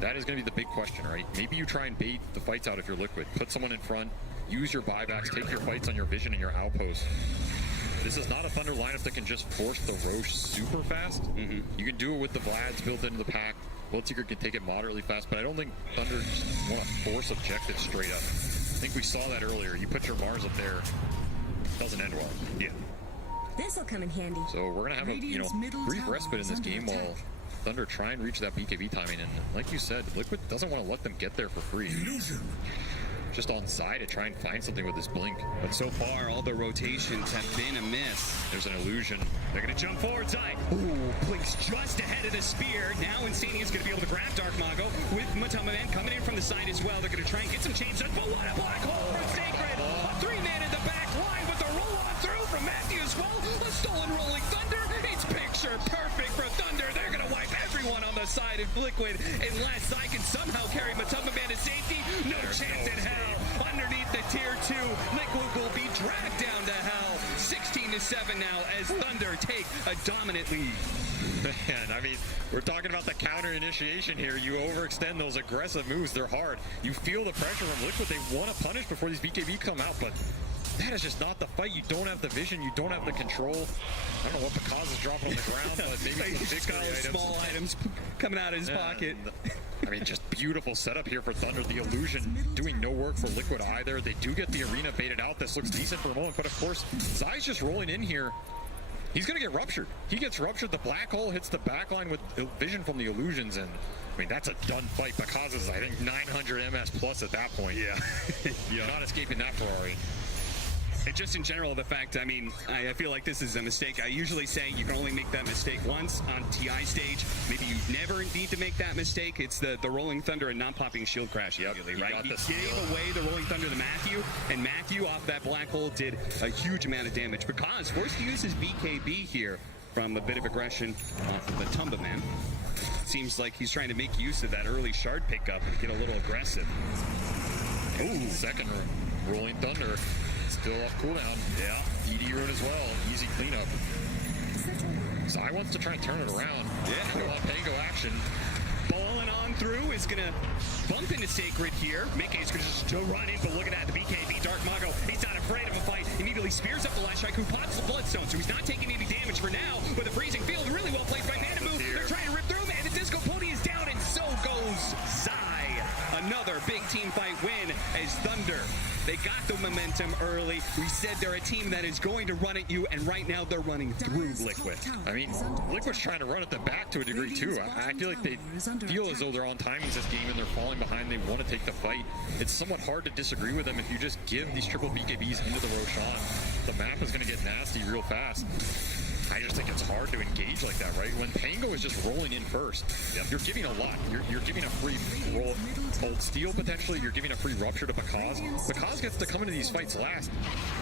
That is going to be the big question, right? Maybe you try and bait the fights out if you're Liquid. Put someone in front, use your buybacks, take your fights on your vision and your outpost. This is not a Thunder lineup that can just force the Roche super fast. You can do it with the Vlads built into the pack. Bloodseeker can take it moderately fast, but I don't think Thunder just want to force objectives straight up. I think we saw that earlier. You put your Mars up there, doesn't end well. Yeah. This'll come in handy. So we're gonna have a brief respite in this game while Thunder try and reach that BKB timing, and like you said, Liquid doesn't want to let them get there for free. Just on side to try and find something with this blink. But so far, all the rotations have been a miss. There's an illusion. They're going to jump forward side. Ooh, Blink's just ahead of the spear. Now Insania's going to be able to grab Dark Mago with Matama Man coming in from the side as well. They're going to try and get some chains done. But what a black hole from Sacred. A 3-man in the back line with the roll on through from Matthew as well. The stolen rolling Thunder. It's picture perfect for Thunder. They're going to wipe everyone on the side of Liquid unless I can somehow carry Matama Man to safety. No chance in hell. Underneath the tier 2, Liquid will be dragged down to hell. 16-7 now as Thunder take a dominant lead. Man, I mean, we're talking about the counter initiation here. You overextend those aggressive moves. They're hard. You feel the pressure from Liquid. They want to punish before these BKB come out, but that is just not the fight. You don't have the vision. You don't have the control. I don't know what Pakaz is dropping on the ground, but maybe some He's got small items coming out of his pocket. I mean, just beautiful setup here for Thunder. The illusion doing no work for Liquid either. They do get the arena baited out. This looks decent for a moment, but of course, Zai's just rolling in here. He's going to get ruptured. He gets ruptured. The black hole hits the backline with vision from the illusions, and I mean, that's a done fight. Pakaz is, I think, 900 MS plus at that point. Yeah. You're not escaping that Ferrari. And just in general, the fact, I mean, I feel like this is a mistake. I usually say you can only make that mistake once on TI stage. Maybe you never need to make that mistake. It's the Rolling Thunder and not popping shield crash immediately, right? He gave away the Rolling Thunder to Matthew, and Matthew off that black hole did a huge amount of damage. Because forced to use his BKB here from a bit of aggression off of the Tumba Man. Seems like he's trying to make use of that early shard pickup and get a little aggressive. Ooh, second Rolling Thunder. Still off cooldown. Yeah. ED rune as well. Easy cleanup. Zai wants to try and turn it around. Yeah. Go on Pango action. Balling on through is going to bump into Sacred here. Mickey is going to just run in, but look at that. The BKB, Dark Mago, he's not afraid of a fight. Immediately spears up the Lashai, who pops the Bloodstone, so he's not taking any damage for now. With a freezing field, really well played by Manamu. They're trying to rip through, man. The Disco Pony is down, and so goes Zai. Another big team fight win as Thunder. They got the momentum early. We said they're a team that is going to run at you, and right now they're running through Liquid. I mean, Liquid's trying to run at the back to a degree, too. I feel like they feel as though they're on timings this game and they're falling behind. They want to take the fight. It's somewhat hard to disagree with them if you just give these triple BKBs into the Roshan. The map is going to get nasty real fast. I just think it's hard to engage like that, right? When Pango is just rolling in first, you're giving a lot. You're giving a free roll, hold steal potentially. You're giving a free rupture to Pakaz. Pakaz gets to come into these fights last.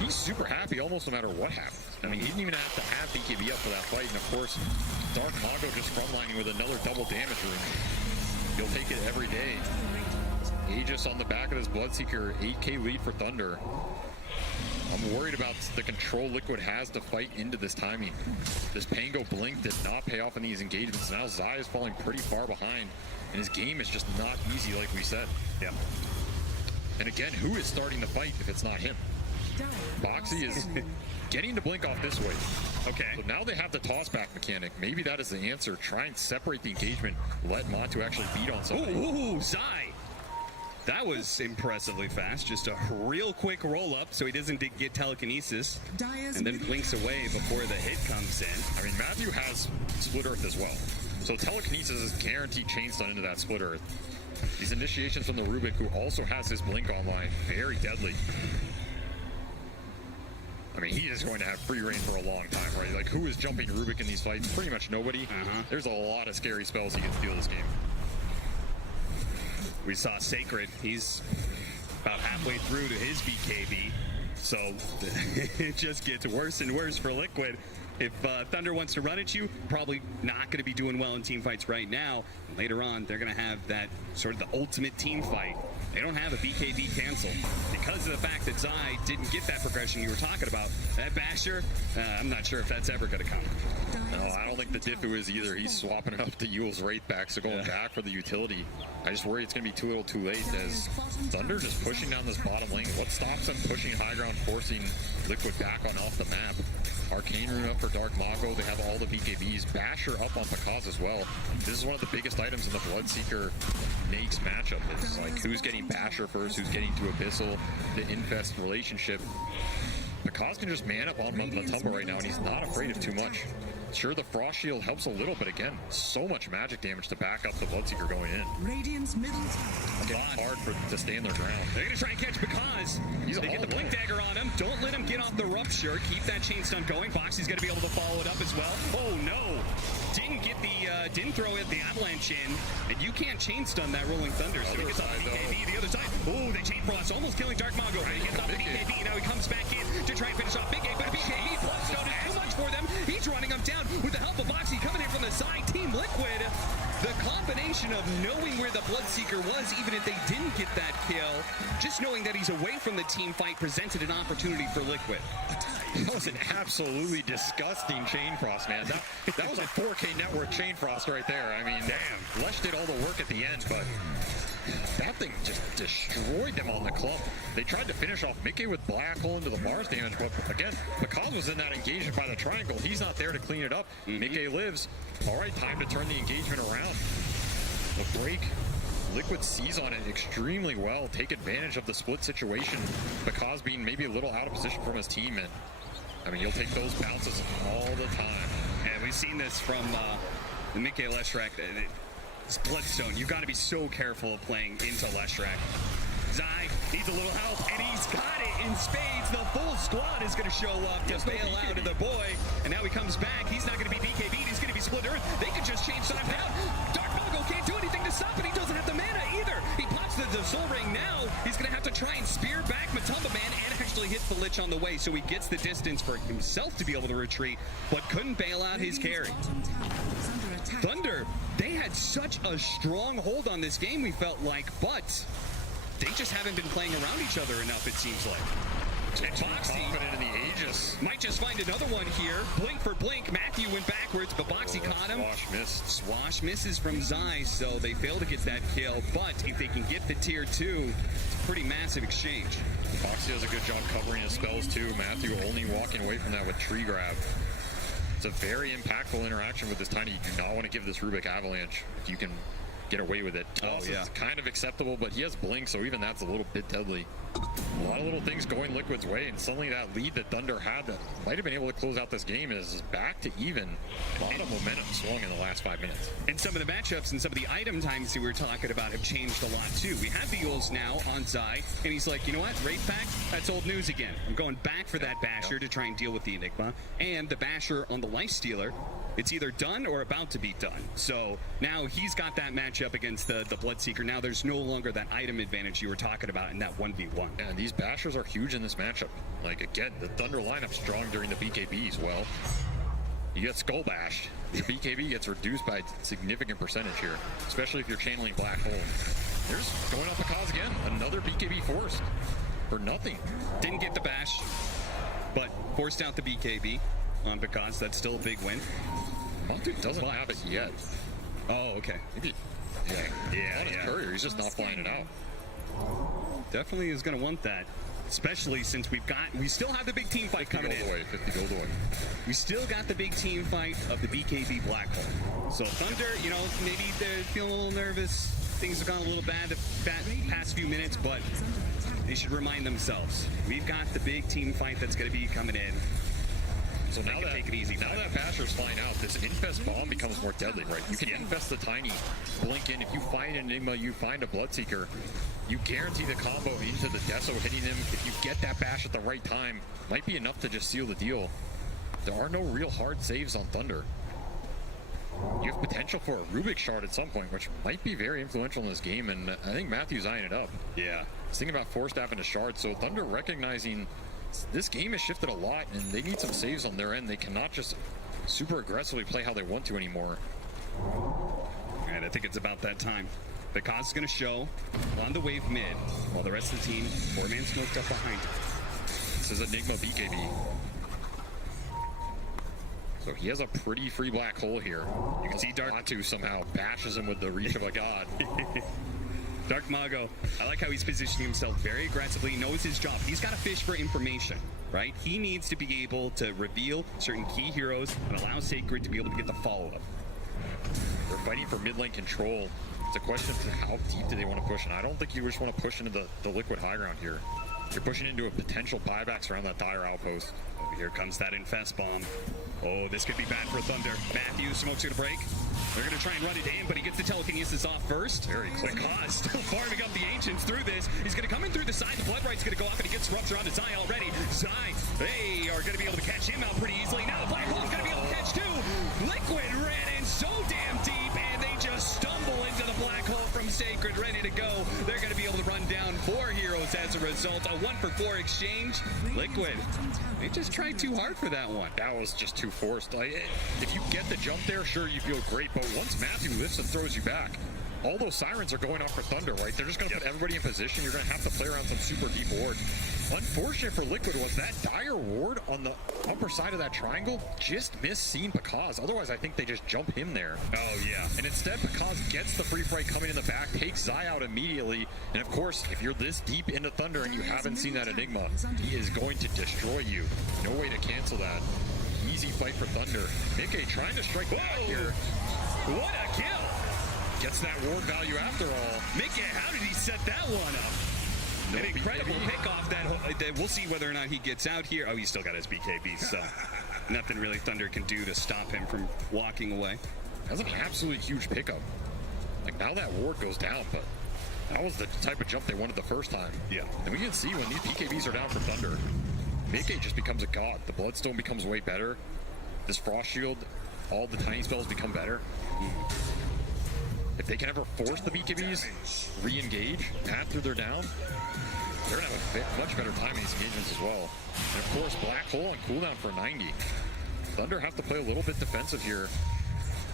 He's super happy almost no matter what happens. I mean, he didn't even have to have BKB up for that fight. And of course, Dark Mago just frontlining with another double damage rune. He'll take it every day. Aegis on the back of this Bloodseeker, 8k lead for Thunder. I'm worried about the control Liquid has to fight into this timing. This Pango blink did not pay off in these engagements. Now Zai is falling pretty far behind, and his game is just not easy like we said. Yeah. And again, who is starting the fight if it's not him? Boxy is getting the blink off this way. Okay. So now they have the toss back mechanic. Maybe that is the answer. Try and separate the engagement. Let Matu actually beat on somebody. Ooh, Zai. That was impressively fast. Just a real quick roll up so he doesn't get telekinesis and then blinks away before the hit comes in. I mean, Matthew has Split Earth as well. So telekinesis is guaranteed chain stun into that Split Earth. These initiations from the Rubik, who also has his blink online, very deadly. I mean, he is going to have free reign for a long time, right? Like, who is jumping Rubik in these fights? Pretty much nobody. There's a lot of scary spells he can steal this game. We saw Sacred. He's about halfway through to his BKB. So it just gets worse and worse for Liquid. If Thunder wants to run at you, probably not going to be doing well in team fights right now. Later on, they're going to have that sort of the ultimate team fight They don't have a BKB cancel because of the fact that Zai didn't get that progression you were talking about. That Basher, I'm not sure if that's ever going to come. No, I don't think the Diffu is either. He's swapping up the Yule's Wraith back, so going back for the utility. I just worry it's going to be too little too late as Thunder just pushing down this bottom lane. What stops them pushing high ground, forcing Liquid back on off the map? Arcane Rune up for Dark Mago. They have all the BKBs. Basher up on Pakaz as well. This is one of the biggest items in the Bloodseeker Nakes matchup. It's like who's getting Basher first, who's getting to Abyssal, the Infest relationship. Pakaz can just man up on Matumba right now, and he's not afraid of too much. Sure, the Frost Shield helps a little, but again, so much magic damage to back up the Bloodseeker going in. Radiant's middle tower. It's hard to stand their ground. They're going to try and catch Pakaz. They get the Blink Dagger on him. Don't let him get off the Rupture. Keep that chain stun going. Boxy's going to be able to follow it up as well. Oh, no. Didn't throw it the Avalanche in, and you can't chain stun that Rolling Thunder. So he gets off the BKB, the other side. Oh, they chain frost, almost killing Dark Mago. But he gets off the BKB, now he comes back in to try and finish off Big A, but a BKB plus stone is too much for them. He's running them down with the help of Boxy coming in from the side. Team Liquid, the combination of knowing where the Bloodseeker was, even if they didn't get that kill, just knowing that he's away from the team fight presented an opportunity for Liquid. That was an absolutely disgusting chain frost, man. That was a 4K network chain frost right there. I mean, damn. Lesh did all the work at the end, but that thing just destroyed them on the clump. They tried to finish off Mickey with Black Hole into the Mars damage, but again, Pakaz was in that engagement by the triangle. He's not there to clean it up. Mickey lives. All right, time to turn the engagement around. The break. Liquid sees on it extremely well, take advantage of the split situation. Pakaz being maybe a little out of position from his team, and I mean, he'll take those bounces all the time. And we've seen this from the Mickey Leshrac. It's Bloodstone. You've got to be so careful of playing into Leshrac. Zai needs a little help, and he's got it in spades. The full squad is going to show up to bail out of the boy. And now he comes back. He's not going to be BKB'd. He's going to be split earth. They can just change time down. Dark Mago can't do anything to stop it. He doesn't have the mana either. He pops the Soul Ring now. He's going to have to try and spear back Matumba Man and actually hit the Lich on the way. So he gets the distance for himself to be able to retreat, but couldn't bail out his carry. Thunder, they had such a strong hold on this game, we felt like, but they just haven't been playing around each other enough, it seems like. And Boxy in the Aegis might just find another one here. Blink for blink. Matthew went backwards, but Boxy caught him. Swash missed. Swash misses from Zai, so they fail to get that kill. But if they can get the tier 2, it's a pretty massive exchange. Boxy does a good job covering his spells too. Matthew only walking away from that with Tree Grab. It's a very impactful interaction with this Tiny. You do not want to give this Rubik Avalanche if you can get away with it. It's kind of acceptable, but he has Blink, so even that's a little bit deadly. A lot of little things going Liquid's way, and suddenly that lead that Thunder had that might have been able to close out this game is back to even. A lot of momentum swung in the last 5 minutes. And some of the matchups and some of the item times that we were talking about have changed a lot too. We have the Yules now on Zai, and he's like, you know what, Wraith Pact, that's old news again. I'm going back for that Basher to try and deal with the Enigma, and the Basher on the Lifestealer. It's either done or about to be done. So now he's got that matchup against the Bloodseeker. Now there's no longer that item advantage you were talking about in that 1v1. And these Bashers are huge in this matchup. Like, again, the Thunder lineup's strong during the BKBs. Well, you get Skull Bashed. Your BKB gets reduced by a significant percentage here, especially if you're channeling Black Hole. There's going up the cause again. Another BKB forced for nothing. Didn't get the bash, but forced out the BKB on Pakaz. That's still a big win. Montu doesn't have it yet. Oh, okay. Maybe, yeah. Courier, he's just not flying it out. Definitely is going to want that, especially since we still have the big team fight coming in. 50 gold away. We still got the big team fight of the BKB Black Hole. So Thunder, maybe they're feeling a little nervous. Things have gone a little bad the past few minutes, but they should remind themselves. We've got the big team fight that's going to be coming in. So now that take it easy. Now that Basher's flying out, this Infest Bomb becomes more deadly, right? You can infest the Tiny, blink in. If you find an Enigma, you find a Bloodseeker, you guarantee the combo into the Deso hitting him. If you get that Bash at the right time, might be enough to just seal the deal. There are no real hard saves on Thunder. You have potential for a Rubik Shard at some point, which might be very influential in this game, and I think Matthew's eyeing it up. Yeah. He's thinking about Force Staff into Shard, so Thunder recognizing this game has shifted a lot, and they need some saves on their end. They cannot just super aggressively play how they want to anymore. All right, I think it's about that time. Because is going to show on the wave mid, while the rest of the team, 4-man smoked up behind him. This is Enigma BKB. So he has a pretty free black hole here. You can see Dark2 somehow bashes him with the reach of a god. Dark Mago, I like how he's positioning himself very aggressively, knows his job. He's got to fish for information, right? He needs to be able to reveal certain key heroes and allow Sacred to be able to get the follow-up. They're fighting for mid lane control. It's a question of how deep do they want to push, and I don't think you just want to push into the Liquid high ground here. You're pushing into a potential buybacks around that dire outpost. Here comes that Infest Bomb. Oh, this could be bad for Thunder. Matthew, smoke's gonna break. They're gonna try and run it in, but he gets the telekinesis off first. Very quick. Because still farming up the Ancients through this. He's gonna come in through the side. The Blood Right's gonna go off, and he gets Rupture onto Zai already. Zai, they are gonna be able to catch him out pretty easily. Now the Black Hole's gonna be able to catch too. Liquid ran in so damn deep, and they just stumble into the Black Hole from Sacred, ready to go. They're gonna be able to run down 4 heroes as a result. A 1-for-4 exchange. Liquid, they just tried too hard for that one. That was just too forced. If you get the jump there, sure, you feel great, but once Matthew lifts and throws you back, all those sirens are going off for Thunder, right? They're just going to put everybody in position. You're going to have to play around some super deep ward. Unfortunate for Liquid was that dire ward on the upper side of that triangle just missed seeing Pakaz. Otherwise, I think they just jump him there. Oh, yeah. And instead, Pakaz gets the free fight coming in the back, takes Zai out immediately. And of course, if you're this deep into Thunder and you haven't seen that Enigma, he is going to destroy you. No way to cancel that. Easy fight for Thunder. Mickey trying to strike back here. What a kill! Gets that ward value after all. Mickey, how did he set that one up? No An incredible BKB. pick off that. We'll see whether or not he gets out here. Oh, he's still got his BKB, so nothing really Thunder can do to stop him from walking away. That's an absolutely huge pickup. Like, now that ward goes down, but that was the type of jump they wanted the first time. Yeah. And we can see when these BKBs are down for Thunder, Mickey just becomes a god. The Bloodstone becomes way better. This Frost Shield, all the tiny spells become better. If they can ever force the BKBs, re-engage after they're down, they're going to have a much better time in these engagements as well. And of course, Black Hole on cooldown for 90. Thunder have to play a little bit defensive here.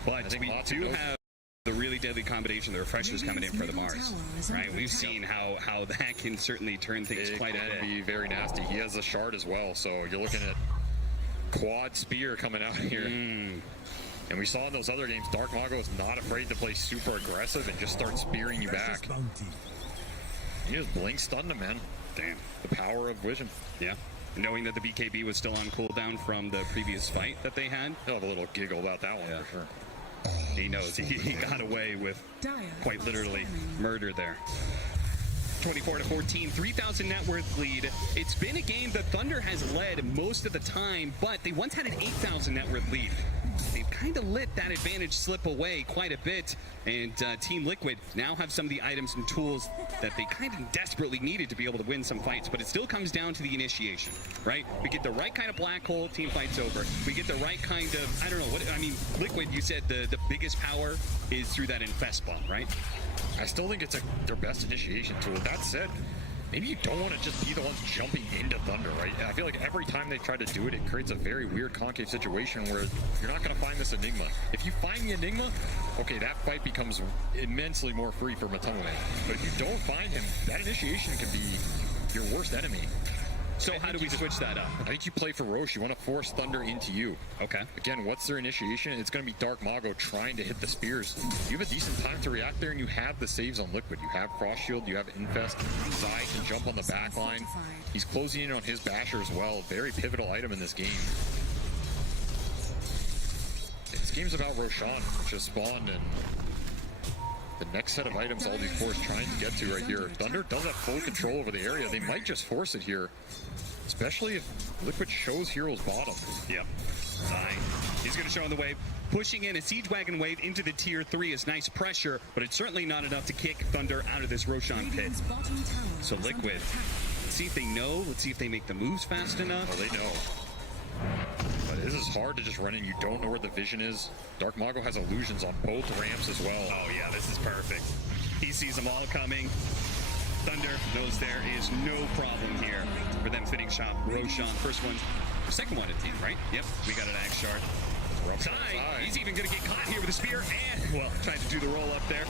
But we do have the really deadly combination, the refreshers coming in for the Mars, right? We've seen how that can certainly turn things quite a bit. Be very nasty. He has a shard as well, so you're looking at quad spear coming out here. And we saw in those other games, Dark Mago is not afraid to play super aggressive and just start spearing you back. He just blink stunned him, man. Damn. The power of vision. Yeah. Knowing that the BKB was still on cooldown from the previous fight that they had. He'll have a little giggle about that one for sure. He knows he got away with quite literally murder there. 24-14, 3,000 net worth lead. It's been a game that Thunder has led most of the time, but they once had an 8,000 net worth lead. They've kind of let that advantage slip away quite a bit, and Team Liquid now have some of the items and tools that they kind of desperately needed to be able to win some fights, but it still comes down to the initiation, right? We get the right kind of black hole, team fight's over. We get the right kind of, I don't know, Liquid, you said the biggest power is through that Infest Bomb, right? I still think it's their best initiation tool. That said, maybe you don't want to just be the ones jumping into Thunder, right? I feel like every time they try to do it, it creates a very weird concave situation where you're not going to find this Enigma. If you find the Enigma, okay, that fight becomes immensely more free for Matomame. But if you don't find him, that initiation can be your worst enemy. So how do we switch that up? I think you play for Roche. You want to force Thunder into you. Okay. Again, what's their initiation? It's going to be Dark Mago trying to hit the spears. You have a decent time to react there, and you have the saves on Liquid. You have Frost Shield, you have Infest. Zai can jump on the back line. He's closing in on his Basher as well. Very pivotal item in this game. This game's about Roshan, which has spawned, and the next set of items all these fours trying to get to right here. Thunder does have full control over the area. They might just force it here, especially if Liquid shows Heroes bottom. Yep. Zai, he's going to show on the wave. Pushing in a Siege Wagon wave into the tier 3 is nice pressure, but it's certainly not enough to kick Thunder out of this Roshan pit. So Liquid, let's see if they know. Let's see if they make the moves fast enough. Oh, they know. But this is hard to just run in. You don't know where the vision is. Dark Mago has illusions on both ramps as well. Oh yeah, this is perfect. He sees them all coming. Thunder knows there is no problem here for them fitting shot Roshan. First one, second one at team, right? Yep, we got an Axe Shard. Zai, he's even going to get caught here with a spear and, well, trying to do the roll up there.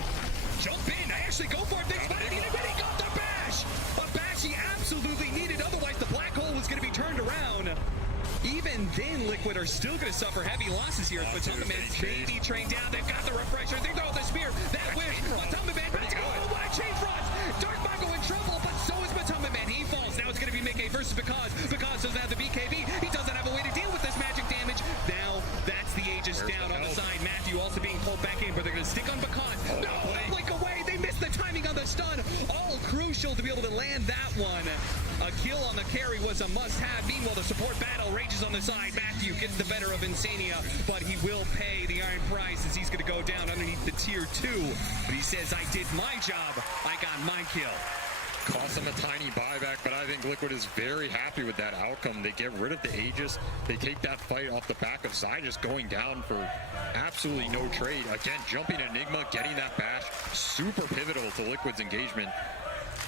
Jump in, actually go for it, big spot, and he got the bash! A bash he absolutely needed, otherwise the black hole was going to be turned around. Even then, Liquid are still going to suffer heavy losses here. Matumba Man's baby train down, they've got the refresher, they throw the spear, that wish, Matumba Man, let's go, oh my, chain frost! Dark Mago in trouble, but so is Matumba Man, he falls. Now it's going to be Mickey versus Because doesn't have the BKB, he doesn't have a way to deal with this magic damage. Now, that's the Aegis down on the side. Matthew also being pulled back in, but they're going to stick on Because. No, blink away, they missed the timing on the stun. All crucial to be able to land that one. A kill on the carry was a must-have. Meanwhile, the support battle rages on the side. Matthew gets the better of Insania, but he will pay the iron price as he's going to go down underneath the tier 2. But he says, I did my job. I got my kill. Cost them a tiny buyback, but I think Liquid is very happy with that outcome. They get rid of the Aegis. They take that fight off the back of Zai just going down for absolutely no trade. Again, jumping Enigma, getting that bash, super pivotal to Liquid's engagement.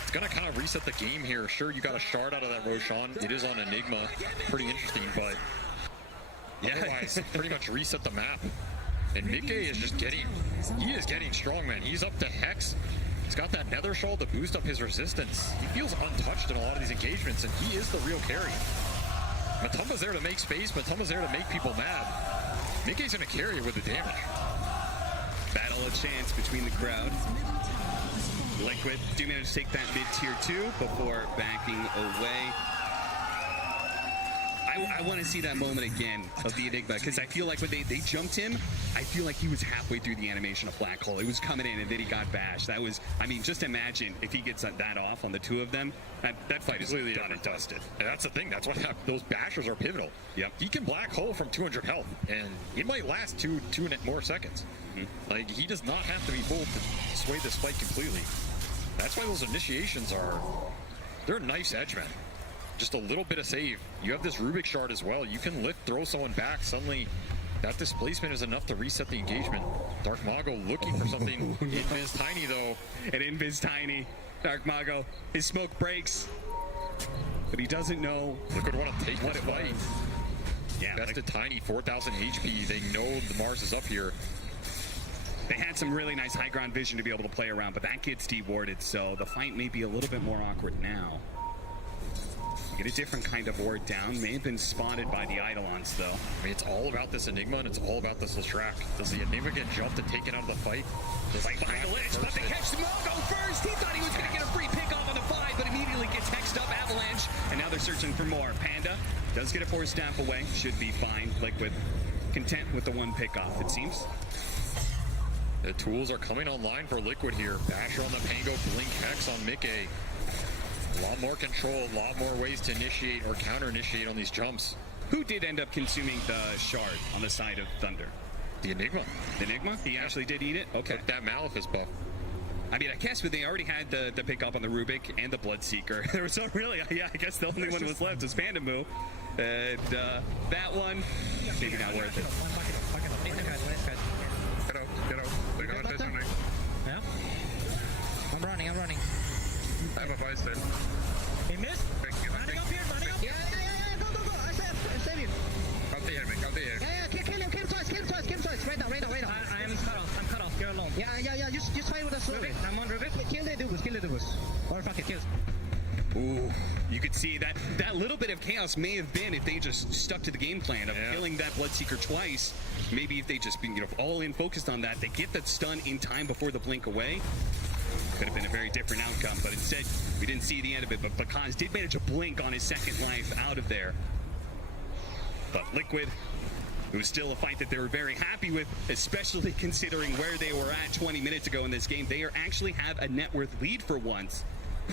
It's going to kind of reset the game here. Sure, you got a shard out of that Roshan. It is on Enigma. Pretty interesting, but otherwise, pretty much reset the map. And Mickey is just getting strong, man. He's up to Hex. He's got that Nether Shawl to boost up his resistance. He feels untouched in a lot of these engagements, and he is the real carry. Matumba's there to make space. Matumba's there to make people mad. Mickey's going to carry it with the damage. Battle a chance between the crowd. Liquid do manage to take that mid-tier 2 before backing away. I want to see that moment again of the Enigma, because I feel like when they jumped him, I feel like he was halfway through the animation of Black Hole. It was coming in, and then he got bashed. That was, I mean, just imagine if he gets that off on the two of them. That fight is completely done and dusted. And that's the thing. That's what happened. Those bashers are pivotal. Yep. He can Black Hole from 200 health, and it might last two more seconds. Mm-hmm. Like, he does not have to be pulled to sway this fight completely. That's why those initiations they're a nice edge, man. Just a little bit of save. You have this Rubik shard as well. You can throw someone back. Suddenly, that displacement is enough to reset the engagement. Dark Mago looking for something. Invis Tiny, though. And Invis Tiny. Dark Mago. His smoke breaks. But he doesn't know. Liquid want to take what it fight. Yeah. Bested Tiny, 4,000 HP. They know the Mars is up here. They had some really nice high ground vision to be able to play around, but that gets dewarded, so the fight may be a little bit more awkward now. Get a different kind of ward down. May have been spotted by the Eidolons, though. I mean, it's all about this Enigma, and it's all about this Leshrac. Does the Enigma get jumped and taken out of the fight? Right behind the ledge, but they catch Mago first! He thought he was going to get a free pick off on the 5, but immediately gets hexed up, Avalanche, and now they're searching for more. Panda does get a force staff away. Should be fine. Liquid content with the one pick off, it seems. The tools are coming online for Liquid here. Basher on the Pango, Blink Hex on Mickey. A lot more control, a lot more ways to initiate or counter-initiate on these jumps. Who did end up consuming the shard on the side of Thunder? The Enigma. The Enigma? He actually did eat it? Okay. Took that Malefice buff. I mean, I guess, but they already had the pick up on the Rubik and the Bloodseeker. There was no really, I guess the only one was left was Pandamu. And that one, maybe not worth it. Yeah? I'm running. I have a vice there. He missed? Running up here. Yeah, go. I save you. I'll stay here, Mick. Yeah, kill him twice. Right now. I'm cut off. You're alone. Yeah. Just fight with us slowly. I'm on Rubik. Kill the Dubus. Or fuck it, kills. Ooh, you could see that little bit of chaos may have been if they just stuck to the game plan of killing that Bloodseeker twice. Maybe if they just been all in focused on that, they get that stun in time before the blink away. Could have been a very different outcome, but instead we didn't see the end of it. But Bakaz did manage a blink on his second life out of there. But Liquid, it was still a fight that they were very happy with, especially considering where they were at 20 minutes ago in this game. They actually have a net worth lead for once,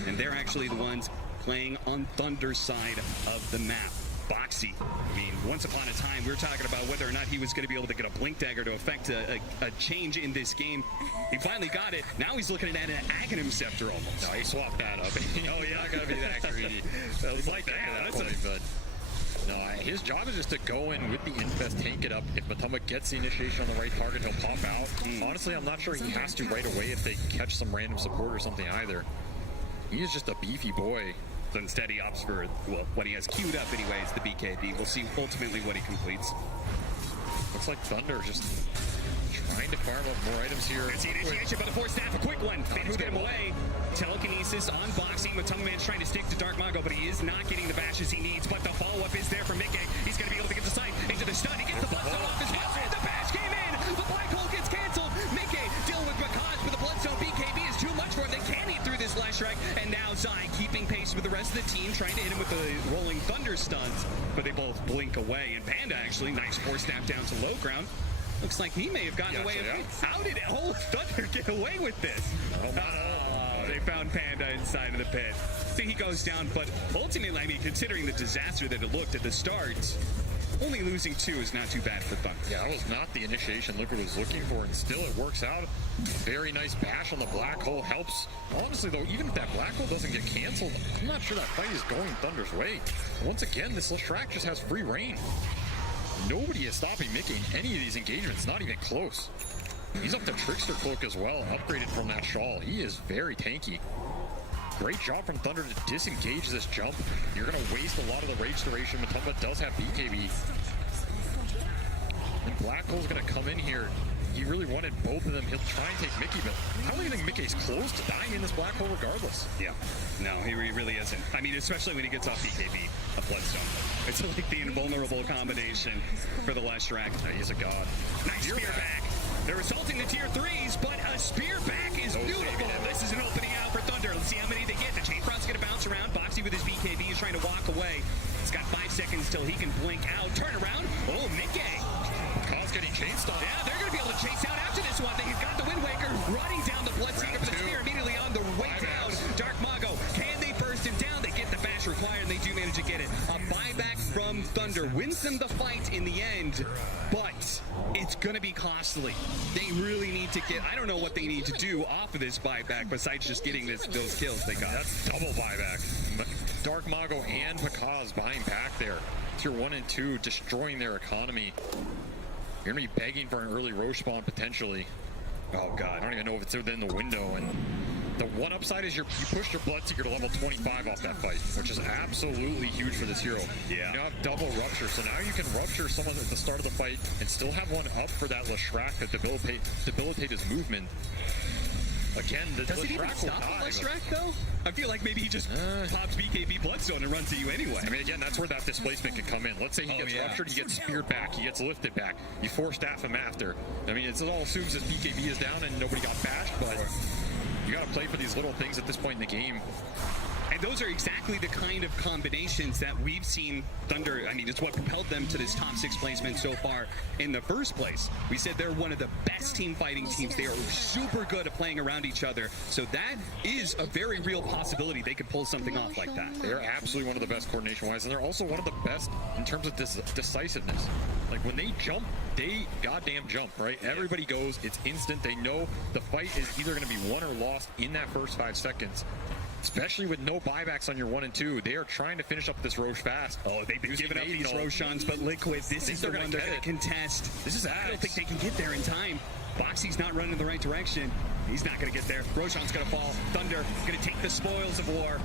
and they're actually the ones playing on Thunder's side of the map. Boxy, I mean, once upon a time, we were talking about whether or not he was going to be able to get a Blink Dagger to affect a change in this game. He finally got it. Now he's looking at an Aghanim Scepter almost. No, he swapped that up. Oh, yeah. Not going to be that greedy. I was like, yeah, that's point, but no, his job is just to go in with the Infest, tank it up. If Matumba gets the initiation on the right target, he'll pop out. Honestly, I'm not sure he has to right away if they catch some random support or something either. He is just a beefy boy. So instead he opts for, well, what he has queued up anyways, the BKB. We'll see ultimately what he completes. Looks like Thunder just trying to farm up more items here. There's the initiation, but the force staff, a quick one. Managed to get him away. Telekinesis on boxing. Matumbaman's trying to stick to Dark Mago, but he is not getting the bashes he needs. But the follow-up is there for Mickey. He's going to be able to get the sight into the stun. He gets the bloodstone off his well, and the bash came in. The black hole gets canceled. Mickey dealing with Bakaz, but the bloodstone BKB is too much for him. They can't eat through this last strike. And now Zai keeping pace with the rest of the team, trying to hit him with the rolling thunder stuns, but they both blink away. And Panda actually, nice force snap down to low ground. Looks like he may have gotten away. How did Thunder get away with this? They found Panda inside of the pit. So he goes down, but ultimately, I mean, considering the disaster that it looked at the start, only losing 2 is not too bad for Thunder. Yeah, that was not the initiation Liquid was looking for, and still it works out. Very nice bash on the black hole helps. Honestly, though, even if that black hole doesn't get canceled, I'm not sure that fight is going Thunder's way. Once again, this Leshrac just has free reign. Nobody is stopping Mickey in any of these engagements, not even close. He's up to Trickster Cloak as well, upgraded from that shawl. He is very tanky. Great job from Thunder to disengage this jump. You're going to waste a lot of the rage duration. Matumba does have BKB. And Black Hole's going to come in here. He really wanted both of them. He'll try and take Mickey, but I don't even think Mickey's close to dying in this Black Hole regardless. Yeah, no, he really isn't. I mean, especially when he gets off BKB, a Bloodstone. It's like the invulnerable combination for the Leshrac. He's a god. Nice spear back. They're assaulting the tier 3s, but a spear back is beautiful. This is an opening out for Thunder. Let's see how many they get. The chain front's going to bounce around. Boxy with his BKB is trying to walk away. He's got 5 seconds till he can blink out. Turn around. Oh, Mickey. Cause getting chain stopped. Yeah, they're going to be able to chase out after this one. They've got the Wind Waker running down the Bloodseeker, but the spear immediately on the way down. Dark Mago, can they burst him down? They get the bash required, and they do manage to get it. A buyback from Thunder wins them the fight in the end, but it's going to be costly. They really need to get, I don't know what they need to do off of this buyback besides just getting those kills they got. That's double buyback. Dark Mago and Pakaz buying back there. Tier 1 and 2 destroying their economy. You're going to be begging for an early Roche spawn potentially. Oh god, I don't even know if it's within the window. And the one upside is you pushed your Bloodseeker to level 25 off that fight, which is absolutely huge for this hero. Yeah. You now have double rupture, so now you can rupture someone at the start of the fight and still have one up for that Leshrac to debilitate his movement. Again, does it even stop Leshrac though? I feel like maybe he just pops BKB Bloodstone and runs to you anyway. I mean, again, that's where that displacement can come in. Let's say he gets ruptured, he gets speared back, he gets lifted back. You force staff him after. I mean, it all assumes his BKB is down and nobody got bashed, but you got to play for these little things at this point in the game. And those are exactly the kind of combinations that we've seen Thunder, I mean, it's what propelled them to this top 6 placement so far in the first place. We said they're one of the best team fighting teams. They are super good at playing around each other. So that is a very real possibility they could pull something off like that. They're absolutely one of the best coordination-wise, and they're also one of the best in terms of decisiveness. Like, when they jump, they goddamn jump, right? Everybody goes, it's instant. They know the fight is either going to be won or lost in that first 5 seconds. Especially with no buybacks on your 1 and 2. They are trying to finish up this Roche fast. Oh, they've been giving up these Roshans, but Liquid, this is the one they're going to contest. This is I don't think they can get there in time. Boxy's not running in the right direction. He's not going to get there. Roshan's going to fall. Thunder going to take the spoils of war.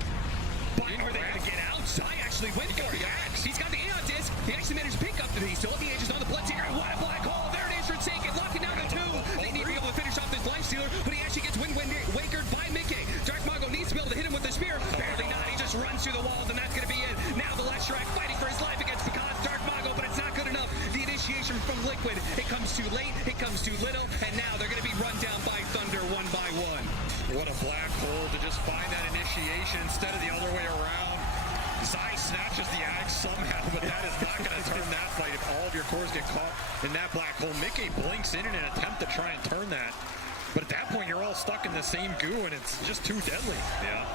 But are they going to get out? Zai actually went for the axe. He's got the Aeon Disc. He actually managed to pick up the piece. Still the edges on the Bloodseeker. What a black hole. There it is for Forsaken. Locking down the 2. They need to be able to finish off this Lifestealer, but he actually gets Wind Wakered by Mickey. Dark Mago needs to be able to hit him with the spear. Barely not. He just runs through the walls, and that's going to be it. Now the Leshrac fighting for his life against Pakaz Dark Mago, but it's not good enough. The initiation from Liquid. It comes too late. It comes too little, and now they're going to be run down by Thunder 1 by 1. What a black hole to just find that initiation instead of the other way around. Zai snatches the axe somehow, but that is not going to turn that fight if all of your cores get caught in that black hole. Mickey blinks in an attempt to try and turn that. But at that point, you're all stuck in the same goo, and it's just too deadly. Yeah.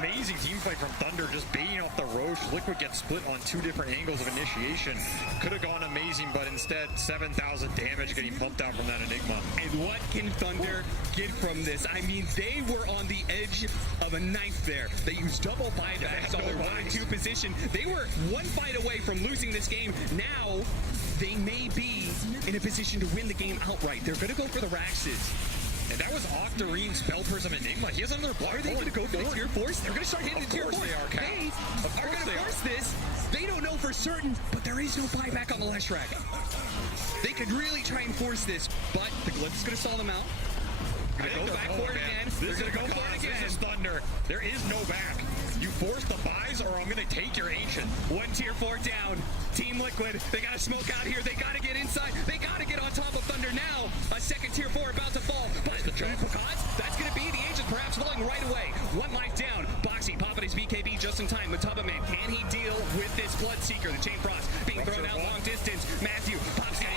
Amazing team fight from Thunder, just baiting off the Roche. Liquid gets split on 2 different angles of initiation. Could have gone amazing, but instead, 7,000 damage getting pumped out from that Enigma. And what can Thunder get from this? I mean, they were on the edge of a knife there. They used double buybacks on their 1 and 2 position. They were 1 fight away from losing this game. Now, they may be in a position to win the game outright. They're going to go for the Raxes. And that was Octarine, Spell Prism, Enigma. He has another block. Are they going to go for the tier 4s? They're going to start hitting the tier 4s. They are, Cap. They are going to force this. They don't know for certain, but there is no buyback on the Leshrac. They could really try and force this, but the Glyph is going to stall them out. They're going to go back for it again. They're going to go for it again. This is Thunder. There is no back. You force the buys, or I'm going to take your Ancient. One tier 4 down. Team Liquid, they got to smoke out here. They got to get inside. They got to get on top of Thunder now. A second tier 4 about to fall. But the Picard, that's going to be the Ancient perhaps falling right away. One life down. Boxy popping his BKB just in time. Mataba Man, can he deal with this Bloodseeker? The Chain Frost being thrown out long distance. Matthew pops down.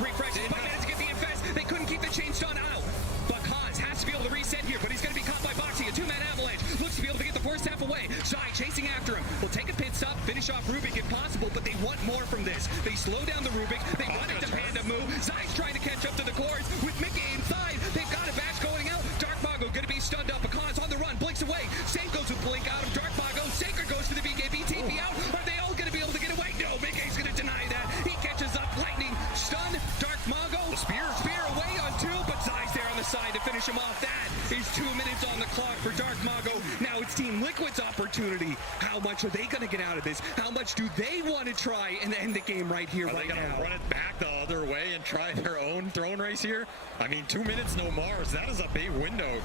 Refreshes. 5 minutes to get the infest. They couldn't keep the Chain Stun out. But Kaz has to be able to reset here, but he's going to be caught by Boxy. A 2-man avalanche. Looks to be able to get the first half away. Zai chasing after him. Will take a pit stop, finish off Rubik if possible, but they want more from this. They slow down the Rubik. They want it to Panda move. Zai's trying to catch up to the cores with Mickey inside. They've got a bash going out. Dark Mago going to be stunned up. Kaz on the run. Blinks away. Safe goes with Blink out of Dark Mago. Sacred goes for the BKB. TP out. Are they all going to be able to get away? No, Mickey's going to deny that. He catches up. Lightning. Stun. Dark Mago. Spear away on 2, but Zai's there on the side to finish him off. That is 2 minutes on the clock for Dark Mago. Now it's Team Liquid's opportunity. How much are they going to get out of this? How much do they want to try and end the game right here, right now? Are they going to run it back the other way and try their own throne race here? I mean, 2 minutes, no Mars. That is a big window.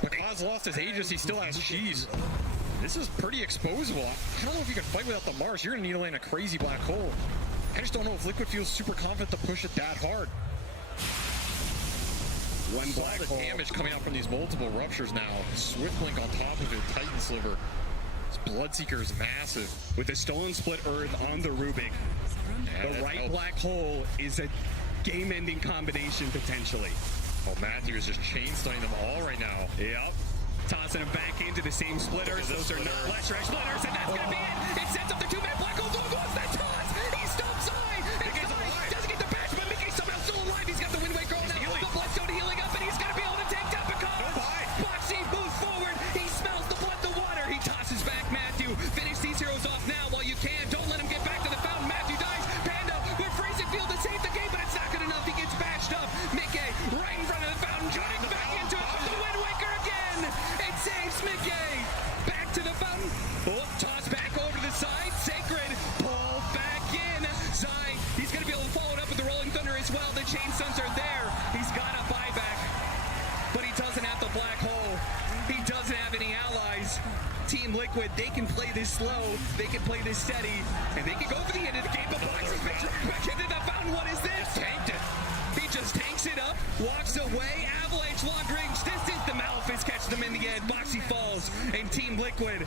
But Kaz lost his Aegis. He still has Cheese. This is pretty exposable. I don't know if you can fight without the Mars. You're going to need to land a crazy black hole. I just don't know if Liquid feels super confident to push it that hard. One black hole. Damage coming out from these multiple ruptures now. Swift Blink on top of it. Titan Sliver. This Bloodseeker is massive. With the Stolen Split Earth on the Rubik, the right helps. black hole is a game-ending combination potentially. Oh, Matthew is just chain stunning them all right now. Yep. Tossing them back into the same splitters. Those are not Leshrac splitters, and that's going to be it. It sets up the 2-man black hole. Don't go off that toss. He stops Zai. And Zai doesn't get the bash, but Mickey's somehow still alive. He's got the Wind Waker on now. The Bloodstone healing up, and he's going to be able to take down Picard. Boxy moves forward. He smells the blood, the water. He tosses back Matthew. Finish these heroes off now while you can. Don't let him get back to the fountain. Matthew dies. Panda with freezing field to save the game, but it's not good enough. He gets bashed up. Mickey right in front of the fountain, drives back into it. The Wind Waker again. It saves Mickey. Back to the fountain. Oh, toss back over to the side. Sacred pull back in. Zai, he's going to be able to follow it up with the Rolling Thunder as well. The Chain Stuns are there. He's got a buyback, but he doesn't have the black hole. He doesn't have any allies. Team Liquid, they can play this slow, they can play this steady, and they can go for the end of the game. But Boxy's back into the fountain. What is this? Tanked it. He just tanks it up, walks away. Avalanche long range distance. The Malefice catches them in the end. Boxy falls, and Team Liquid,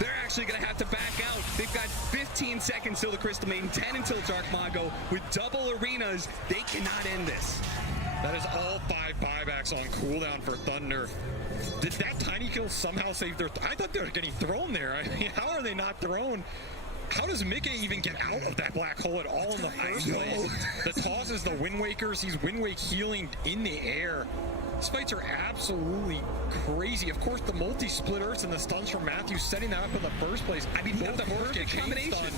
they're actually going to have to back out. They've got 15 seconds till the Crystal Maiden, 10 until Dark Mago. With double arenas, they cannot end this. That is all 5 buybacks on cooldown for Thunder. Did that tiny kill somehow save their... I thought they were getting thrown there. I mean, how are they not thrown? How does Mickey even get out of that black hole at all in the first place? The toss is the Wind Wakers. He's Wind Wake healing in the air. These fights are absolutely crazy. Of course, the multi-split Earths and the stuns from Matthew setting that up in the first place. I mean, he got the perfect combination.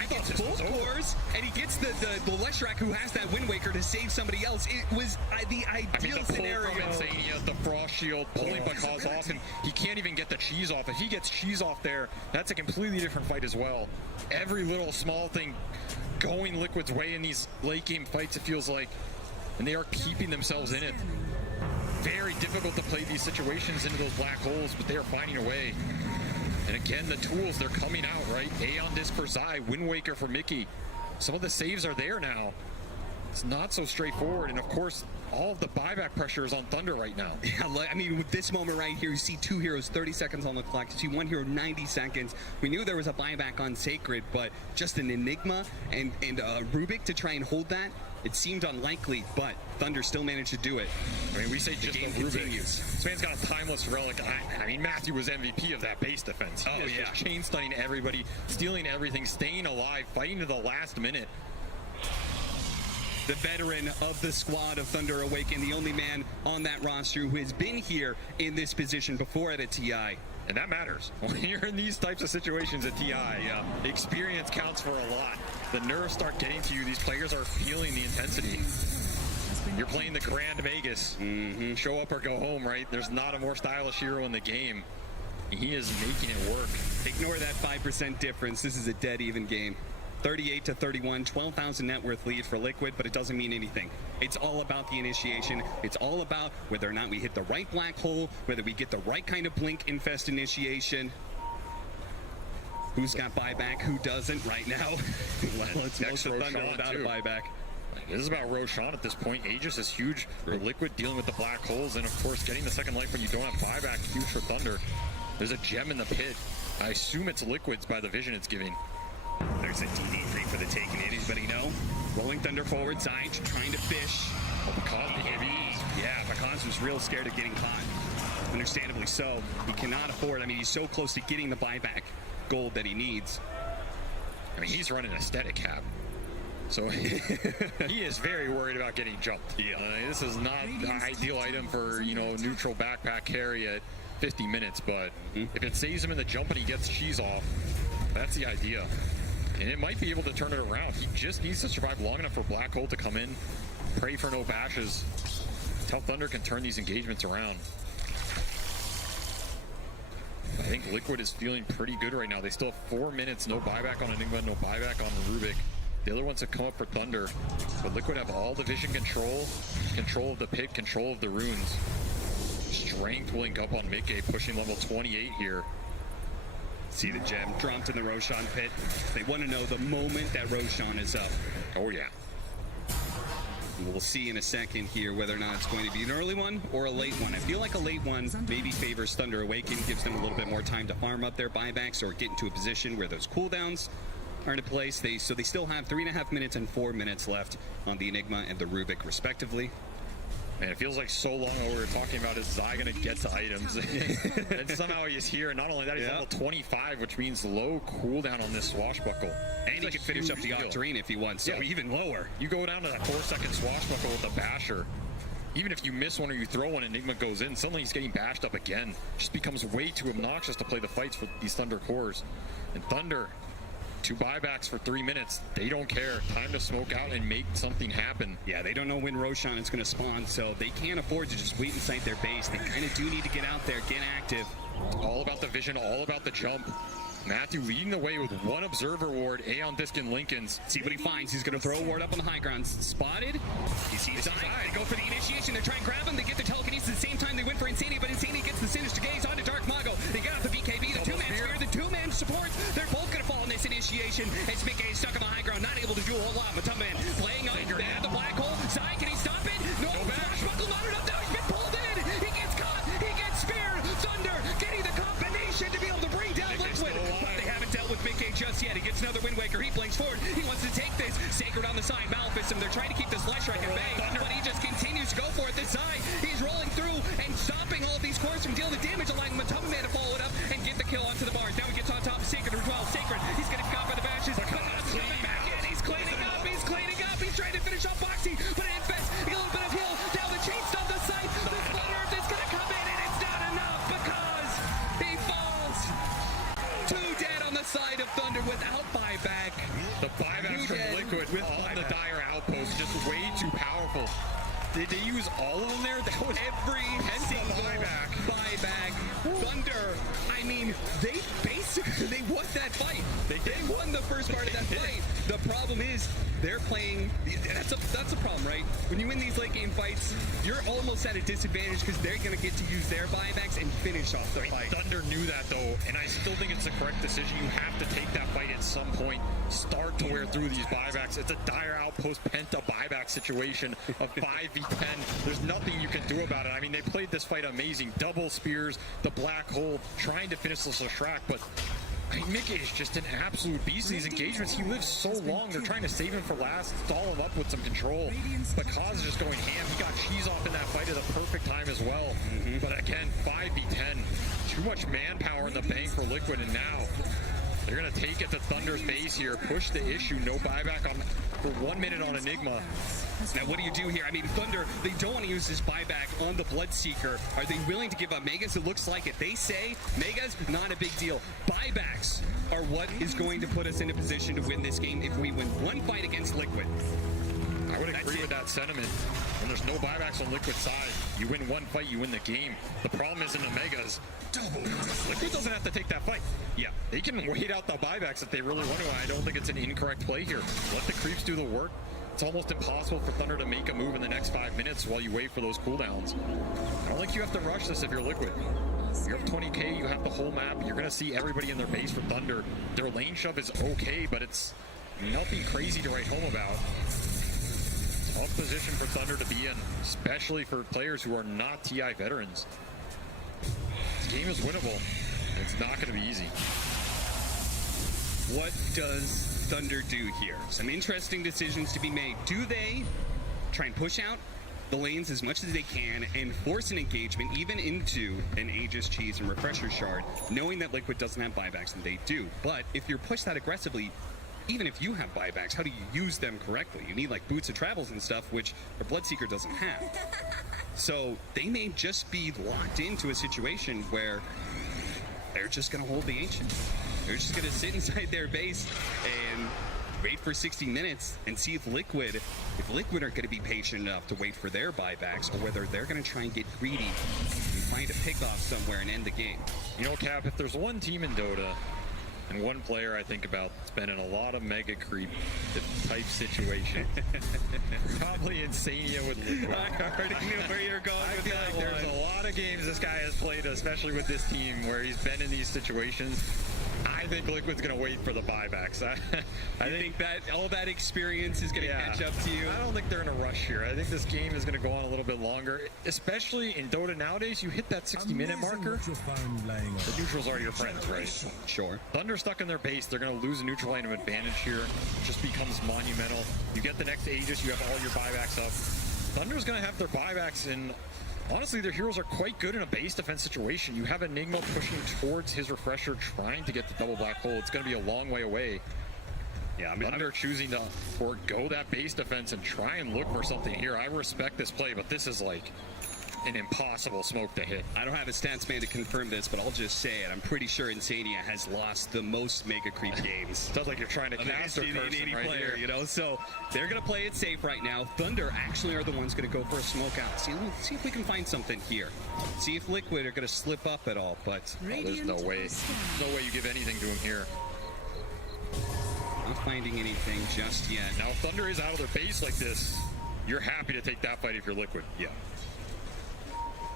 He gets both cores, and he gets the Leshrac who has that Wind Waker to save somebody else. It was the ideal scenario. Saying he has the Frost Shield pulling Bakaz off, and he can't even get the cheese off. If he gets cheese off there, that's a completely different fight as well. Every little small thing going Liquid's way in these late game fights, it feels like, and they are keeping themselves in it. Very difficult to play these situations into those black holes, but they are finding a way. And again, the tools, they're coming out, right? Aeon Disc for Zai, Wind Waker for Mickey. Some of the saves are there now. It's not so straightforward. And of course, all of the buyback pressure is on Thunder right now. Yeah, I mean, with this moment right here, you see 2 heroes, 30 seconds on the clock. You see 1 hero, 90 seconds. We knew there was a buyback on Sacred, but just an Enigma and Rubik to try and hold that, it seemed unlikely, but Thunder still managed to do it. I mean, we say just the Rubik. This man's got a timeless relic. I mean, Matthew was MVP of that base defense. He was just chain stunning everybody, stealing everything, staying alive, fighting to the last minute. The veteran of the squad of Thunder Awaken, the only man on that roster who has been here in this position before at a TI. And that matters. When you're in these types of situations at TI, experience counts for a lot. The nerves start getting to you. These players are feeling the intensity. You're playing the Grand Magus. Show up or go home, right? There's not a more stylish hero in the game. He is making it work. Ignore that 5% difference. This is a dead even game. 38-31, 12,000 net worth lead for Liquid, but it doesn't mean anything. It's all about the initiation. It's all about whether or not we hit the right black hole, whether we get the right kind of blink infest initiation. Who's got buyback, who doesn't right now? Well, it's most of Thunder without a buyback. This is about Roshan at this point. Aegis is huge for Liquid, dealing with the black holes, and of course getting the second life when you don't have buyback, huge for Thunder. There's a gem in the pit. I assume it's Liquid's by the vision it's giving. There's a DD3 for the taking. Anybody know? Rolling Thunder forward side, trying to fish. Bakaz was real scared of getting caught. Understandably so. He cannot afford, I mean, he's so close to getting the buyback gold that he needs. I mean, he's running a static cap. So he is very worried about getting jumped. This is not the ideal item for, neutral backpack carry at 50 minutes, but if it saves him in the jump and he gets cheese off, that's the idea. And it might be able to turn it around. He just needs to survive long enough for Black Hole to come in, pray for no bashes. Tell Thunder can turn these engagements around. I think Liquid is feeling pretty good right now. They still have 4 minutes, no buyback on Enigma, no buyback on Rubik. The other ones have come up for Thunder, but Liquid have all the vision control of the pit, control of the runes. Strength will link up on Mickey, pushing level 28 here. See the gem dropped in the Roshan pit. They want to know the moment that Roshan is up. Oh yeah. We'll see in a second here whether or not it's going to be an early one or a late one. I feel like a late one maybe favors Thunder Awaken, gives them a little bit more time to farm up their buybacks or get into a position where those cooldowns are in place. So they still have 3.5 minutes and 4 minutes left on the Enigma and the Rubik respectively. Man, it feels like so long ago we were talking about is Zai going to get to items. And somehow he's here. And not only that, he's level 25, which means low cooldown on this swashbuckle. And he can finish up the Octarine if he wants, so even lower. You go down to that 4-second swashbuckle with the basher. Even if you miss one or you throw one, Enigma goes in, suddenly he's getting bashed up again. Just becomes way too obnoxious to play the fights for these Thunder cores. And Thunder, 2 buybacks for 3 minutes. They don't care. Time to smoke out and make something happen. Yeah, they don't know when Roshan is going to spawn, so they can't afford to just wait inside their base. They kind of do need to get out there, get active. All about the vision, all about the jump. Matthew leading the way with 1 observer ward, Aeon Disc and Lincoln's. See what he finds. He's going to throw a ward up on the high ground. Spotted. You see the side. They go for the initiation. They try and grab him. They get the telekinesis at the same time. They went for Insanity, but Insanity gets the Sinister Gaze onto Dark Mago. They get out the BKB, the 2-man spear, the 2-man supports. They're both going to fall in this initiation. As Mickey is stuck on the high ground, not able to do a whole lot. Matumman playing up. They have the black hole. Zai, can he stop it? No. Swashbuckle not enough. Now he's been pulled in. He gets caught. He gets speared. Thunder getting the combination to be able to bring down Liquid. But they haven't dealt with Mickey just yet. He gets another Wind Waker. He blinks forward. He wants to take this. Sacred on the side. Maleficent. They're trying to keep this Flash Strike at bay, but he just continues to go for it. This Zai, he's rolling through and stopping all of these cores from dealing the damage, allowing Matumman to follow it up and get the kill onto the bars. Now he gets on top of Sacred as well. Sacred, he's getting caught by the bashes. But coming back in. He's cleaning up. He's cleaning up. He's trying to finish off Boxy, but it infects. A little bit of heal. Down the chain stop the site. The Sputter Earth is going to come in, and it's not enough because he falls. 2 dead on the side of Thunder without buyback. The buyback from Liquid with on the Dire Outpost, just way too powerful. Did they use all of them there? That was every single buyback. Thunder, I mean, they basically won that fight. They won the first part of that fight. The problem is they're playing. That's a problem, right? When you win these late game fights, you're almost at a disadvantage because they're going to get to use their buybacks and finish off the fight. Thunder knew that though, and I still think it's the correct decision. You have to take that fight at some point. Start to wear through these buybacks. It's a Dire Outpost penta buyback situation of 5v10. There's nothing you can do about it. I mean, they played this fight amazing. Double spears, the black hole, trying to finish this Leshrac, but Mickey is just an absolute beast in these engagements. He lives so long. They're trying to save him for last, stall him up with some control. But Kaz is just going ham. He got cheese off in that fight at the perfect time as well. But again, 5v10. Too much manpower in the bank for Liquid, and now they're going to take it to Thunder's base here, push the issue, no buyback on for 1 minute on Enigma. Now, what do you do here? I mean, Thunder, they don't want to use this buyback on the Bloodseeker. Are they willing to give up Megas? It looks like it. They say Megas, not a big deal. Buybacks are what is going to put us in a position to win this game if we win one fight against Liquid. I would agree with that sentiment. When there's no buybacks on Liquid's side, you win one fight, you win the game. The problem is in the Megas, Liquid doesn't have to take that fight. Yeah, they can wait out the buybacks if they really want to. I don't think it's an incorrect play here. Let the creeps do the work. It's almost impossible for Thunder to make a move in the next 5 minutes while you wait for those cooldowns. I don't think you have to rush this if you're Liquid. You have 20k, you have the whole map, you're going to see everybody in their base for Thunder. Their lane shove is okay, but it's nothing crazy to write home about. It's all position for Thunder to be in, especially for players who are not TI veterans. This game is winnable, and it's not going to be easy. What does Thunder do here? Some interesting decisions to be made. Do they try and push out the lanes as much as they can and force an engagement even into an Aegis Cheese and Refresher Shard, knowing that Liquid doesn't have buybacks and they do? But if you're pushed that aggressively, even if you have buybacks, how do you use them correctly? You need like boots of travels and stuff, which a Bloodseeker doesn't have. So they may just be locked into a situation where they're just going to hold the Ancient. They're just going to sit inside their base and wait for 60 minutes and see if Liquid are going to be patient enough to wait for their buybacks, or whether they're going to try and get greedy and find a pick-off somewhere and end the game. You know, Cap, if there's one team in Dota and one player I think about spending a lot of mega creep type situation, probably Insania with Liquid. I already knew where you're going with feel that like there's a lot of games this guy has played, especially with this team, where he's been in these situations. I think Liquid's going to wait for the buybacks. I think that all that experience is going to catch up to you. I don't think they're in a rush here. I think this game is going to go on a little bit longer, especially in Dota nowadays. You hit that 60-minute marker, the neutrals are your friends, right? Sure. Thunder stuck in their base. They're going to lose a neutral line of advantage here. It just becomes monumental. You get the next Aegis, you have all your buybacks up. Thunder's going to have their buybacks in. Honestly, their heroes are quite good in a base defense situation. You have Enigma pushing towards his Refresher, trying to get the double black hole. It's going to be a long way away. Yeah, I mean, Thunder choosing to forego that base defense and try and look for something here. I respect this play, but this is like an impossible smoke to hit. I don't have a stats man to confirm this, but I'll just say it. I'm pretty sure Insania has lost the most mega creep games. Sounds like you're trying to cast a person right player, here. You know, so they're going to play it safe right now. Thunder actually are the ones going to go for a smoke out. See if we can find something here. See if Liquid are going to slip up at all, but there's no way. There's no way you give anything to him here. Not finding anything just yet. Now, if Thunder is out of their base like this, you're happy to take that fight if you're Liquid. Yeah.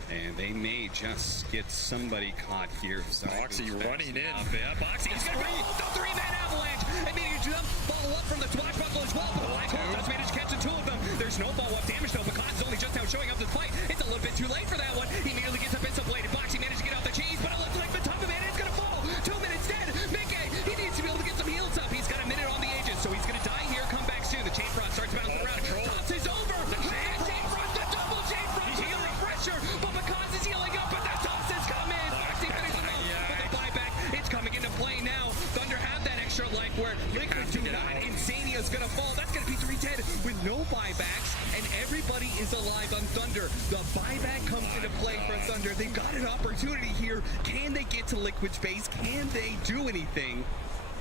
And they may just get somebody caught here. Boxy running in. Boxy's going to go the three-man avalanche. And managed to follow up from the Swashbuckle as well. But the Black Hole does manage to catch the two of them. There's no follow-up damage though. Because is only just now showing up this fight. It's a little bit too late for that one. He immediately gets up in some bladed. Boxy managed to get off the cheese, but it looks like the top of it is going to fall. 2 minutes dead. Mickey, he needs to be able to get some heals up. He's got a minute on the Aegis, so he's going to die here. Come back soon. The chain frost starts bouncing around. Toss is over. The chain frost, the double chain frost. Healing pressure, but because is healing up, but the toss has come in. Boxy finishes him off with a buyback. It's coming into play now. Thunder have that extra life where Liquid do not. Insania's going to fall. That's going to be 3 dead with no buybacks, and everybody is alive on Thunder. The buyback comes into play for Thunder. They've got an opportunity here. Can they get to Liquid's base? Can they do anything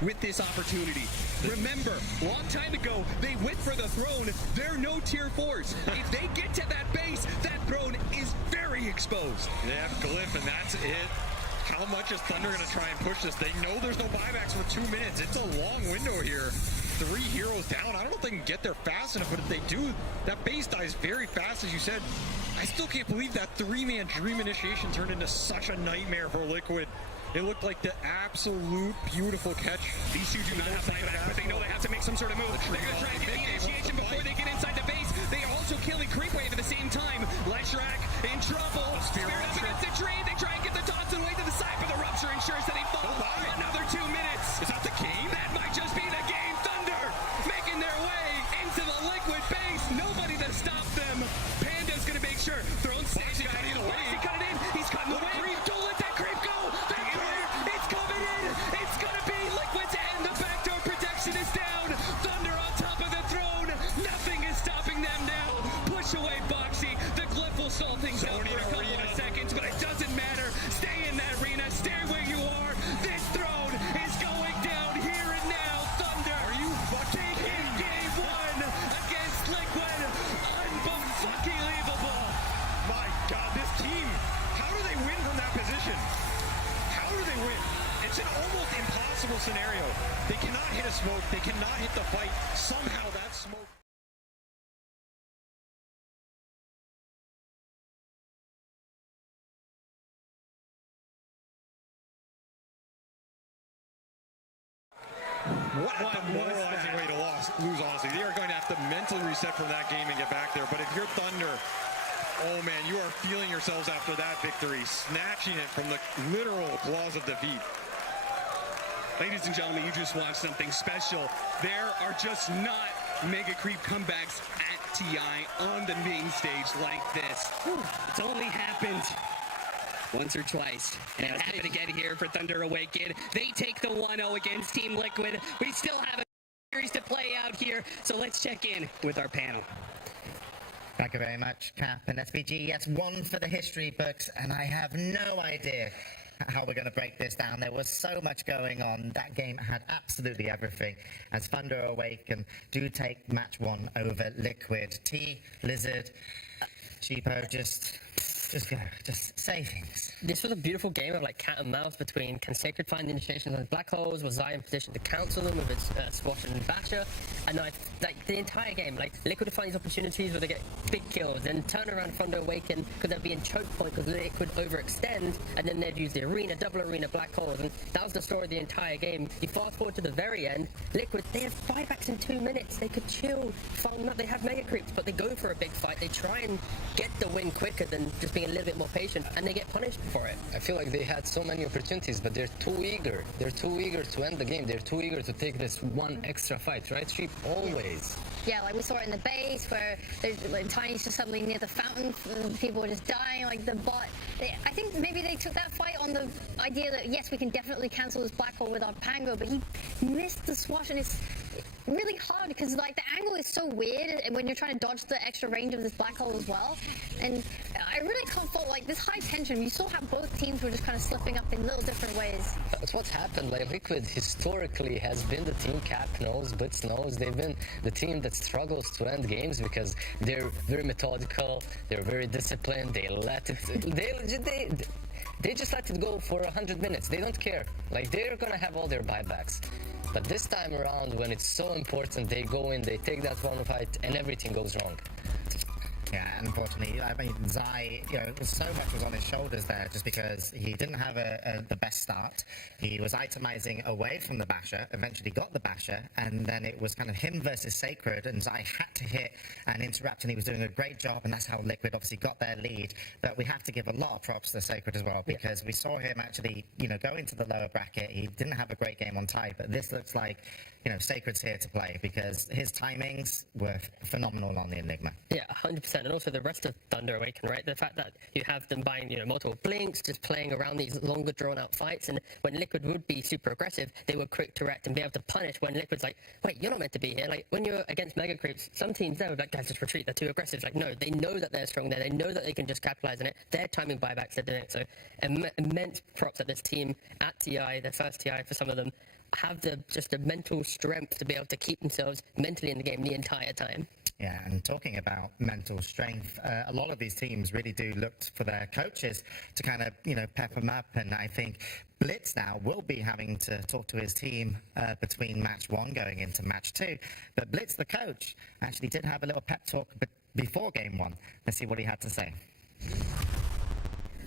with this opportunity? Remember, long time ago, they went for the throne. They're no tier 4s. If they get to that base, that throne is very exposed. They have Glyph, and that's it. How much is Thunder going to try and push this? They know there's no buybacks for 2 minutes. It's a long window here. 3 heroes down. I don't know if they can get there fast enough, but if they do, that base dies very fast, as you said. I still can't believe that 3-man Dream Initiation turned into such a nightmare for Liquid. It looked like the absolute beautiful catch. These two do not have buyback, but they know they have to make some sort of move. They're going to try and get the initiation before they get inside the base. They are also killing Creepwave at the same time. Leshrac in trouble. Spirit up against the tree. They try and get the Dodson away to the side, but the rupture ensures that they fall. Another 2 minutes. Is that the game? That might just be the game. Thunder making their way into the Liquid base. Nobody to stop them. Panda's going to make sure. Throne stays in. He cut it in. He's cutting the wave. Don't let that creep go. It's coming in. It's going to be Liquid's end. The backdoor protection is down. Thunder on top of the throne. Nothing is stopping them now. Push away Boxy. The Glyph will stall things out for a couple of seconds, but it doesn't matter. Stay in that arena. Stay where you are. This throne is going down here and now. smoke. They cannot hit the fight. Somehow that smoke... What a demoralizing way to lose, honestly. They are going to have to mentally reset from that game and get back there. But if you're Thunder, oh man, you are feeling yourselves after that victory, snatching it from the literal claws of defeat. Ladies and gentlemen, you just watched something special. There are just not Mega Creep comebacks at TI on the main stage like this. It's only happened once or twice. And it'll happen again here for Thunder Awakened. They take the 1-0 against Team Liquid. We still have a series to play out here, so let's check in with our panel. Thank you very much, Cap and SVG. Yes, one for the history books, and I have no idea how we're going to break this down. There was so much going on. That game had absolutely everything. As Thunder Awaken do take match 1 over Liquid. T, Lizard, Cheapo, just go. Just say things. This was a beautiful game of like cat and mouse between can Sacred find the initiation on the black holes, was Zai in position to cancel them with its Swash and Basher, and like the entire game, like Liquid would find these opportunities where they get big kills, then turn around Thunder Awaken because they'd be in choke point because Liquid overextend, and then they'd use the arena, double arena black holes, and that was the story of the entire game. You fast forward to the very end, Liquid, they have buybacks in 2 minutes, they could chill, farm up, they have mega creeps, but they go for a big fight, they try and get the win quicker than just being a little bit more patient, and they get punished for it. I feel like they had so many opportunities, but they're too eager. They're too eager to end the game. They're too eager to take this one extra fight, right, Sheep? Always. Yeah, like we saw it in the base where like, Tiny's just suddenly near the fountain, people were just dying, like the bot. I think maybe they took that fight on the idea that, yes, we can definitely cancel this black hole with our Pango, but he missed the Swash, and it's really hard because like the angle is so weird when you're trying to dodge the extra range of this black hole as well. And I really can't fault like this high tension. You saw how both teams were just kind of slipping up in little different ways. That's what's happened. Like Liquid historically has been the team Cap knows, Blitz knows. They've been the team that struggles to end games because they're very methodical. They're very disciplined. They let it. They just let it go for 100 minutes. They don't care. Like they're gonna have all their buybacks. But this time around, when it's so important, they go in, they take that one fight, and everything goes wrong. Yeah, unfortunately, I mean, Zai, so much was on his shoulders there just because he didn't have the best start. He was itemizing away from the Basher, eventually got the Basher, and then it was kind of him versus Sacred, and Zai had to hit and interrupt, and he was doing a great job, and that's how Liquid obviously got their lead. But we have to give a lot of props to Sacred as well, because we saw him actually, go into the lower bracket. He didn't have a great game on tie, but this looks like, Sacred's here to play because his timings were phenomenal on the Enigma. Yeah, 100%. And also the rest of Thunder Awaken, right? The fact that you have them buying, multiple blinks, just playing around these longer drawn-out fights, and when Liquid would be super aggressive, they were quick to react and be able to punish when Liquid's like, wait, you're not meant to be here. Like, when you're against Mega Creeps, some teams there would be like, guys, just retreat, they're too aggressive. Like, no, they know that they're strong there. They know that they can just capitalize on it. They're timing buybacks, they're doing it. So immense props at this team at TI, their first TI for some of them, have the mental strength to be able to keep themselves mentally in the game the entire time. Yeah, and talking about mental strength, a lot of these teams really do look for their coaches to kind of, pep them up. And I think Blitz now will be having to talk to his team between match 1 going into match 2. But Blitz, the coach, actually did have a little pep talk before game 1. Let's see what he had to say.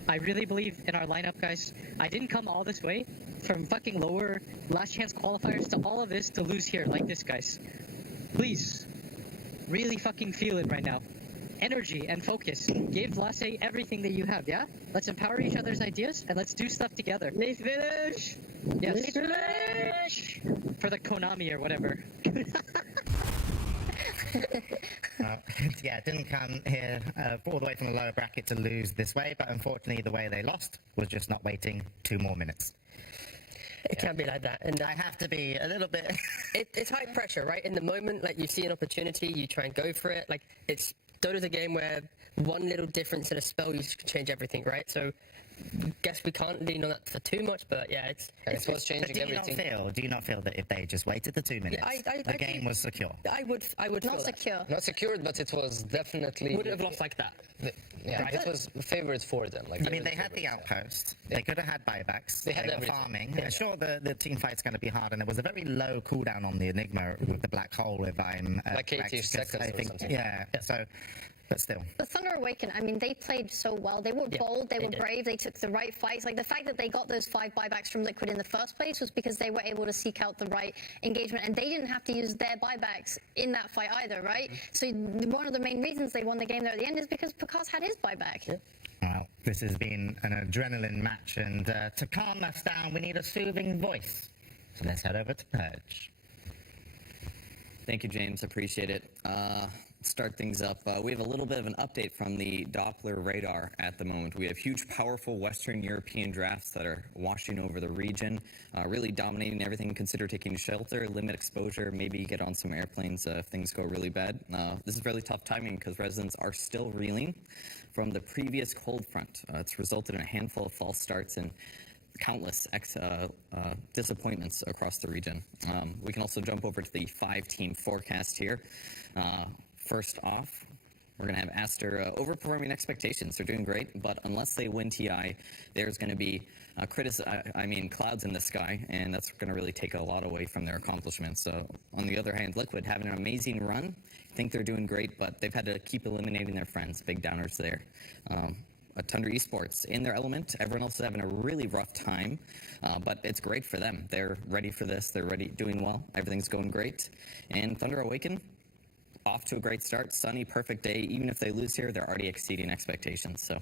I really believe in our lineup, guys. I didn't come all this way from fucking lower last chance qualifiers to all of this to lose here like this, guys. Please, really fucking feel it right now. Energy and focus. Give Lasse everything that you have, yeah? Let's empower each other's ideas and let's do stuff together. Let's finish! Yes. Let's finish! For the Konami or whatever. Yeah, it didn't come here all the way from the lower bracket to lose this way, but unfortunately the way they lost was just not waiting 2 more minutes. It can't be like that. And I have to be a little bit... it's high pressure, right? In the moment, like, you see an opportunity, you try and go for it. Like, Dota's a game where one little difference in a spell, you can change everything, right? So guess we can't lean on that for too much, but yeah, it's what's changing Do everything. you not feel that if they just waited the 2 minutes, the game was secure? I would Not feel that. secure. Not secured, but it was definitely. Would have lost like that. Yeah, it was favored for them. Like I mean, they had the outpost. They could have had buybacks. They had were everything. farming. Sure, the team fight's going to be hard, and there was a very low cooldown on the Enigma with the black hole, if I'm Like 80 correct, seconds I or think, something. yeah. So, but still. The Thunder Awaken, I mean, they played so well. They were bold, they were did. brave, they took the right fights. Like, the fact that they got those 5 buybacks from Liquid in the first place was because they were able to seek out the right engagement, and they didn't have to use their buybacks in that fight either, right? So one of the main reasons they won the game there at the end is because Picasso had his buyback. Yeah. Well, this has been an adrenaline match, and to calm us down, we need a soothing voice. So let's head over to Purge. Thank you, James. Appreciate it. Start things up. We have a little bit of an update from the Doppler radar at the moment. We have huge, powerful Western European drafts that are washing over the region, really dominating everything. Consider taking shelter, limit exposure, maybe get on some airplanes if things go really bad. This is really tough timing because residents are still reeling from the previous cold front. It's resulted in a handful of false starts and countless disappointments across the region. We can also jump over to the 5-team forecast here. First off, we're going to have ASTAR overperforming expectations. They're doing great, but unless they win TI, there's going to be clouds in the sky, and that's going to really take a lot away from their accomplishments. So, on the other hand, Liquid having an amazing run. I think they're doing great, but they've had to keep eliminating their friends. Big downers there. Thunder Esports in their element. Everyone else is having a really rough time, but it's great for them. They're ready for this. They're ready, doing well. Everything's going great. And Thunder Awaken, off to a great start. Sunny, perfect day. Even if they lose here, they're already exceeding expectations. So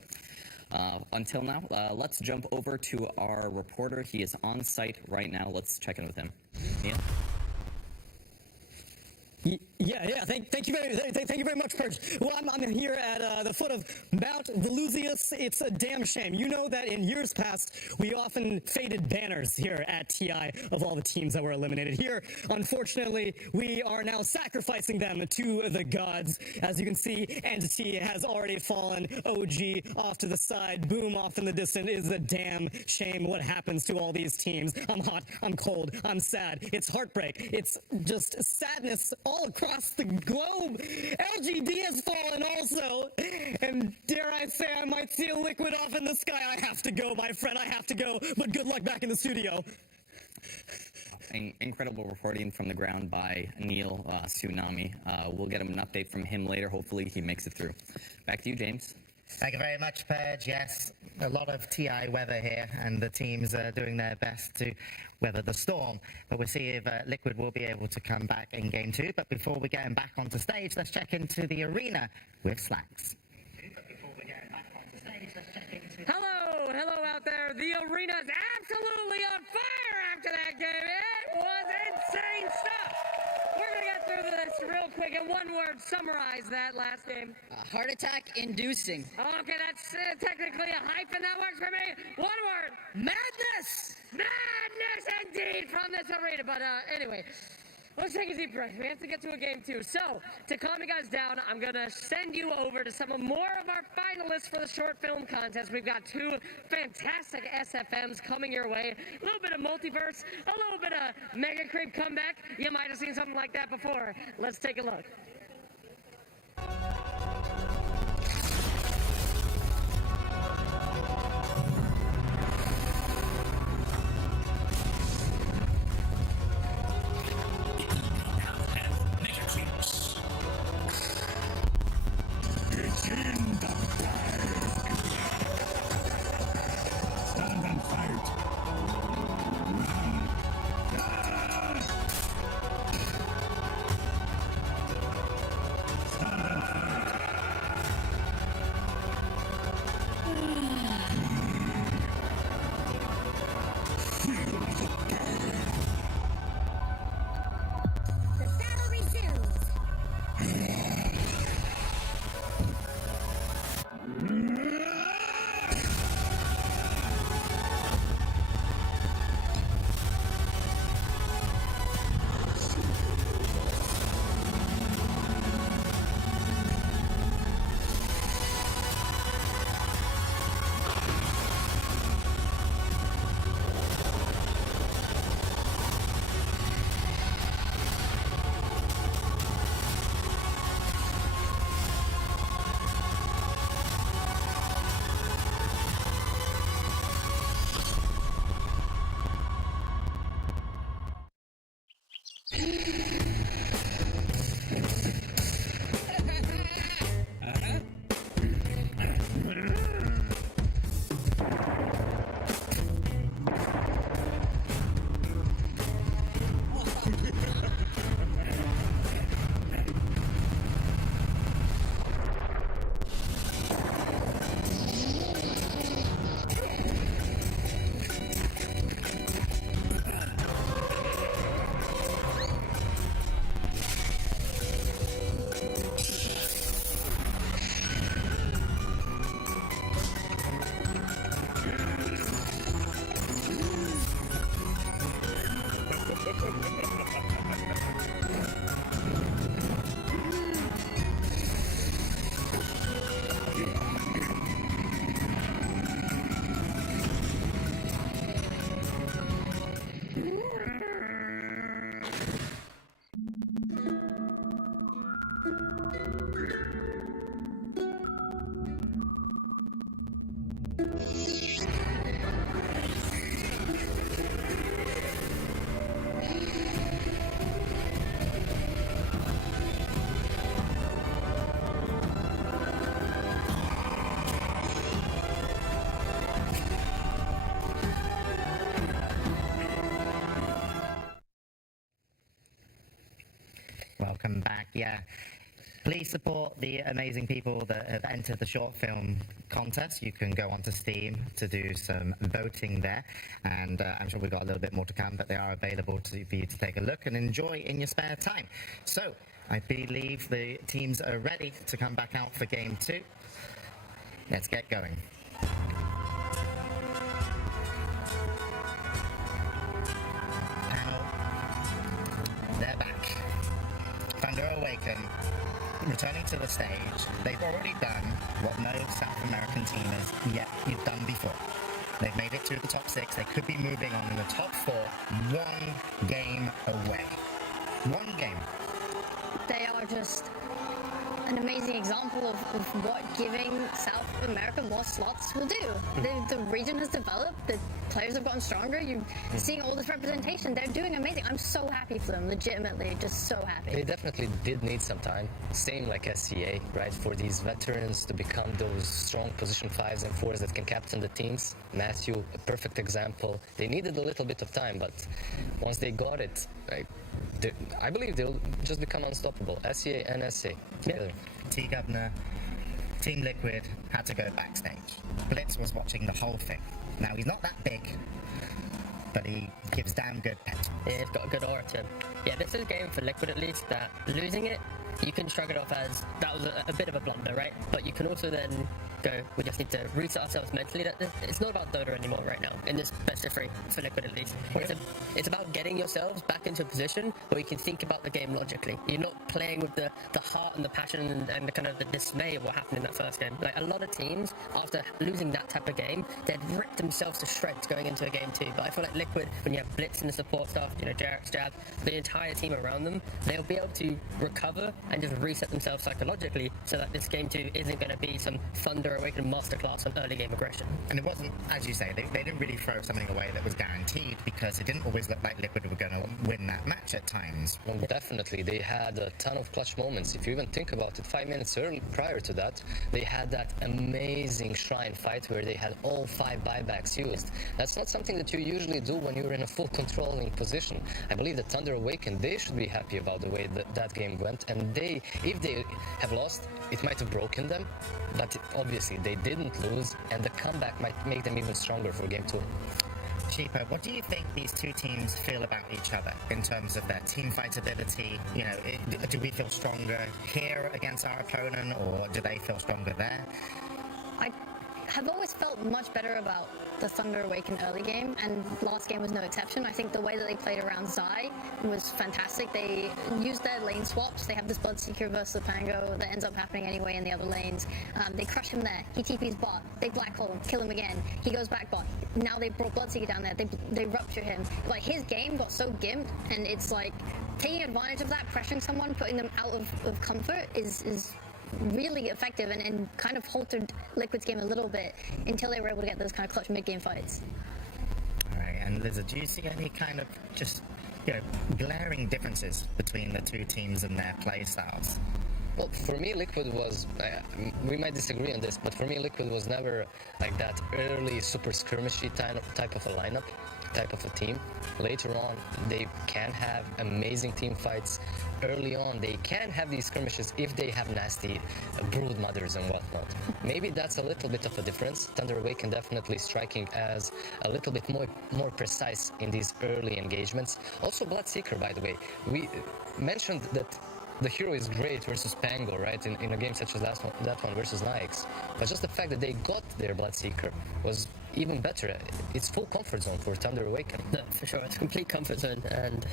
until now, let's jump over to our reporter. He is on site right now. Let's check in with him. Neil? Yeah. Thank you very much, Purge. Well, I'm here at the foot of Mount Velusius. It's a damn shame. You know that in years past, we often faded banners here at TI of all the teams that were eliminated. Here, unfortunately, we are now sacrificing them to the gods. As you can see, Entity has already fallen. OG off to the side. Boom off in the distance. Is a damn shame what happens to all these teams. I'm hot. I'm cold. I'm sad. It's heartbreak. It's just sadness all across the globe. LGD has fallen also, and dare I say I might see a Liquid off in the sky. I have to go, my friend. I have to go, but good luck back in the studio. Incredible reporting from the ground by Neil Tsunami. We'll get him an update from him later. Hopefully he makes it through. Back to you, James. Thank you very much, Purge. Yes, a lot of TI weather here, and the teams are doing their best to weather the storm. But we'll see if Liquid will be able to come back in Game 2. But before we get them back onto stage, let's check into the arena with Slacks. Hello out there. The arena's absolutely on fire after that game. It was insane stuff. We're going to get through this real quick. In one word, summarize that last game. Heart attack inducing. Okay, that's technically a hyphen. That works for me. One word. Madness! Madness indeed from this arena. But anyway, let's take a deep breath. We have to get to a Game 2. So, to calm you guys down, I'm going to send you over to some more of our finalists for the short film contest. We've got 2 fantastic SFMs coming your way. A little bit of multiverse, a little bit of Mega Creep comeback. You might have seen something like that before. Let's take a look. It's in the bag. Stand and fight. Run. yeah. Please support the amazing people that have entered the short film contest. You can go onto Steam to do some voting there, and I'm sure we've got a little bit more to come, but they are available for you to take a look and enjoy in your spare time. So, I believe the teams are ready to come back out for Game 2. Let's get going. Panel, they're back. Thunder Awaken. Returning to the stage, they've already done what no South American team has yet done before. They've made it to the top 6. They could be moving on in the top 4, 1 game away. 1 game. They are just an amazing example of what giving South America more slots will do. The region has developed, the players have gotten stronger, you're seeing all this representation, they're doing amazing. I'm so happy for them, legitimately, just so happy. They definitely did need some time, same like SCA, right, for these veterans to become those strong position 5s and 4s that can captain the teams. Matthew, a perfect example. They needed a little bit of time, but once they got it, I believe they'll just become unstoppable. SCA and SA together. T-Governor, Team Liquid had to go backstage. Blitz was watching the whole thing. Now, he's not that big, but he gives damn good pep. Yeah, he's got a good aura to him. Yeah, this is a game for Liquid at least that losing it, you can shrug it off as that was a bit of a blunder, right? But you can also then go, we just need to reset ourselves mentally. That it's not about Dota anymore right now, in this best of 3, for Liquid at least. It's about getting yourselves back into a position where you can think about the game logically. You're not playing with the heart and the passion and the kind of the dismay of what happened in that first game. Like, a lot of teams, after losing that type of game, they'd rip themselves to shreds going into a game 2. But I feel like Liquid, when you have Blitz and the support staff, Jarek's Jab, the entire team around them, they'll be able to recover and just reset themselves psychologically so that this game 2 isn't going to be some Thunder Awakened masterclass on early game aggression. And it wasn't, as you say, they didn't really throw something away that was guaranteed, because it didn't always look like Liquid were going to win that match at times. Well, definitely, they had a ton of clutch moments. If you even think about it, 5 minutes prior to that, they had that amazing Shrine fight where they had all 5 buybacks used. That's not something that you usually do when you're in a full controlling position. I believe that Thunder Awakened, they should be happy about the way that game went, and if they have lost, it might have broken them, but obviously they didn't lose, and the comeback might make them even stronger for game 2. Cheaper, what do you think these two teams feel about each other in terms of their team fight ability? Do we feel stronger here against our opponent, or do they feel stronger there? I have always felt much better about the Thunder Awakened early game, and last game was no exception. I think the way that they played around Zai was fantastic. They used their lane swaps. They have this Bloodseeker versus Pango that ends up happening anyway in the other lanes. They crush him there. He TP's bot. They black hole him, kill him again. He goes back bot. Now they brought Bloodseeker down there. They rupture him. Like, his game got so gimped, and it's like taking advantage of that, pressuring someone, putting them out of comfort is really effective, and kind of halted Liquid's game a little bit until they were able to get those kind of clutch mid-game fights. Alright, and Lizard, do you see any kind of just, glaring differences between the two teams and their play styles? Well, for me, Liquid was, we might disagree on this, but for me, Liquid was never like that early super skirmishy type of a lineup, type of a team. Later on, they can have amazing team fights. Early on, they can have these skirmishes if they have nasty brood mothers and whatnot. Maybe that's a little bit of a difference. Thunder Awaken definitely striking as a little bit more precise in these early engagements. Also, Bloodseeker, by the way, we mentioned that the hero is great versus Pango, right, in a game such as that one versus Nyx. But just the fact that they got their Bloodseeker was even better. It's full comfort zone for Thunder Awaken. No, for sure, it's a complete comfort zone, and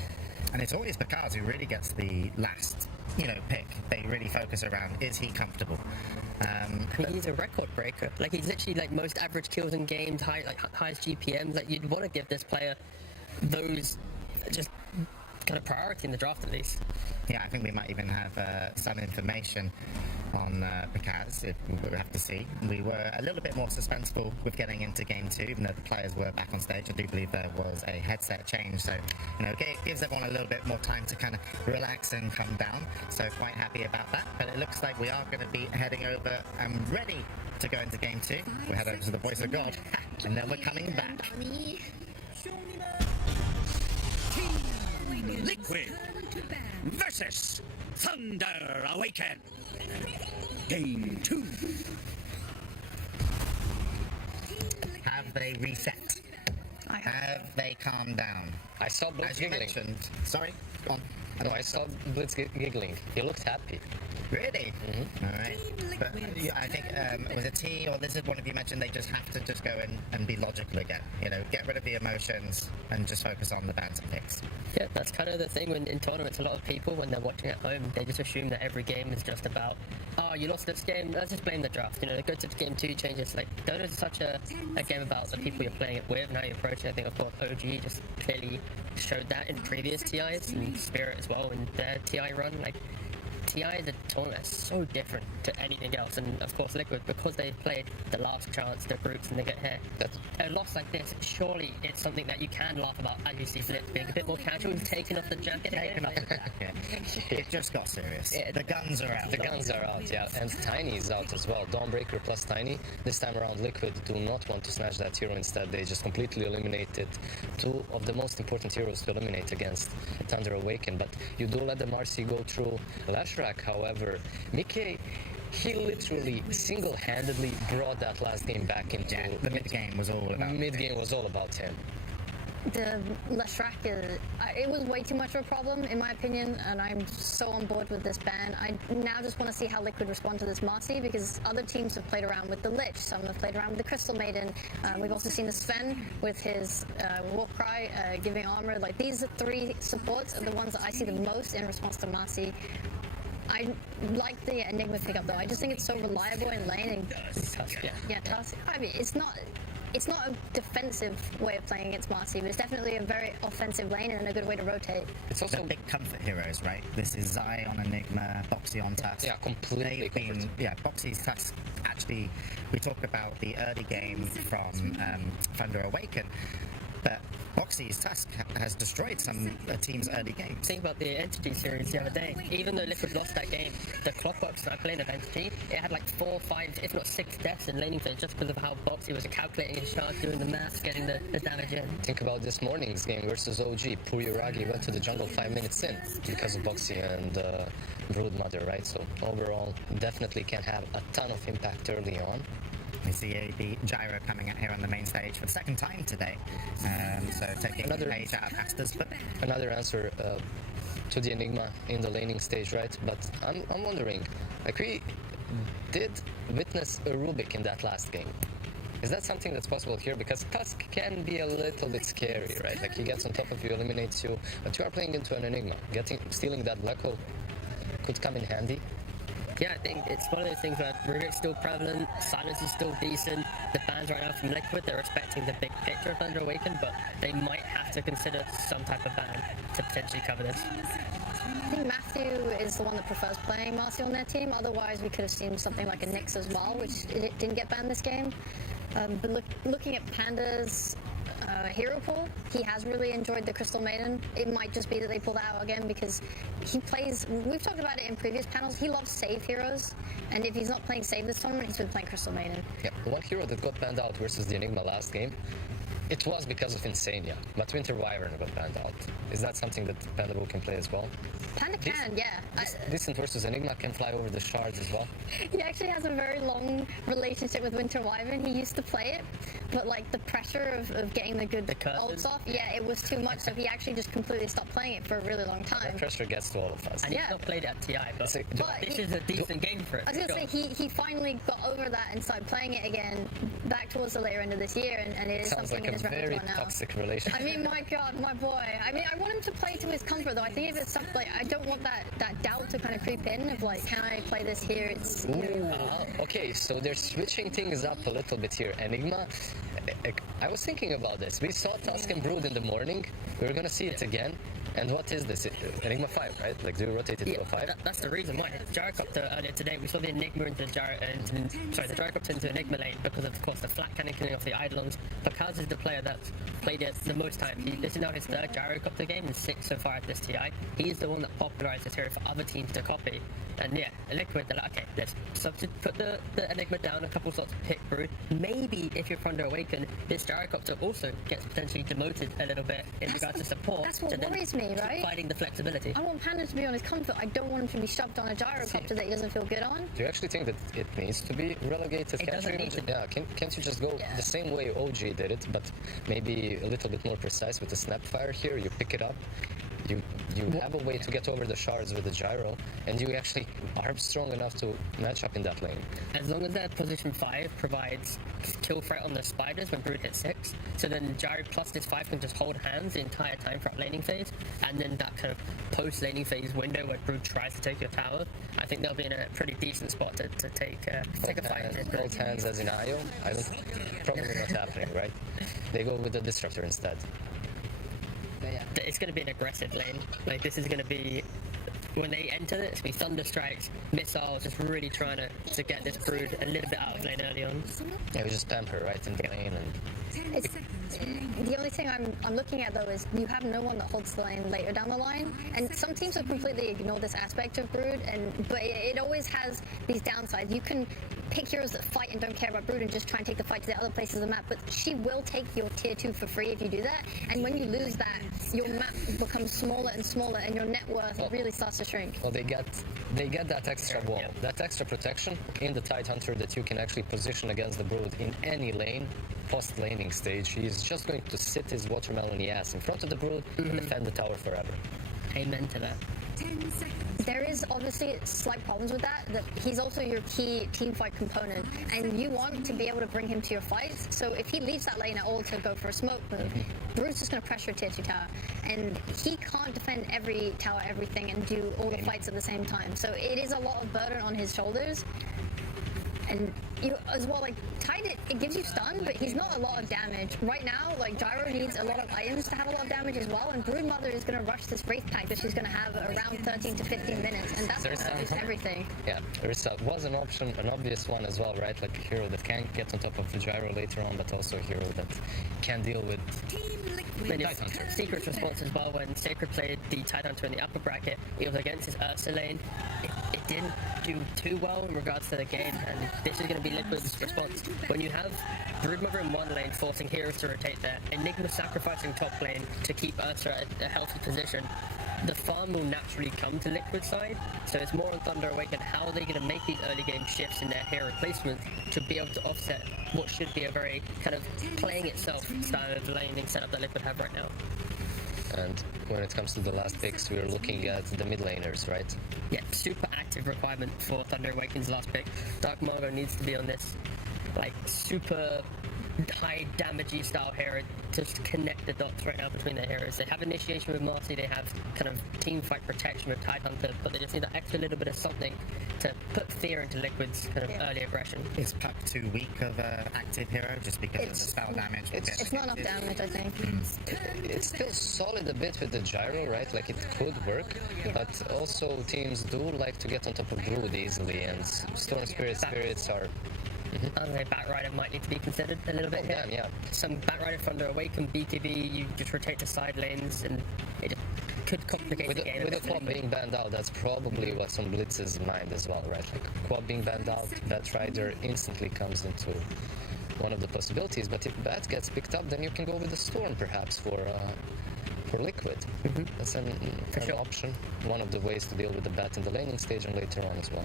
it's always Bakaz who really gets the last, pick. They really focus around, is he comfortable? He's a record breaker. Like, he's literally like most average kills in games, highest GPMs. Like, you'd want to give this player those just kind of priority in the draft at least. Yeah, I think we might even have some information on Bakaz. We'll have to see. We were a little bit more suspenseful with getting into game 2, even though the players were back on stage. I do believe there was a headset change, so it gives everyone a little bit more time to kind of relax and come down. So quite happy about that. But it looks like we are going to be heading over and ready to go into game 2. We'll head over to the Voice of God, and then we're coming back. Liquid versus Thunder Awaken. Game 2. Have they reset? Have they calmed down? I saw Blitz As you giggling. mentioned, sorry, go on. No, I saw Blitz giggling. He looked happy. Really? All right. But yeah, I think, was it T or Lizard, one of you mentioned they just have to just go in and be logical again. You know, get rid of the emotions and just focus on the banter picks. Yeah, that's kind of the thing when in tournaments. A lot of people, when they're watching at home, they just assume that every game is just about, oh, you lost this game, let's just blame the draft. You know, go to game 2, change it. Like, Dota is such a game about the people you're playing it with and how you approach it. I think, of course, OG just clearly showed that in previous TIs and Spirit as well in their TI run. Like, TI is a tournament that's so different to anything else, and of course Liquid, because they've played the last chance, the groups, and they get here. A loss like this, surely it's something that you can laugh about, as you see Blitz being a bit more casual, taking off the jacket. It just got serious. Yeah, the guns are out. The guns are out, yeah, and Tiny is out as well. Dawnbreaker plus Tiny. This time around, Liquid do not want to snatch that hero. Instead, they just completely eliminated two of the most important heroes to eliminate against Thunder Awaken. But you do let the Marcy go through Lashrak. However, Mickey, he literally single-handedly brought that last game back into... Yeah, the mid-game was all about Mid-game was all about him. The Lashrak, it was way too much of a problem, in my opinion, and I'm so on board with this ban. I now just want to see how Liquid respond to this Marcy, because other teams have played around with the Lich, some have played around with the Crystal Maiden. We've also seen the Sven with his Warcry giving armor. Like, these 3 supports are the ones that I see the most in response to Marcy. I like the Enigma pickup though. I just think it's so reliable in lane. And yeah, Tusk. I mean, it's not a defensive way of playing against Marcy, but it's definitely a very offensive lane and a good way to rotate. It's also big comfort heroes, right? This is Zai on Enigma, Boxy on Tusk. Yeah, completely. Boxy's Tusk. Actually, we talked about the early game from Thunder Awaken, but Boxy's Tusk has destroyed some teams' early games. Think about the Entity series the other day. Even though Liquid lost that game, the Clockwork Sniper lane of Entity, it had like 4, 5, if not 6 deaths in laning phase just because of how Boxy was calculating his shots, doing the math, getting the damage in. Think about this morning's game versus OG. Pururagi went to the jungle 5 minutes in because of Boxy and Broodmother, right? So overall, definitely can have a ton of impact early on. We see the Gyro coming out here on the main stage for the second time today. So taking another page out of ASTAR's foot. Another answer to the Enigma in the laning stage, right? But I'm wondering, like, we did witness a Rubik in that last game. Is that something that's possible here? Because Tusk can be a little bit scary, right? Like, he gets on top of you, eliminates you, but you are playing into an Enigma. Stealing that black hole could come in handy. Yeah, I think it's one of those things where Rubik's still prevalent, Silence is still decent, the bans right now from Liquid, they're respecting the big picture of Thunder Awaken, but they might have to consider some type of ban to potentially cover this. I think Matthew is the one that prefers playing Marcy on their team, otherwise we could have seen something like a Nyx as well, which it didn't get banned this game. But looking at Panda's hero pool, he has really enjoyed the Crystal Maiden. It might just be that they pull that out again because he plays, we've talked about it in previous panels, he loves save heroes, and if he's not playing save this tournament, he's been playing Crystal Maiden. Yeah, one hero that got banned out versus the Enigma last game, it was because of Insania, but Winter Wyvern got banned out. Is that something that Panda can play as well? Panda can, yeah. Distant versus Enigma can fly over the shards as well. He actually has a very long relationship with Winter Wyvern. He used to play it, but like the pressure of getting the good ults off, yeah, it was too much, so he actually just completely stopped playing it for a really long time. That pressure gets to all of us. And he's not played at TI, but this is a decent game for it. I was going to say, he finally got over that and started playing it again back towards the later end of this year, and it is Sounds something like in his a very repertoire now. toxic relationship. I mean, my God, my boy. I mean, I want him to play to his comfort, though. I think if it's something like, I don't want that doubt to kind of creep in of like, can I play this here? It's okay, so they're switching things up a little bit here. Enigma, I was thinking about this. We saw Tusk and Brood in the morning. We're gonna see it again. And what is this? Enigma 5, right? Like, do you rotate it to a 5? That's the reason why. Gyrocopter earlier today, we saw the Enigma into the Gyrocopter into Enigma lane because of course the flat cannon killing off the Eidolons. Pakaz is the player that's played it the most time. This is now his 3rd Gyrocopter game and 6th so far at this TI. He's the one that popularized this hero for other teams to copy. And yeah, Liquid, they're like, okay, let's put the Enigma down, a couple slots, pick Brood. Maybe if you're Thunder Awaken, this Gyrocopter also gets potentially demoted a little bit in regards to support. That's what worries me. me, right? Finding the flexibility. I want Panda to be on his comfort. I don't want him to be shoved on a gyrocopter that he doesn't feel good on. Do you actually think that it needs to be relegated? It doesn't need to. Yeah, can't you just go the same way OG did it, but maybe a little bit more precise with the snapfire here? You pick it up, you have a way to get over the shards with the gyro, and you actually are strong enough to match up in that lane. As long as that position 5 provides kill threat on the spiders when Brood hits 6, so then Gyro plus this 5 can just hold hands the entire time throughout laning phase, and then that kind of post-laning phase window where Brood tries to take your tower, I think they'll be in a pretty decent spot to take a fight. Hold hands as in IO? Probably not happening, right? They go with the Disruptor instead. It's going to be an aggressive lane. Like, this is going to be, when they enter it, it's going to be Thunder Strikes, Missiles, just really trying to get this Brood a little bit out of lane early on. Yeah, we just spam her right in the lane. And the only thing I'm looking at, though, is you have no one that holds the lane later down the line, and some teams have completely ignored this aspect of Brood, but it always has these downsides. You can pick heroes that fight and don't care about Brood and just try and take the fight to the other places of the map, but she will take your tier 2 for free if you do that, and when you lose that, your map becomes smaller and smaller, and your net worth really starts to shrink. Well, they get that extra wall, that extra protection in the Tidehunter that you can actually position against the Brood in any lane, post-laning stage. He's just going to sit his watermelon ass in front of the Brood and defend the tower forever. Amen to that. 10 seconds. There is obviously slight problems with that he's also your key teamfight component, and you want to be able to bring him to your fights, so if he leaves that lane at all to go for a smoke move, Bruce is going to pressure tier 2 tower, and he can't defend every tower, everything, and do all the fights at the same time, so it is a lot of burden on his shoulders. And you as well, like, Tide, it gives you stun, but he's not a lot of damage. Right now, like, Gyro needs a lot of items to have a lot of damage as well, and Broodmother is going to rush this Wraith pack that she's going to have around 13 to 15 minutes, and that's going to lose everything. Yeah, Orisa was an option, an obvious one as well, right? Like a hero that can get on top of the Gyro later on, but also a hero that can deal with Tidehunter. Secret's response as well, when Sacred played the Tidehunter in the upper bracket, it was against his Ursa lane. It didn't do too well in regards to the game, and this is going to be Liquid's response. When you have Broodmother in one lane forcing heroes to rotate there, Enigma sacrificing top lane to keep Ursa at a healthy position, the farm will naturally come to Liquid's side, so it's more on Thunder Awaken how are they going to make these early game shifts in their hero placements to be able to offset what should be a very kind of playing itself style of laning setup that Liquid have right now. And when it comes to the last picks, we're looking at the mid laners, right? Yeah, super active requirement for Thunder Awaken's last pick. Dark Margo needs to be on this, like, super high damagey style hero to connect the dots right now between their heroes. They have initiation with Marcy, they have kind of team fight protection with Tidehunter, but they just need that extra little bit of something to put fear into Liquid's kind of early aggression. Is Puck too weak of an active hero just because of the spell damage? It's not enough damage, I think. It's still solid a bit with the Gyro, right? Like, it could work, but also teams do like to get on top of Brood easily, and Storm Spirits are... I would say Batrider might need to be considered a little bit here. Yeah. Some Batrider Thunder Awaken BTB, you just rotate to side lanes, and it just could complicate the game. With the quad being banned out, that's probably what's on Blitz's mind as well, right? Like, quad being banned out, Batrider instantly comes into one of the possibilities, but if Bat gets picked up, then you can go with the Storm perhaps for Liquid. That's an option, one of the ways to deal with the Bat in the laning stage and later on as well.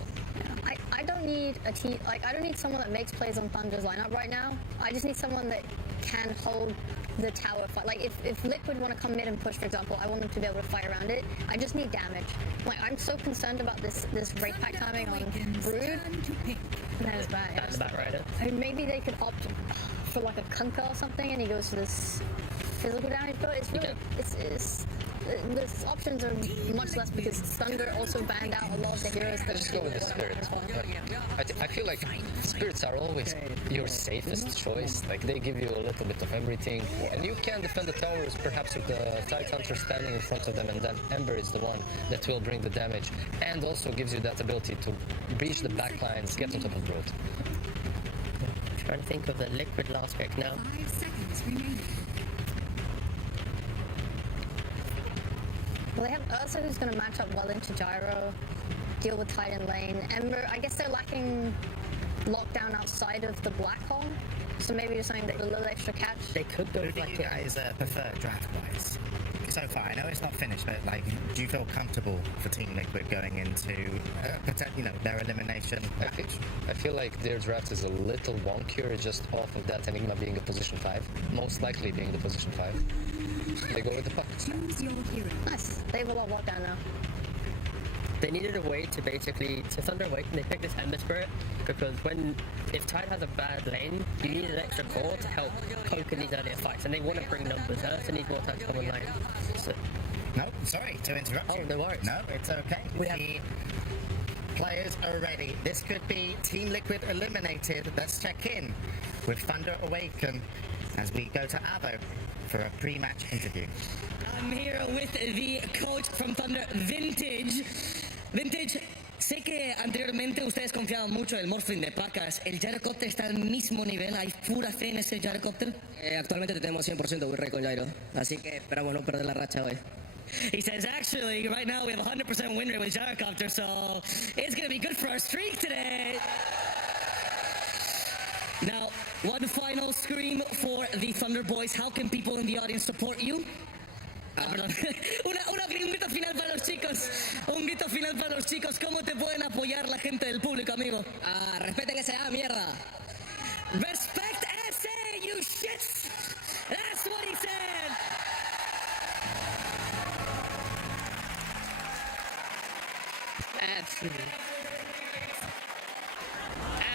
I don't need a team, like, I don't need someone that makes plays on Thunder's lineup right now. I just need someone that can hold the tower fight. Like, if Liquid want to come mid and push, for example, I want them to be able to fight around it. I just need damage. Like, I'm so concerned about this Wraith pack timing on Brood. That is bad. That's Batrider. I mean, maybe they could opt for, like, a Kunkka or something, and he goes for this physical damage, but it's really, the options are much less because Thunder also banned out a lot of the heroes that just go with the Spirits. I feel like Spirits are always your safest choice. Like, they give you a little bit of everything, and you can defend the towers perhaps with the Tidehunter standing in front of them, and then Ember is the one that will bring the damage, and also gives you that ability to breach the backlines, get on top of Brood. I'm trying to think of the Liquid last pick now. 5 seconds remaining. Well, they have Ursa, who's going to match up well into Gyro, deal with Titan lane. Ember, I guess they're lacking lockdown outside of the black hole, so maybe just something that a little extra catch. They could go Who do you guys prefer draft-wise? so far? I know it's not finished, but like, do you feel comfortable for Team Liquid going into their elimination match? I feel like their draft is a little wonkier just off of that Enigma being a position 5, most likely being the position 5. They go with the puck. Choose your hero. Nice. They have a lot of lockdown now. They needed a way to Thunder Awaken, they picked this Ember Spirit, because if Tide has a bad lane, you need an extra core to help poke in these earlier fights, and they want to bring numbers. Ursa needs more time to come online. So, no, sorry to interrupt you. Oh, no worries. No, it's okay. The players are ready. This could be Team Liquid eliminated. Let's check in with Thunder Awaken as we go to Avo for a pre-match interview. I'm here with the coach from Thunder, Vintage. Vintage, sé que anteriormente ustedes confiaban mucho en el Morphling de Pacas. ¿El Gyrocopter está al mismo nivel? ¿Hay pura fe en ese Gyrocopter? Actualmente tenemos 100% win rate con Gyro, así que esperamos no perder la racha hoy. He says, actually, right now we have 100% win rate with Gyrocopter, so it's going to be good for our streak today. Now, one final scream for the Thunder Boys. How can people in the audience support you? Perdón. Un grito final para los chicos. Un grito final para los chicos. ¿Cómo te pueden apoyar la gente del público, amigo? Respeten SA, mierda. Respect SA, you shits. That's what he said.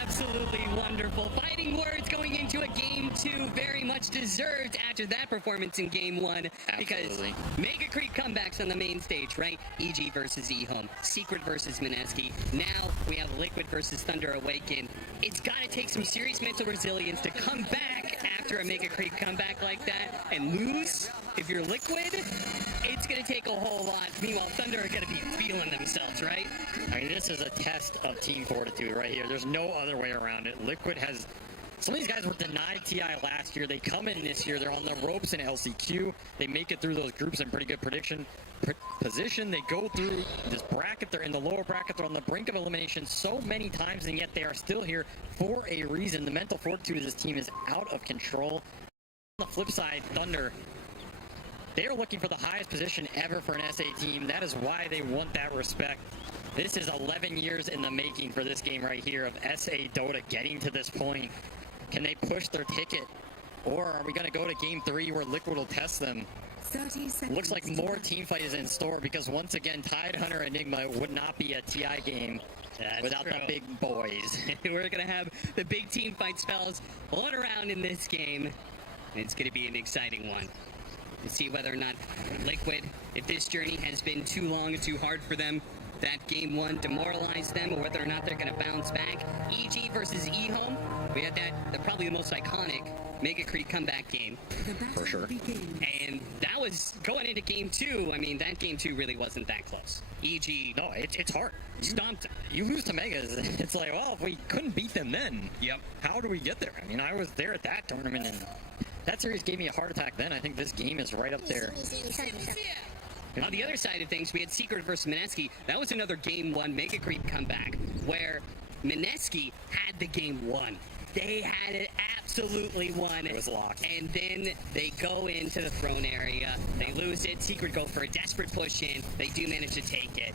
Absolutely wonderful. Fighting words going into a game 2, very much deserved after that performance in game 1. Because Mega Creek comebacks on the main stage, right? EG versus eHome, Secret versus Mineski. Now we have Liquid versus Thunder Awaken. It's got to take some serious mental resilience to come back after a Mega Creek comeback like that and lose. If you're Liquid, it's going to take a whole lot. Meanwhile, Thunder are going to be feeling themselves, right? I mean, this is a test of team fortitude right here. There's no other way around it. Liquid has... Some of these guys were denied TI last year. They come in this year. They're on the ropes in LCQ. They make it through those groups in pretty good position. They go through this bracket. They're in the lower bracket. They're on the brink of elimination so many times, and yet they are still here for a reason. The mental fortitude of this team is out of control. On the flip side, Thunder... They are looking for the highest position ever for an SA team. That is why they want that respect. This is 11 years in the making for this game right here of SA Dota getting to this point. Can they push their ticket? Or are we going to go to game 3 where Liquid will test them? 30 seconds. Looks like more team fight is in store because once again, Tide Hunter Enigma would not be a TI game without the big boys. We're going to have the big team fight spells all around in this game. It's going to be an exciting one. See whether or not Liquid, if this journey has been too long and too hard for them, that game 1 demoralized them, or whether or not they're going to bounce back. EG versus eHome, we had that probably the most iconic Mega Creek comeback game. For sure. And that was going into game 2. I mean, that game 2 really wasn't that close. EG, no, it's hard. Stomped them. You lose to Megas. It's like, well, if we couldn't beat them then, how do we get there? I mean, I was there at that tournament, and that series gave me a heart attack then. I think this game is right up there. On the other side of things, we had Secret versus Mineski. That was another game 1 Mega Creep comeback where Mineski had the game 1. They had it absolutely won. It was locked. And then they go into the throne area. They lose it. Secret go for a desperate push in. They do manage to take it.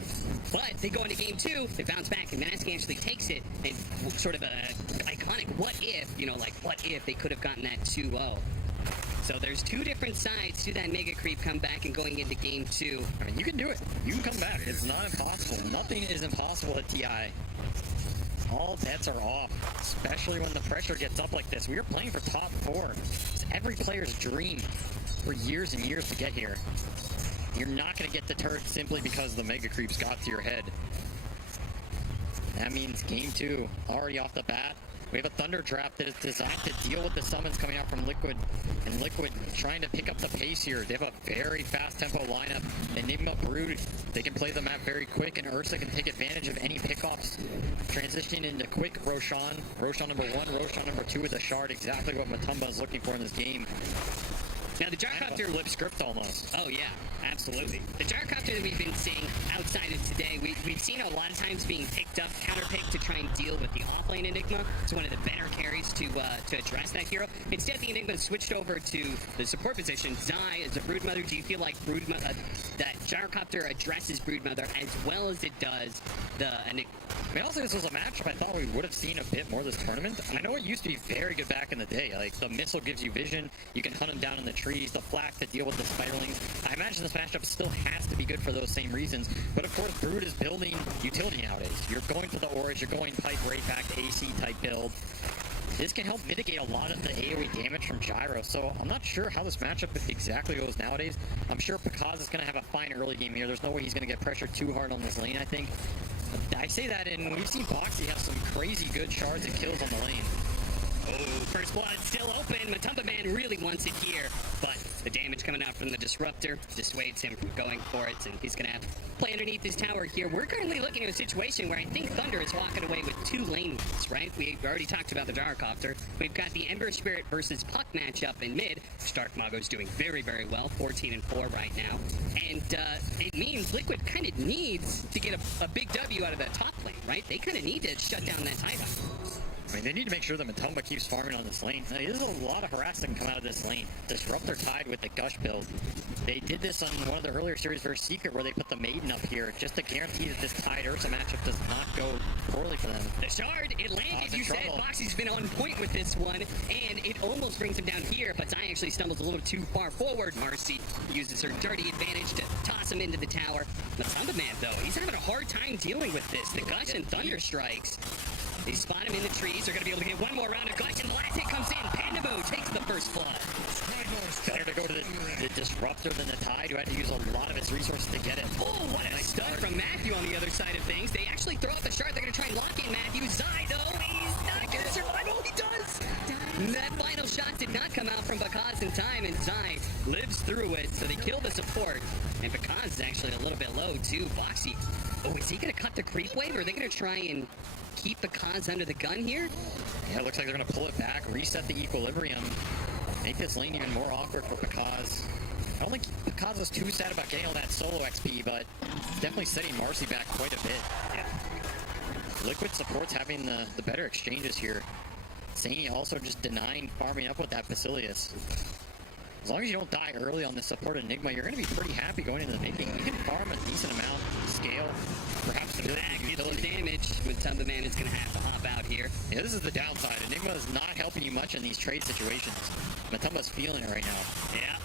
But they go into game 2. They bounce back, and Mineski actually takes it. And sort of a iconic what if, what if they could have gotten that 2-0. So there's 2 different sides to that Mega Creep comeback and going into game 2. I mean, you can do it. You can come back. It's not impossible. Nothing is impossible at TI. All bets are off, especially when the pressure gets up like this. We are playing for top 4. It's every player's dream for years and years to get here. You're not going to get deterred simply because the Mega Creeps got to your head. That means game 2, already off the bat. We have a Thunder Trap that is designed to deal with the summons coming out from Liquid, and Liquid trying to pick up the pace here. They have a very fast tempo lineup. Enigma Brood, they can play the map very quick, and Ursa can take advantage of any pickoffs. Transitioning into quick Roshan. Roshan number 1, Roshan number 2 with a shard, exactly what Matumba is looking for in this game. Now the gyrocopter flip script almost. Oh yeah, absolutely. The gyrocopter that we've been seeing outside of today, we've seen a lot of times being picked up, counterpicked to try and deal with the offlane Enigma. It's one of the better carries to address that hero. Instead, the Enigma switched over to the support position. Zai as a Broodmother. Do you feel like that gyrocopter addresses Broodmother as well as it does the Enigma? I mean, also, this was a matchup I thought we would have seen a bit more this tournament. I know it used to be very good back in the day. Like, the missile gives you vision, you can hunt them down in the trees, the flak to deal with the spiralings. I imagine this matchup still has to be good for those same reasons. But of course, Brood is building utility nowadays. You're going for the auras, you're going pipe right back to AC type build. This can help mitigate a lot of the AoE damage from Gyro, so I'm not sure how this matchup exactly goes nowadays. I'm sure Pakaz is going to have a fine early game here. There's no way he's going to get pressured too hard on this lane, I think. I say that, and we've seen Boxy have some crazy good shards and kills on the lane. Oh, first blood still open. Matumba Man really wants it here, but the damage coming out from the Disruptor dissuades him from going for it, and he's going to have to play underneath his tower here. We're currently looking at a situation where I think Thunder is walking away with 2 lane wins, right? We've already talked about the Gyrocopter. We've got the Ember Spirit versus Puck matchup in mid. Stark Mago's doing very, very well, 14-4 right now. And it means Liquid kind of needs to get a big W out of that top lane, right? They kind of need to shut down that Tidal. I mean, they need to make sure that Matumba keeps farming on this lane. There's a lot of harassing come out of this lane. Disruptor tied with the Gush build. They did this on one of the earlier series versus Secret where they put the Maiden up here just to guarantee that this tied Ursa matchup does not go poorly for them. The shard, it landed, you said. Boxy's been on point with this one, and it almost brings him down here, but Zai actually stumbles a little too far forward. Marcy uses her dirty advantage to toss him into the tower. Matumba Man, though, he's having a hard time dealing with this. The Gush and Thunder strikes. They spot him in the trees. They're going to be able to get one more round of Gush, and the last hit comes in. Pandabo takes the first blood. Better to go to the Disruptor than the Tide, who had to use a lot of its resources to get it. Oh, what a stun from Matthew on the other side of things. They actually throw out the shard. They're going to try and lock in Matthew. Zai, though, he's not going to survive. Oh, he does! That final shot did not come out from Bakaz in time, and Zai lives through it, so they kill the support. And Bakaz is actually a little bit low, too. Boxy, oh, is he going to cut the creep wave, or are they going to try and keep Bakaz under the gun here? Yeah, it looks like they're going to pull it back, reset the equilibrium, make this lane even more awkward for Bakaz. I don't think Bakaz was too sad about getting all that solo XP, but it's definitely setting Marcy back quite a bit. Yeah. Liquid support's having the better exchanges here. Sani also just denying farming up with that Basilius. As long as you don't die early on the support Enigma, you're going to be pretty happy going into the mid game. You can farm a decent amount, scale, perhaps the utility damage. With Matumba Man is going to have to hop out here. Yeah, this is the downside. Enigma is not helping you much in these trade situations. Matumba's feeling it right now. Yeah.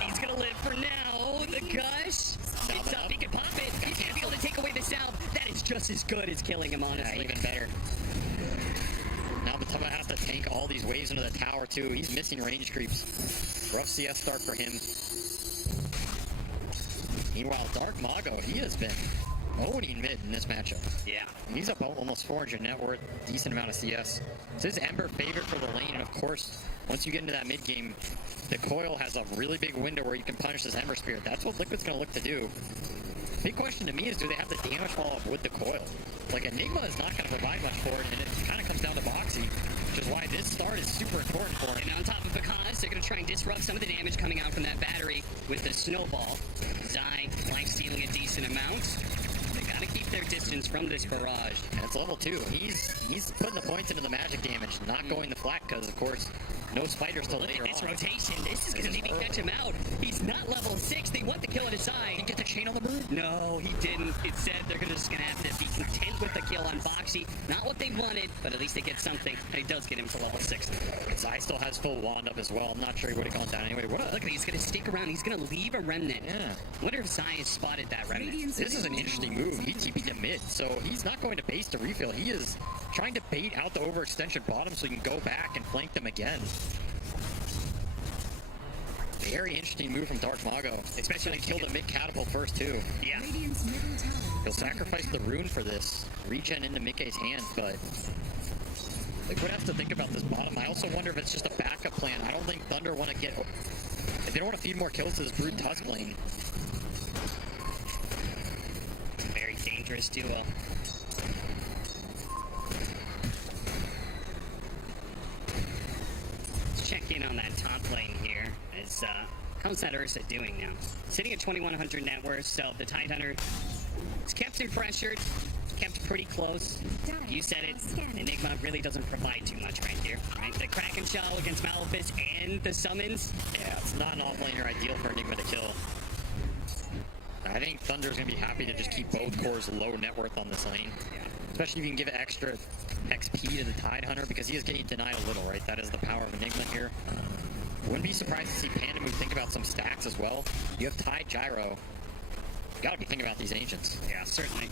He's going to live for now. The Gush. It's up. He can pop it. He's going to be able to take away the salve. That is just as good as killing him, honestly. Yeah, even better. Now Matumba has to tank all these waves into the tower, too. He's missing range creeps. Rough CS start for him. Meanwhile, Dark Mago, he has been owning mid in this matchup. Yeah. He's up almost 400 net worth, decent amount of CS. So this Ember favorite for the lane, and of course, once you get into that mid game, the Coil has a really big window where you can punish this Ember Spirit. That's what Liquid's going to look to do. Big question to me is, do they have the damage fall off with the Coil? Like, Enigma is not going to provide much for it, and it kind of comes down to Boxy, which is why this start is super important for him. And on top of Bakaz, they're going to try and disrupt some of the damage coming out from that battery with the Snowball. Zai life stealing a decent amount. They got to keep their distance from this barrage. And it's level 2. He's putting the points into the magic damage, not going the flat, because, of course, no spiders till later on. This rotation, this is going to maybe catch him out. He's not level 6. They want the kill on his side. Did he get the chain on the Brood? No, he didn't. It said they're just going to have to be content with the kill on Boxy. Not what they wanted, but at least they get something. And he does get him to level 6. Zai still has full wand up as well. I'm not sure he would have gone down anyway. Look at it. He's going to stick around. He's going to leave a remnant. Yeah. Wonder if Zai has spotted that remnant. This is an interesting move. He TP'd to mid, so he's not going to base to refill. He is trying to bait out the overextension bottom so he can go back and flank them again. Very interesting move from Dark Mago, especially when he killed the mid catapult first too. Yeah. He'll sacrifice the rune for this. Regen into Mikkei's hand, but Liquid has to think about this bottom. I also wonder if it's just a backup plan. I don't think Thunder want to get... If they don't want to feed more kills to this Brood Tusk lane. Very dangerous duo. Let's check in on that top lane here. how's that Ursa doing now? Sitting at 2,100 net worth, so the Tidehunter is kept him pressured, kept pretty close. You said it, Enigma really doesn't provide too much right here, right? The Kraken Shell against Malefist and the summons. Yeah, it's not an offlaner ideal for Enigma to kill. I think Thunder's going to be happy to just keep both cores low net worth on this lane. Especially if you can give extra XP to the Tidehunter, because he is getting denied a little, right? That is the power of Enigma here. Wouldn't be surprised to see Panda move think about some stacks as well. You have Tide Gyro. You gotta be thinking about these Ancients. Yeah, certainly.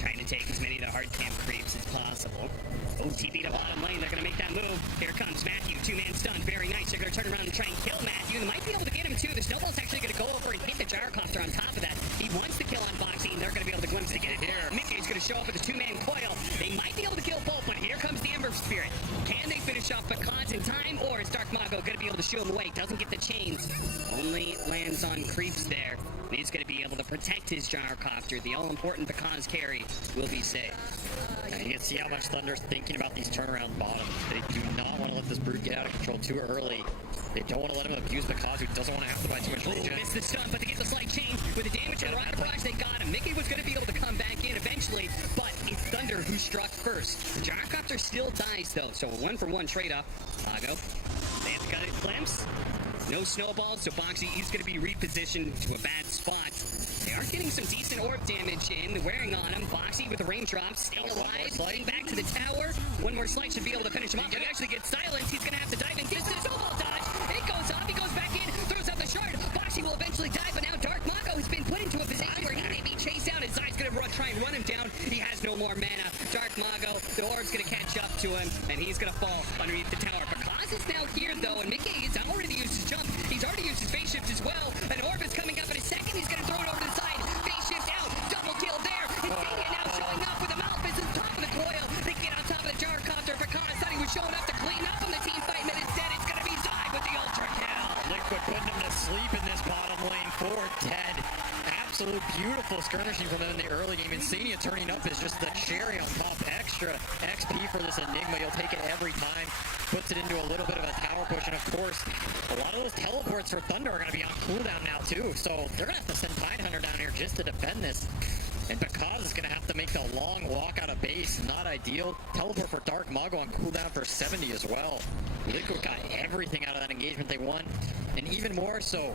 Trying to take as many of the hard camp creeps as possible. OTB to bottom lane, they're going to make that move. Here comes Matthew, two-man stun, very nice. They're going to turn around and try and kill Matthew. They might be able to get him too. The snowball's actually going to go over and hit the gyrocopter on top of that. He wants the kill on Foxy, and they're going to be able to glimpse to get it here. Mickey's going to show up with a two-man coil. They might be able to kill both, but here comes the Ember Spirit. Can they finish off Bakaz in time, or is Dark Mago going to be able to shoo him away? Doesn't get the chains. Only lands on creeps there. He's going to be able to protect his gyrocopter. The all-important Bakaz carry will be safe. And you can see how much Thunder's thinking about these turnaround bottoms. They do not want to let this Brood get out of control too early. They don't want to let him abuse Bakaz, who doesn't want to have to buy too much regen. Missed the stun, but they get the slight change. With the damage and the rocket barrage, they got him. Mickey was going to be able to come back in eventually, but it's Thunder who struck first. The gyrocopter still dies, though, so a one-for-one trade-off. Lago, they have got it glimpse. No snowballs, so Boxy is going to be repositioned to a bad spot. They are getting some decent orb damage in, wearing on him. Boxy with the raindrops, staying alive, sliding back to the tower. One more slice should be able to finish him off. He actually gets silenced. He's going to have to dive in. This is snowball dodge. It goes off. He goes back in, throws out the shard. Boxy will eventually die, but now Dark Mago has been put into a position where he may be chased out. His Zai's going to try and run him down. He has no more mana. Dark Mago, the orb's going to catch up to him, and he's going to fall underneath the tower. Bakaz is now here, though, and Mickey has already used his jump. He's already used his phase shift as well. An orb is coming up in a second. He's going to throw it over to the side. Phase shift out. Double kill there. Insignia now showing up with a Malphite on top of the coil. They get on top of the gyrocopter. Bakaz thought he was showing up to clean up on the team fight, but instead it's going to be Zai with the ultra kill. Liquid putting him to sleep in this bottom lane. 4 dead. Absolute beautiful skirmishing from him in the early game. Insignia turning up is just the cherry on top. Extra XP for this Enigma. You'll take it every time. Puts it into a little bit of a tower push, and of course, a lot of those teleports for Thunder are going to be on cooldown now too, so they're going to have to send Tidehunter down here just to defend this. And Bakaz is going to have to make the long walk out of base. Not ideal. Teleport for Dark Mago on cooldown for 70 as well. Liquid got everything out of that engagement they won. And even more so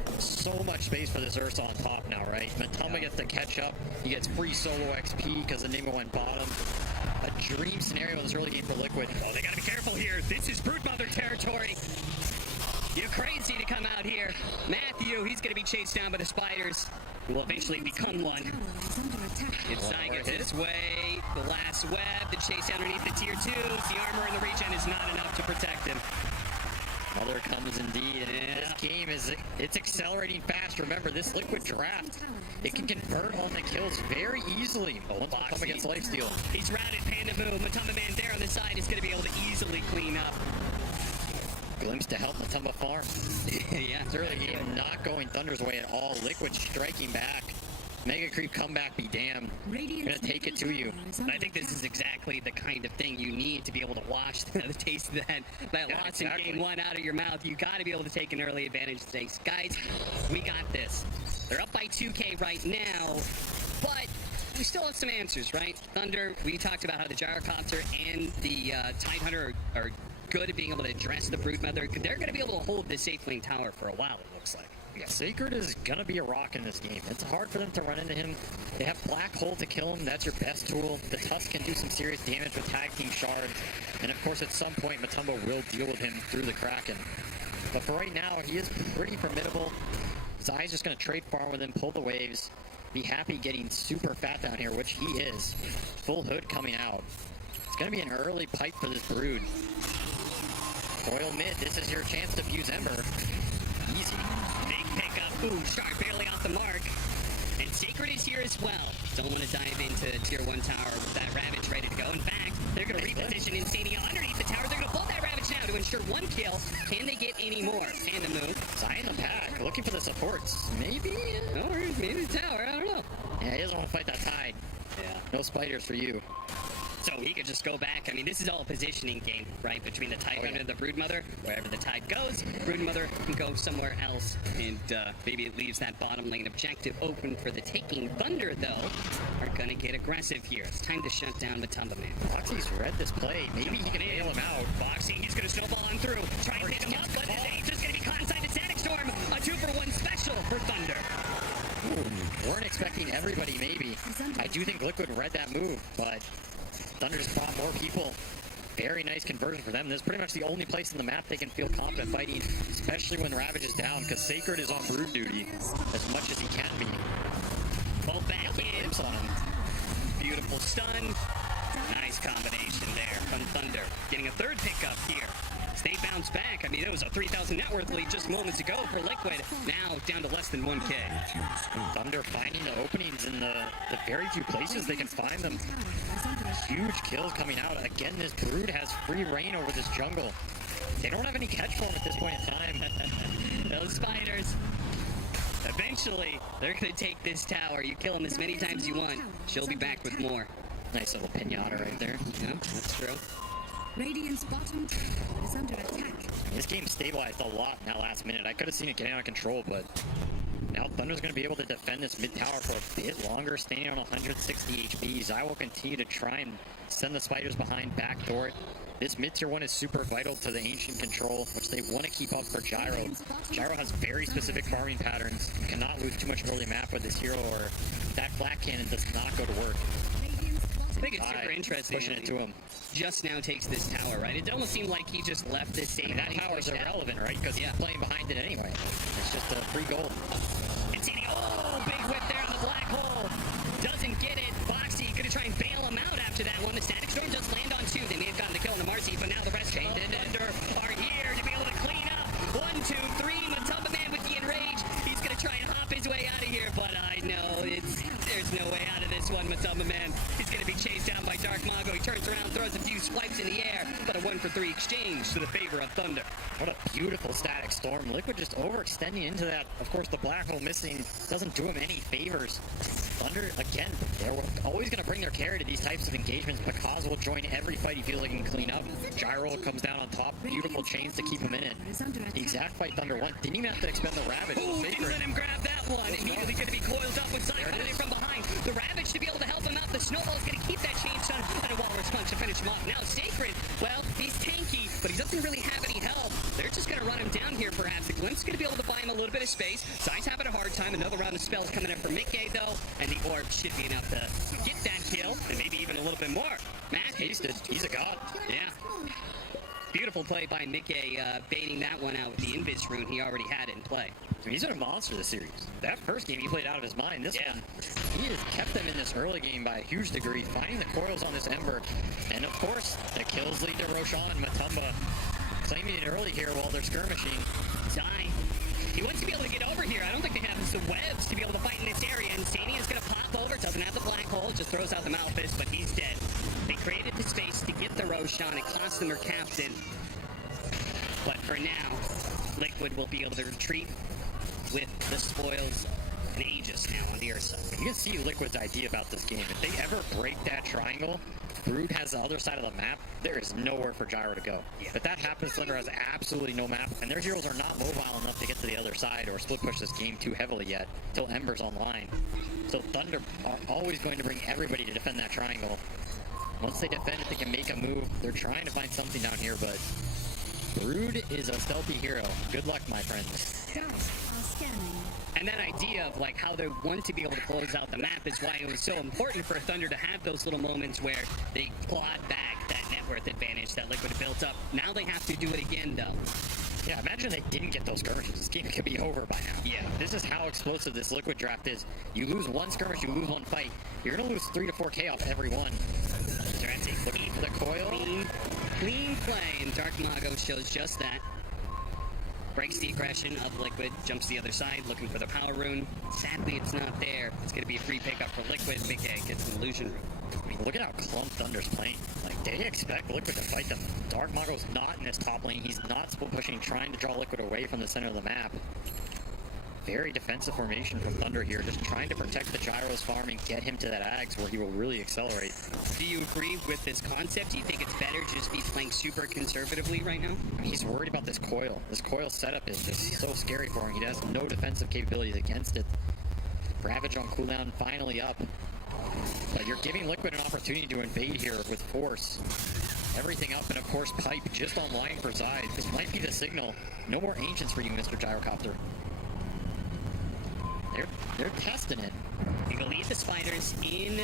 much space for this Ursa on top now, right? Matamba gets to catch up. He gets free solo XP because Enigma went bottom. A dream scenario in this early game for Liquid. Oh, they got to be careful here. This is Broodmother territory. You're crazy to come out here. Matthew, he's going to be chased down by the spiders, who will eventually become one. If Zai gets his way, the last web, the chase underneath the tier 2s, the armor and the regen is not enough to protect him. Mother comes indeed. Yeah. This game it's accelerating fast. Remember, this Liquid draft, it can convert on the kills very easily. But once Matamba gets lifesteal. He's routed Panda move. Matamba Man there on the side is going to be able to easily clean up. Glimpse to help Matamba farm. Yeah. This early game not going Thunder's way at all. Liquid striking back. Mega Creep comeback be damned. I'm gonna take it to you. I think this is exactly the kind of thing you need to be able to wash the taste of that loss in game 1 out of your mouth. You got to be able to take an early advantage today. Guys, we got this. They're up by 2K right now, but we still have some answers, right? Thunder, we talked about how the gyrocopter and the Tidehunter are good at being able to address the Broodmother. They're going to be able to hold this safe lane tower for a while, it looks like. Yeah, Sacred is gonna be a rock in this game. It's hard for them to run into him. They have Black Hole to kill him. That's your best tool. The Tusk can do some serious damage with tag team shards. And of course, at some point, Matamba will deal with him through the Kraken. But for right now, he is pretty formidable. Zai's just gonna trade farm with him, pull the waves, be happy getting super fat down here, which he is. Full hood coming out. It's gonna be an early pipe for this Brood. Coil mid, this is your chance to fuse Ember. Easy. Big pickup. Ooh, Shark barely off the mark. And Sacred is here as well. Don't want to dive into tier 1 tower with that Ravage ready to go. In fact, they're going to reposition Insania underneath the tower. They're going to pull that Ravage now to ensure 1 kill. Can they get any more? Panda move. Zai in the pack, looking for the supports. Maybe? Or maybe the tower, I don't know. Yeah, he doesn't want to fight that Tide. Yeah. No spiders for you. So he could just go back. I mean, this is all a positioning game, right? Between the Tide and the Broodmother. Wherever the Tide goes, Broodmother can go somewhere else. And maybe it leaves that bottom lane objective open for the taking. Thunder, though, are going to get aggressive here. It's time to shut down Matumba Man. Foxy's read this play. Maybe he can bail him out. Foxy, he's going to snowball on through. Try and pick him up, but his age is going to be caught inside the Static Storm. A 2-for-1 special for Thunder. Ooh, weren't expecting everybody, maybe. I do think Liquid read that move, but Thunder just brought more people. Very nice conversion for them. This is pretty much the only place in the map they can feel confident fighting, especially when Ravage is down, because Sacred is on Brood duty as much as he can be. Pull back in. On him. Beautiful stun. Nice combination there from Thunder. Getting a third pickup here. They bounce back. I mean, it was a 3,000 net worth lead just moments ago for Liquid. Now down to less than 1K. Thunder finding the openings in the very few places they can find them. Huge kills coming out. Again, this Brood has free reign over this jungle. They don't have any catch for him at this point in time. Those spiders. Eventually, they're going to take this tower. You kill them as many times as you want. She'll be back with more. Nice little pinata right there. Yeah, that's true. Radiant's bottom tower is under attack. This game stabilized a lot in that last minute. I could have seen it getting out of control, but now Thunder's going to be able to defend this mid tower for a bit longer, staying on 160 HP. Zai will continue to try and send the spiders behind, backdoor it. This mid tier 1 is super vital to the Ancient control, which they want to keep up for Gyro. Gyro has very specific farming patterns. You cannot lose too much early map with this hero, or that flat cannon does not go to work. I think it's super interesting. Pushing it to him. Just now takes this tower, right? It almost seemed like he just left this same. That tower's irrelevant, right? Because he's playing behind it anyway. It's just a free gold. And Tini, oh, big whip there on the black hole. Doesn't get it. Foxy gonna try and bail him out after that one. The Static Storm does land on 2. They may have gotten the kill on the Marcy, but now the rest of Thunder are here to be able to clean up. 1, 2, 3. Matumba Man with the enrage. He's gonna try and hop his way out of here, but I know there's no way out of this one, Matumba Man. He's gonna be chased down by Dark Mago. He turns around, throws a few swipes in the air, but a 1-for-3 exchange to the favor of Thunder. What a beautiful Static Storm. Liquid just overextending into that. Of course, the black hole missing doesn't do him any favors. Thunder, again, they're always going to bring their carry to these types of engagements. Pakaz will join every fight he feels like he can clean up. Gyro comes down on top. Beautiful chains to keep him in it. The exact fight Thunder won. Didn't even have to expend the Ravage. Ooh, he let him grab that one. Immediately going to be coiled up with Zai coming in from behind. The Ravage to be able to help him out. The Snowball's going to keep that chain stun and a Walrus Punch to finish him off. Now Sacred, well, he's tanky, but he doesn't really have any help. They're just going to run him down here, perhaps. The Glimpse is going to be able to buy him a little bit of space. Zai's having a hard time. Another round of spells coming in for Mickey, though, and the orb should be enough to get that kill, and maybe even a little bit more. Matt tasted. He's a god. Yeah. Beautiful play by Mickey, baiting that one out with the Invis rune. He already had it in play. He's been a monster this series. That first game he played out of his mind. This one, he has kept them in this early game by a huge degree, finding the coils on this Ember. And of course, the kills lead to Roshan and Matumba claiming it early here while they're skirmishing. Zai, he wants to be able to get over here. I don't think they have the webs to be able to fight in this area. And Stania is going to pop over, doesn't have the black hole, just throws out the Malphus, but he's dead. They created the space to get the Roshan. It cost them their captain. But for now, Liquid will be able to retreat with the spoils and Aegis now on the Ursa. You can see Liquid's idea about this game. If they ever break that triangle, Brood has the other side of the map. There is nowhere for Gyro to go. If that happens, Thunder has absolutely no map, and their heroes are not mobile enough to get to the other side or split push this game too heavily yet, until Ember's online. So Thunder are always going to bring everybody to defend that triangle. Once they defend it, they can make a move. They're trying to find something down here, but Brood is a stealthy hero. Good luck, my friends. And that idea of like how they want to be able to close out the map is why it was so important for Thunder to have those little moments where they clawed back that net worth advantage that Liquid built up. Now they have to do it again, though. Yeah, imagine they didn't get those skirmishes. This game could be over by now. Yeah. This is how explosive this Liquid draft is. You lose one skirmish, you lose one fight. You're going to lose 3 to 4K off every one. Looking for the coil. Clean play, and Dark Mago shows just that. Breaks the aggression of Liquid, jumps the other side, looking for the power rune. Sadly, it's not there. It's going to be a free pickup for Liquid. Big A gets an illusion rune. I mean, look at how clump Thunder's playing. Like, they expect Liquid to fight them. Dark Mago's not in this top lane. He's not split pushing, trying to draw Liquid away from the center of the map. Very defensive formation from Thunder here, just trying to protect the Gyro's farm and get him to that Ags where he will really accelerate. Do you agree with this concept? Do you think it's better to just be playing super conservatively right now? I mean, he's worried about this coil. This coil setup is just so scary for him. He has no defensive capabilities against it. Ravage on cooldown finally up. But you're giving Liquid an opportunity to invade here with force. Everything up, and of course Pipe just online for Zai. This might be the signal. No more Ancients for you, Mr. Gyrocopter. They're testing it. You can lead the spiders in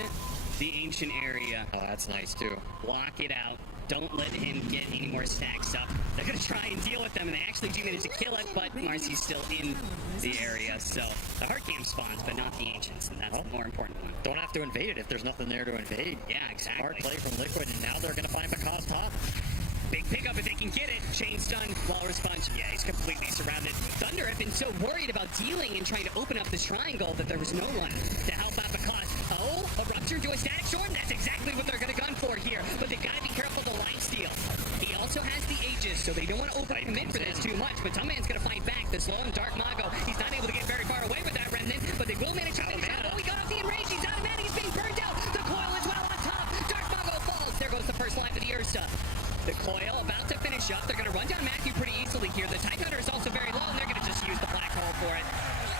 the Ancient area. Oh, that's nice too. Block it out. Don't let him get any more stacks up. They're going to try and deal with them, and they actually do manage to kill it, but Marcy's still in the area. So the hard game spawns, but not the Ancients, and that's the more important one. Don't have to invade it if there's nothing there to invade. Yeah, exactly. Hard play from Liquid, and now they're going to find Bakaz top. Big pickup if they can get it. Chain stun, Walrus punch. Yeah, he's completely surrounded. Thunder have been so worried about dealing and trying to open up this triangle that there was no one to help out Bakaz. Oh, a rupture to a static storm. That's exactly what they're going to gun for here. But they've got to be careful of the lifesteal. He also has the Aegis, so they don't want to overcommit for this too much. But Tumman's going to fight back. The slow and dark Mago. He's not able to get very far away with that remnant, but they will manage to finish out. Oh, he got off the enrage. He's automatic. He's being burned out. The coil is well on top. Dark Mago falls. There goes the first life of the Ursa. The coil about to finish up. They're going to run down Matthew pretty easily here. The Tide Hunter is also very low, and they're going to just use the black hole for it.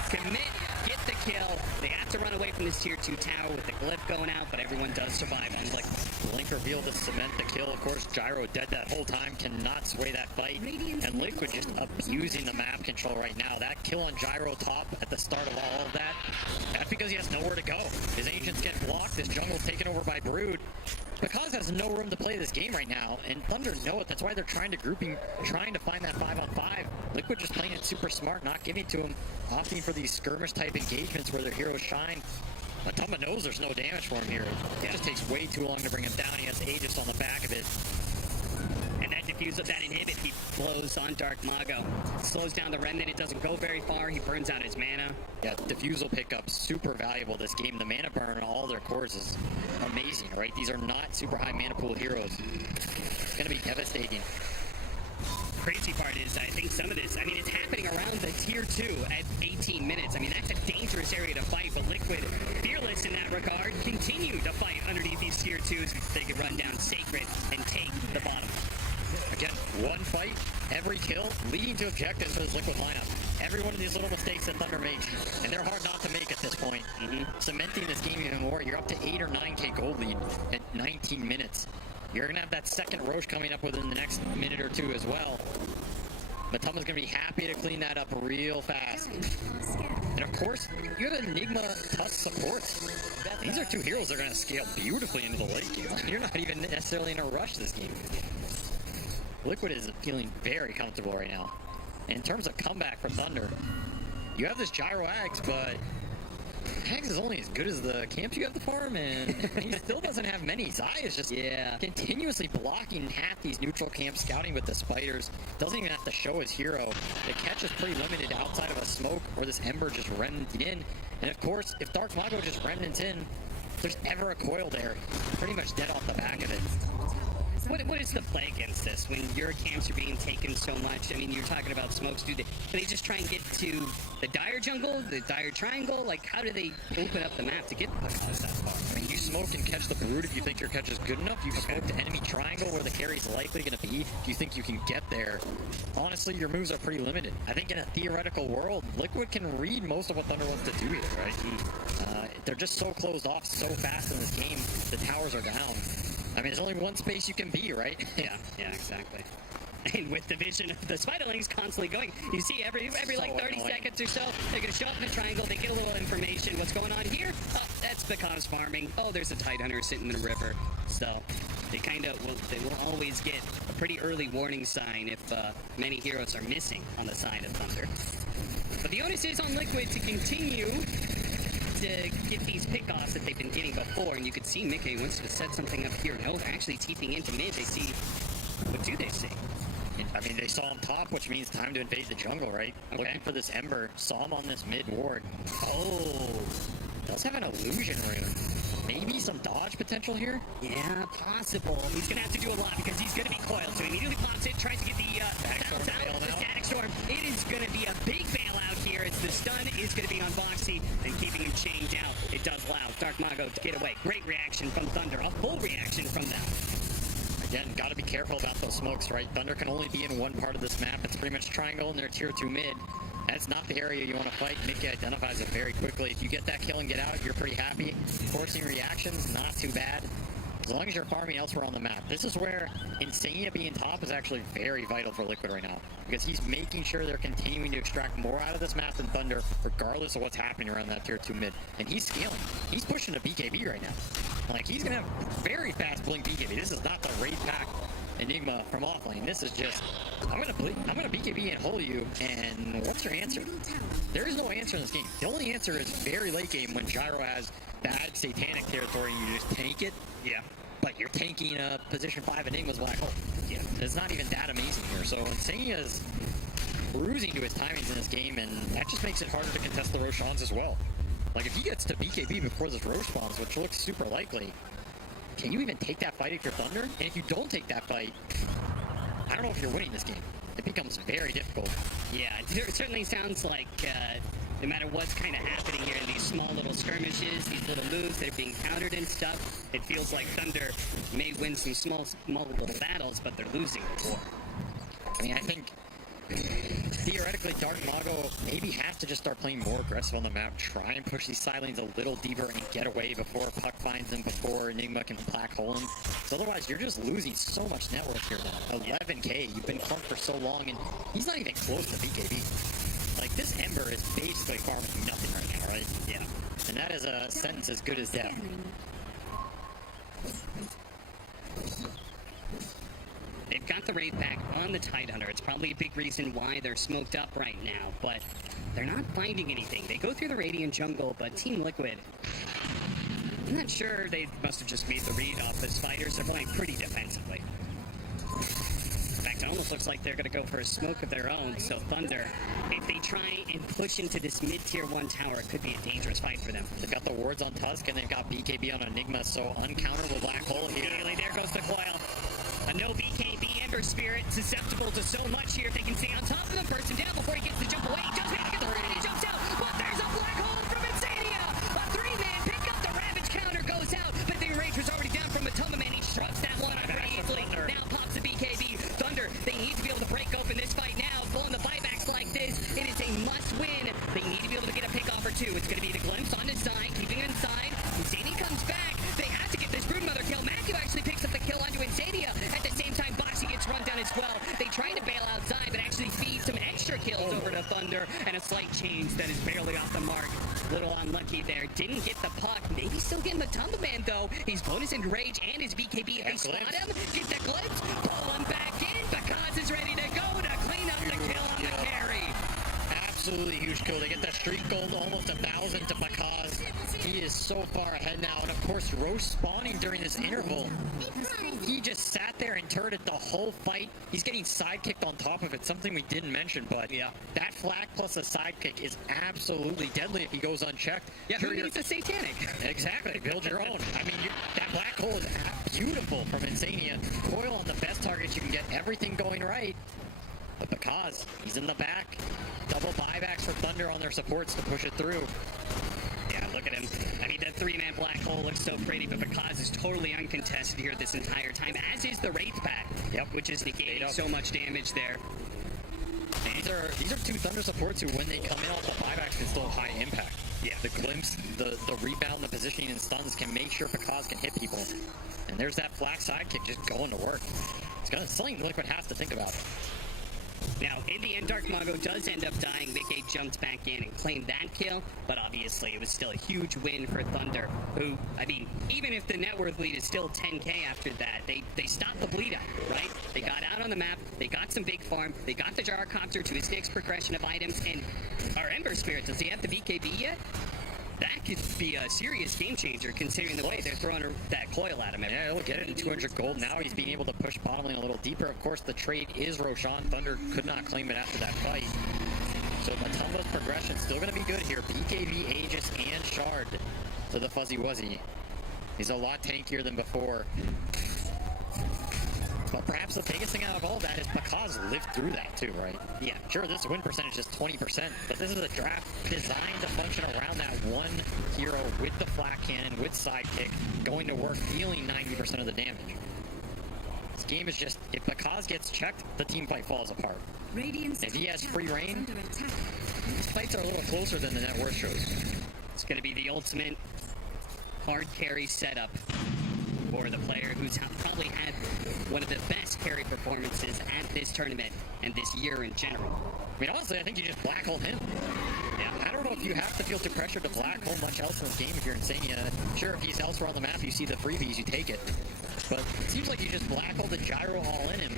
Commit, get the kill. They have to run away from this tier 2 tower with the glyph going out, but everyone does survive on Blink. Blink reveal to cement the kill. Of course, Gyro dead that whole time, cannot sway that fight. And Liquid just abusing the map control right now. That kill on Gyro top at the start of all of that, that's because he has nowhere to go. His Ancients get blocked, his jungle's taken over by Brood. Bakaz has no room to play this game right now, and Thunder know it. That's why they're trying to grouping, trying to find that 5-on-5. Liquid just playing it super smart, not giving it to him, opting for these skirmish-type engagements where their heroes shine. But Tumba knows there's no damage for him here. It just takes way too long to bring him down. He has Aegis on the back of it. And that diffuse of that inhibit, he blows on Dark Mago. Slows down the Remnant, it doesn't go very far, he burns out his mana. Yeah, diffusal pickup, super valuable this game. The mana burn on all their cores is amazing, right? These are not super high mana pool heroes. It's gonna be devastating. Crazy part is, I think some of this, I mean, it's happening around the tier 2 at 18 minutes. I mean, that's a dangerous area to fight, but Liquid, fearless in that regard, continue to fight underneath these tier 2s. They could run down Sacred and take the bottom. Again, one fight, every kill, leading to objectives for this Liquid lineup. Every one of these little mistakes that Thunder makes, and they're hard not to make at this point. Cementing this game even more. You're up to 8 or 9k gold lead at 19 minutes. You're going to have that second Roche coming up within the next minute or two as well. But Tumba's going to be happy to clean that up real fast. And of course, you have Enigma Tusk supports. These are two heroes that are going to scale beautifully into the late game. You're not even necessarily in a rush this game. Liquid is feeling very comfortable right now. In terms of comeback for Thunder, you have this Gyro Ags, but Ags is only as good as the camps you have to farm, and he still doesn't have many. Zai is just continuously blocking half these neutral camps, scouting with the spiders. Doesn't even have to show his hero. The catch is pretty limited outside of a smoke or this Ember just remnanted in. And of course, if Dark Mago just remnants in, if there's ever a coil there, pretty much dead off the back of it. What is the play against this when your camps are being taken so much? I mean, you're talking about smokes. Do they just try and get to the dire jungle, the dire triangle? Like, how do they open up the map to get the Bakaz that far? I mean, you smoke and catch the Brood if you think your catch is good enough. You smoke the enemy triangle where the carry is likely going to be if you think you can get there. Honestly, your moves are pretty limited. I think in a theoretical world, Liquid can read most of what Thunder wants to do here, right? They're just so closed off so fast in this game, the towers are down. I mean, there's only one space you can be, right? Yeah, exactly. And with the vision of the Spiderlings constantly going, you see every like 30 seconds or so, they're going to show up in the triangle, they get a little information. What's going on here? Oh, that's Bakaz farming. Oh, there's a Tide Hunter sitting in the river. So they will always get a pretty early warning sign if many heroes are missing on the side of Thunder. But the onus is on Liquid to continue to get these pickoffs that they've been getting before, and you could see Mickey wants to set something up here. No, they're actually teeping into mid. They see, what do they see? I mean, they saw him top, which means time to invade the jungle, right? Okay. Looking for this Ember, saw him on this mid ward. Oh, does have an illusion rune. Maybe some dodge potential here? Yeah, possible. He's gonna have to do a lot because he's gonna be coiled. So he immediately pops it, tries to get the bounce out, the static storm. It is gonna be a big bailout here. Spirits. The stun is going to be on Boxy and keeping him chained out. It does allow Dark Mago to get away. Great reaction from Thunder. A full reaction from them. Again, got to be careful about those smokes, right? Thunder can only be in one part of this map. It's pretty much triangle in their tier 2 mid. That's not the area you want to fight. Mickey identifies it very quickly. If you get that kill and get out, you're pretty happy. Forcing reactions, not too bad. As long as you're farming elsewhere on the map. This is where Insania being top is actually very vital for Liquid right now. Because he's making sure they're continuing to extract more out of this map than Thunder, regardless of what's happening around that tier 2 mid. And he's scaling. He's pushing to BKB right now. Like, he's going to have very fast blink BKB. This is not the raid pack Enigma from offlane. This is just, I'm gonna BKB and hold you, and what's your answer? There is no answer in this game. The only answer is very late game when Gyro has bad satanic territory and you just tank it. Yeah. But you're tanking a position 5 Enigma's black hole. Yeah. It's not even that amazing here. So Insania's cruising to his timings in this game, and that just makes it harder to contest the Roshans as well. Like, if he gets to BKB before this Rosh spawns, which looks super likely, can you even take that fight if you're Thunder? And if you don't take that fight, I don't know if you're winning this game. It becomes very difficult. Yeah, it certainly sounds like no matter what's kind of happening here in these small little skirmishes, these little moves that are being countered and stuff, it feels like Thunder may win some small little battles, but they're losing the war. I mean, I think theoretically Dark Mago maybe has to just start playing more aggressive on the map, try and push these side lanes a little deeper and get away before Puck finds him, before Enigma can black hole him. So otherwise, you're just losing so much net worth here now. 11k, you've been clumped for so long, and he's not even close to BKB. Like, this Ember is basically farming nothing right now, right? Yeah. And that is a sentence as good as death. They've got the raid back on the Tidehunter. It's probably a big reason why they're smoked up right now, but they're not finding anything. They go through the Radiant jungle, but Team Liquid, I'm not sure. They must have just made the read off the spiders. They're playing pretty defensively. In fact, it almost looks like they're going to go for a smoke of their own, so Thunder, if they try and push into this mid-tier 1 tower, it could be a dangerous fight for them. They've got the wards on Tusk, and they've got BKB on Enigma, so uncounterable black hole here. Immediately, there goes the coil. A no BKB Ember Spirit, susceptible to so much here if they can stay on top of them. First and down before he gets the jump away. He does manage to get the run and he jumps out. But there's a black hole from Insania. A 3-man pick up. The Ravage counter goes out. But the Rage was already down from Matoma Man. He shrugs that one up pretty easily. Now pops the BKB. Thunder, they need to be able to break open this fight now. Pulling the buybacks like this, it is a must-win. They need to be able to get a pick off or two. It's going to be the glimpse on his side, keeping it inside. Insania comes back. They have to get this Broodmother kill. Matthew actually picks up the kill onto Insania. At the same time, Boxy gets run down as well. They try to bail out Zai, but actually feed some extra kills over to Thunder, and a slight change that is barely off the mark. Little unlucky there. Didn't get the puck. Maybe still getting the Tumble Man, though. He's bonus in Rage and his BKB. If they spot him, get the glimpse, pull him back in. Because is ready to go to clean up the kill on the carry. Absolutely huge kill. They get that streak gold, almost 1,000 to Bakaz. He is so far ahead now, and of course, Roche spawning during this interval. He just sat there and turreted the whole fight. He's getting sidekicked on top of it, something we didn't mention, but yeah, that flag plus a sidekick is absolutely deadly if he goes unchecked. Yeah, who needs a satanic? Exactly, build your own. I mean, that black hole is beautiful from Insania. Coil on the best targets, you can get everything going right. But because he's in the back, double buybacks for Thunder on their supports to push it through. Yeah, look at him. I mean, that 3-man black hole looks so pretty, but because is totally uncontested here this entire time, as is the Wraith pack. Yep, which is negating so much damage there. These are two Thunder supports who, when they come in off the buybacks, can still have high impact. Yeah, the glimpse, the rebound, the positioning, and stuns can make sure Bakaz can hit people. And there's that flag sidekick just going to work. It's something Liquid has to think about. Now, in the end, Dark Mago does end up dying. Mickey jumped back in and claimed that kill, but obviously it was still a huge win for Thunder, who, I mean, even if the net worth lead is still 10k after that, they stopped the bleed out, right? They got out on the map, they got some big farm, they got the Gyrocopter to his next progression of items, and our Ember Spirit, does he have the BKB yet? That could be a serious game changer considering the way they're throwing that coil at him. Yeah, he'll get it in 200 gold. Now he's being able to push bottom lane a little deeper. Of course, the trade is Roshan. Thunder could not claim it after that fight. So Matumba's progression still going to be good here. BKB, Aegis, and Shard to the Fuzzy Wuzzy. He's a lot tankier than before. But perhaps the biggest thing out of all that is Bakaz lived through that too, right? Yeah, sure, this win percentage is 20%, but this is a draft designed to function around that one hero with the flat cannon, with sidekick, going to work, dealing 90% of the damage. This game is just, if Bakaz gets checked, the team fight falls apart. If he has free reign, these fights are a little closer than the net worth shows. It's going to be the ultimate hard carry setup for the player who's probably had one of the best carry performances at this tournament and this year in general. I mean, honestly, I think you just black hole him. Yeah, I don't know if you have to feel too pressured to black hole much else in this game if you're Insania. Sure, if he's elsewhere on the map, you see the freebies, you take it. But it seems like you just black hole the gyro all in, and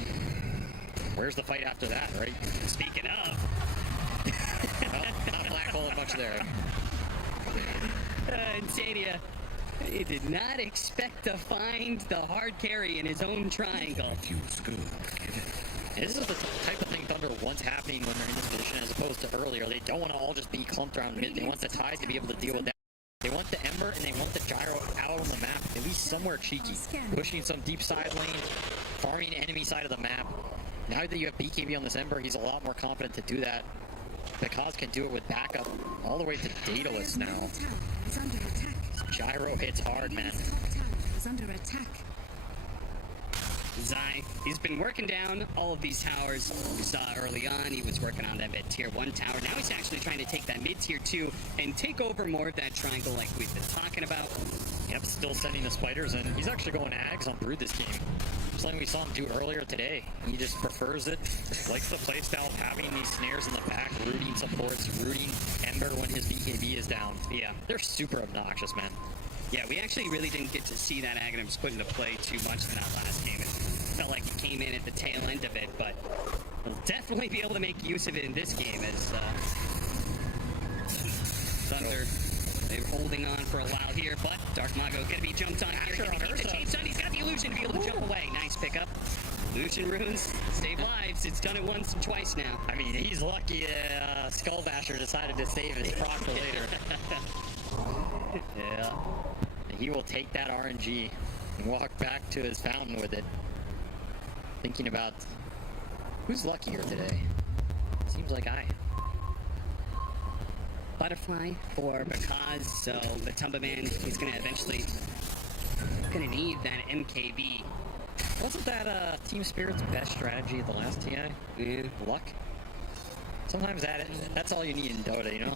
where's the fight after that, right? Speaking of. Well, not black holing much there. Insania, he did not expect to find the hard carry in his own triangle. This is the type of thing Thunder wants happening when they're in this position as opposed to earlier. They don't want to all just be clumped around mid. They want the Tide to be able to deal with that. They want the Ember and they want the Gyro out on the map, at least somewhere cheeky. Pushing some deep side lane, farming enemy side of the map. Now that you have BKB on this Ember, he's a lot more confident to do that. Bakaz can do it with backup all the way to Daedalus now. Gyro hits hard, man. Zai, he's been working down all of these towers. We saw early on he was working on that mid-tier 1 tower. Now he's actually trying to take that mid-tier 2 and take over more of that triangle like we've been talking about. Yep, still sending the spiders, and he's actually going Ags on Brood this game. Something we saw him do earlier today. He just prefers it. Likes the playstyle of having these snares in the back, rooting supports, rooting Ember when his BKB is down. Yeah, they're super obnoxious, man. Yeah, we actually really didn't get to see that Aghanims put into play too much in that last game. It felt like he came in at the tail end of it, but we'll definitely be able to make use of it in this game as Thunder, they're holding on for a while here, but Dark Mago gonna be jumped on here. Can he keep the chains on? He's got the illusion to be able to jump away. Nice pickup. Illusion runes save lives. It's done it once and twice now. I mean, he's lucky Skullbasher decided to save his proc for later. Yeah. He will take that RNG and walk back to his fountain with it. Thinking about who's luckier today. Seems like I. Butterfly for Bakaz, so the Tumba Man is going to eventually need that MKB. Wasn't that Team Spirit's best strategy at the last TI? Luck? Sometimes that's all you need in Dota, you know?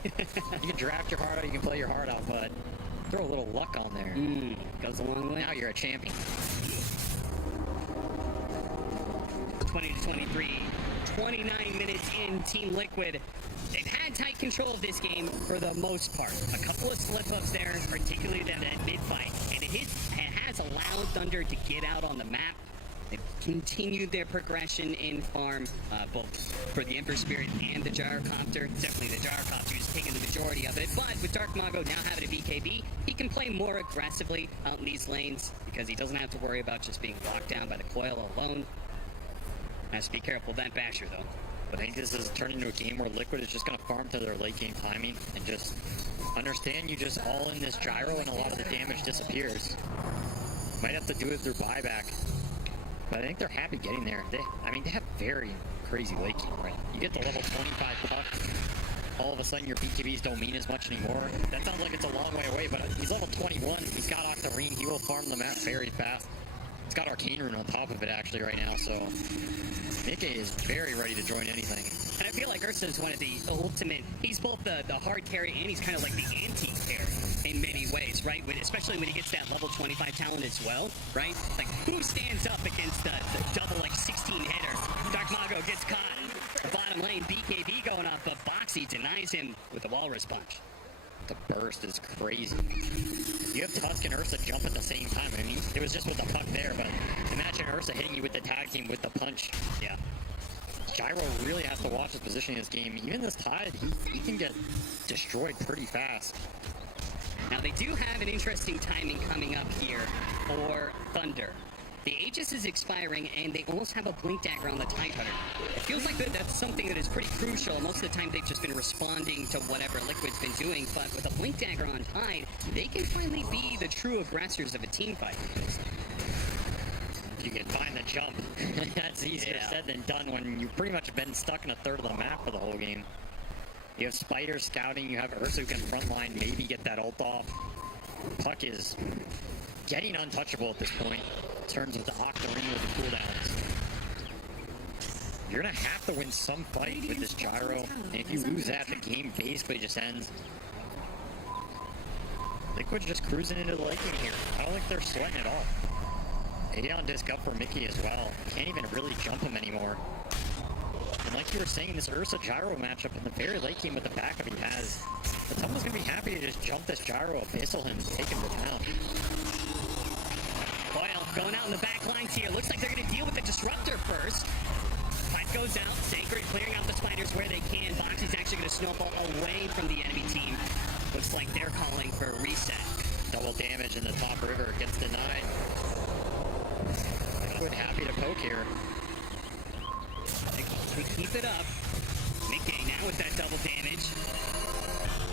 You can draft your heart out, you can play your heart out, but throw a little luck on there. Goes a long way. Now you're a champion. 20-23, 29 minutes in, Team Liquid. They've had tight control of this game for the most part. A couple of slip-ups there, particularly that mid-fight. And it has allowed Thunder to get out on the map. They've continued their progression in farm, both for the Emperor Spirit and the Gyrocopter. Definitely the Gyrocopter is taking the majority of it, but with Dark Mago now having a BKB, he can play more aggressively out in these lanes because he doesn't have to worry about just being locked down by the coil alone. Has to be careful of that Basher, though. I think this is turning into a game where Liquid is just going to farm to their late game timing and just understand you just all in this gyro and a lot of the damage disappears. Might have to do it through buyback. But I think they're happy getting there. They have very crazy late game, right? You get to level 25 puck, all of a sudden your BKBs don't mean as much anymore. That sounds like it's a long way away, but he's level 21. He's got Octarine. He will farm the map very fast. He's got Arcane Rune on top of it actually right now, so Nikke is very ready to join anything. And I feel like Ursa is one of the ultimate, he's both the hard carry and he's kind of like the anti-carry in many ways, right? Especially when he gets that level 25 talent as well, right? Like, who stands up against the double, 16 hitter? Dark Mago gets caught. The bottom lane, BKB going up, but Boxy denies him with a Walrus Punch. The burst is crazy. You have Tusk and Ursa jump at the same time. I mean, it was just with the puck there, but imagine Ursa hitting you with the tag team with the punch. Yeah. Gyro really has to watch his position in this game. Even this Tide, he can get destroyed pretty fast. Now, they do have an interesting timing coming up here for Thunder. The Aegis is expiring, and they almost have a Blink Dagger on the Tidehunter. It feels like that's something that is pretty crucial. Most of the time, they've just been responding to whatever Liquid's been doing, but with a Blink Dagger on Tide, they can finally be the true aggressors of a team fight. if you can find the jump. That's easier said than done when you've pretty much been stuck in a third of the map for the whole game. You have Spider scouting, you have Ursa who can frontline, maybe get that ult off. Puck is getting untouchable at this point. Turns with the Octarine with the cooldowns. You're gonna have to win some fight with this gyro, and if you lose that, the game basically just ends. Liquid's just cruising into the late game here. I don't think they're sweating at all. Aeon disc up for Mickey as well. Can't even really jump him anymore. And like you were saying, this Ursa gyro matchup in the very late game with the backup he has, someone's gonna be happy to just jump this gyro, abyssal him, and take him to town. Boyle going out in the back lines here. Looks like they're gonna deal with the disruptor first. Pipe goes out. Sacred clearing out the spiders where they can. Boxy's actually gonna snowball away from the enemy team. Looks like they're calling for a reset. Double damage in the top river, gets denied. Liquid happy to poke here. They keep it up. Mickey now with that double damage.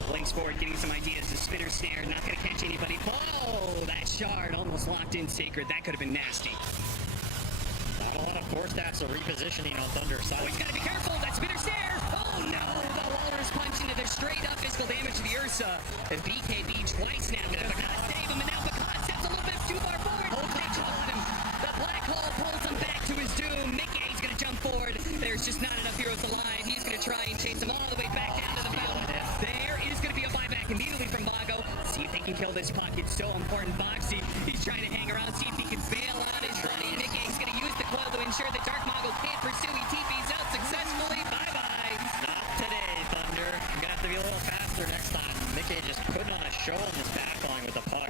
Blinks forward, getting some ideas. The spinner snare, not gonna catch anybody. Oh, that shard almost locked in Sacred. That could have been nasty. Not a lot of force stats or repositioning on Thunder's side. Oh, he's gotta be careful. That spinner snare. Oh no, the Walrus punch into the straight up physical damage to the Ursa. And BKB twice now does not save him. And now Picard steps a little bit too far forward. Oh, they caught him. The black hole pulls him back to his doom. Mickey's gonna jump forward. There's just not enough heroes alive. He's gonna try and chase him all the way back down to the mountain. There is gonna be a buyback immediately from Vago. See if they can kill this puck. It's so important. Boxy, he's trying to hang around, see if he can bail on his buddy. Mickey's gonna use the coil to ensure that Dark Mago can't pursue. He TP's out successfully. Bye-bye. Not today, Thunder. You're gonna have to be a little faster next time. Mickey just putting on a show on this backline with the puck.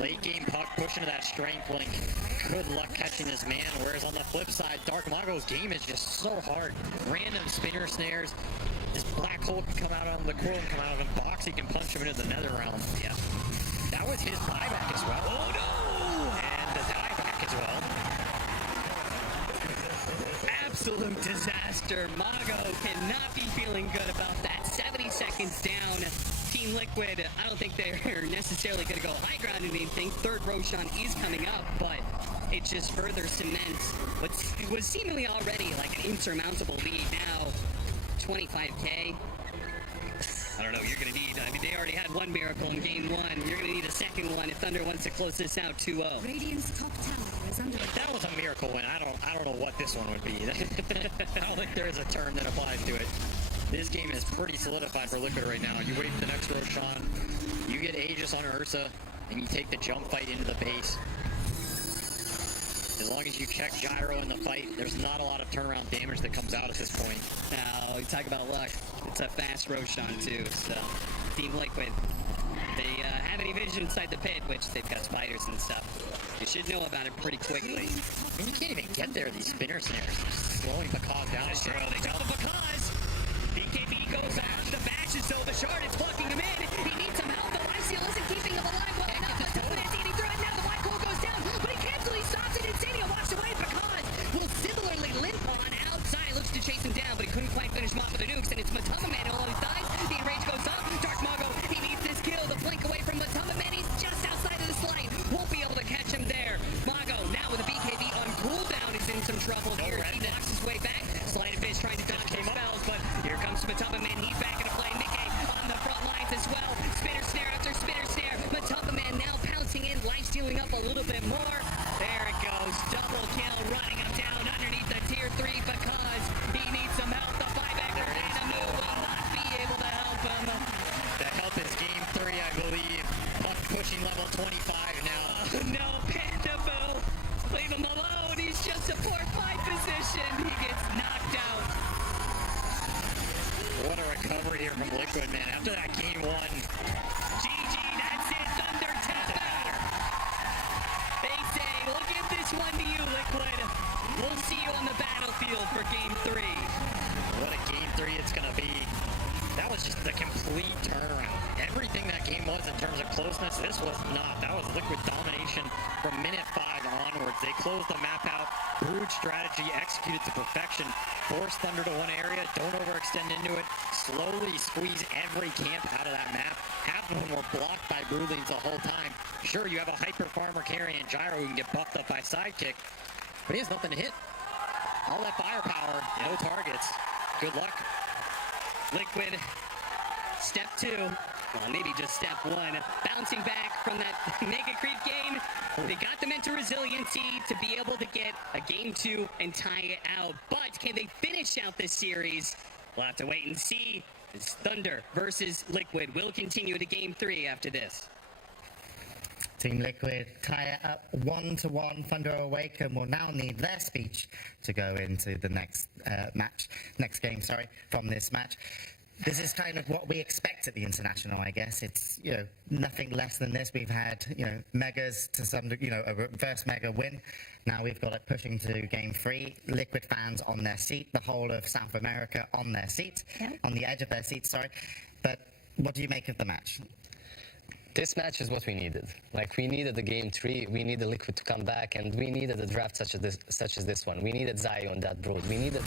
Late game puck pushing to that strength link. Good luck catching this man. Whereas on the flip side, Dark Mago's game is just so hard. Random spinner snares. This black hole can come out on the core and come out of him. Boxy can punch him into the nether realm. Yeah. That was his buyback as well. Oh no! And the dieback as well. Absolute disaster. Mago cannot be feeling good about that. 70 seconds down. Team Liquid, I don't think they're necessarily going to go high ground in anything. Third Roshan is coming up, but it just further cements what was seemingly already like an insurmountable lead. Now, 25k. I don't know, you're going to need, I mean, they already had one miracle in game one. You're going to need a second one if Thunder wants to close this out 2-0. Radiant's top tower is under That was a miracle win. I don't know what this one would be. I don't think there is a term that applies to it. This game is pretty solidified for Liquid right now. You wait for the next Roshan, you get Aegis on Ursa, and you take the jump fight into the base. As long as you check Gyro in the fight, there's not a lot of turnaround damage that comes out at this point. Now, you talk about luck. It's a fast Roshan, too, so Team Liquid, they have any vision inside the pit, which they've got spiders and stuff. You should know about it pretty quickly. I mean, you can't even get there, these spinner snares. Slowing Bakaz down. That's true. They tell the Bakaz. BKB goes off, the bash is so the shard is blocking him in. He needs some help. The life seal isn't keeping him alive well enough. But Dominant's eating through it now. The black hole goes down, but he cancels. He stops it. Insania walks away. Bakaz will similarly limp on outside. Looks to chase him down, but he couldn't quite finish him off with the nukes. And it's Matama Man who always dies. The enrage goes up. Dark Mago, he needs this kill. The flank away from Matama Man. He's just outside of the slide. Won't be able to catch him there. Mago, now with a BKB on cooldown, is in some trouble here. He knocks his way back. Slighted Fish trying to dodge his spells, but here comes Matama Man. He's back into play. Mickey on the front lines as well. Spinner snare after spinner snare. Matama Man now pouncing in, life stealing up a little bit more. There it goes. Double kill, running him down underneath the tier 3 because he needs some help. The buyback for Anamu will not be able to help him. The help is game 3, I believe. Puck pushing level 25 now. No, Pandaboo. Leave him alone. He's just support 5 position. He gets knocked out. What a recovery here from Liquid, man. After that game 1. GG, that's it. Thunder tap out. They say, we'll give this one to you, Liquid. We'll see you on the battlefield for game 3. What a game 3 it's going to be. That was just the complete turnaround. Everything that game was in terms of closeness, this was not. That was Liquid domination from minute 5 onwards. They closed the map out. Brood strategy executed to perfection. Force Thunder to one area. Don't overextend into it. Slowly squeeze every camp out of that map. Half of them were blocked by Broodlings the whole time. Sure, you have a hyper farmer carrying Gyro who can get buffed up by sidekick, but he has nothing to hit. All that firepower, no targets. Good luck. Liquid, step 2. Well, maybe just step 1. Bouncing back from that mega creep game. They got the mental resiliency to be able to get a game 2 and tie it out. But can they finish out this series? We'll have to wait and see. It's Thunder versus Liquid. We'll continue to game 3 after this. Team Liquid tie it up 1-1. Thunder Awaken will now need their speech to go into the next game, from this match. This is kind of what we expect at the International, I guess. It's, nothing less than this. We've had, megas to some, a reverse mega win. Now we've got it pushing to game 3. Liquid fans on their seat, the whole of South America on their seat, on the edge of their seat, But what do you make of the match? This match is what we needed. Like, we needed the game 3, we needed Liquid to come back, and we needed a draft such as this one. We needed Zai on that broad. We needed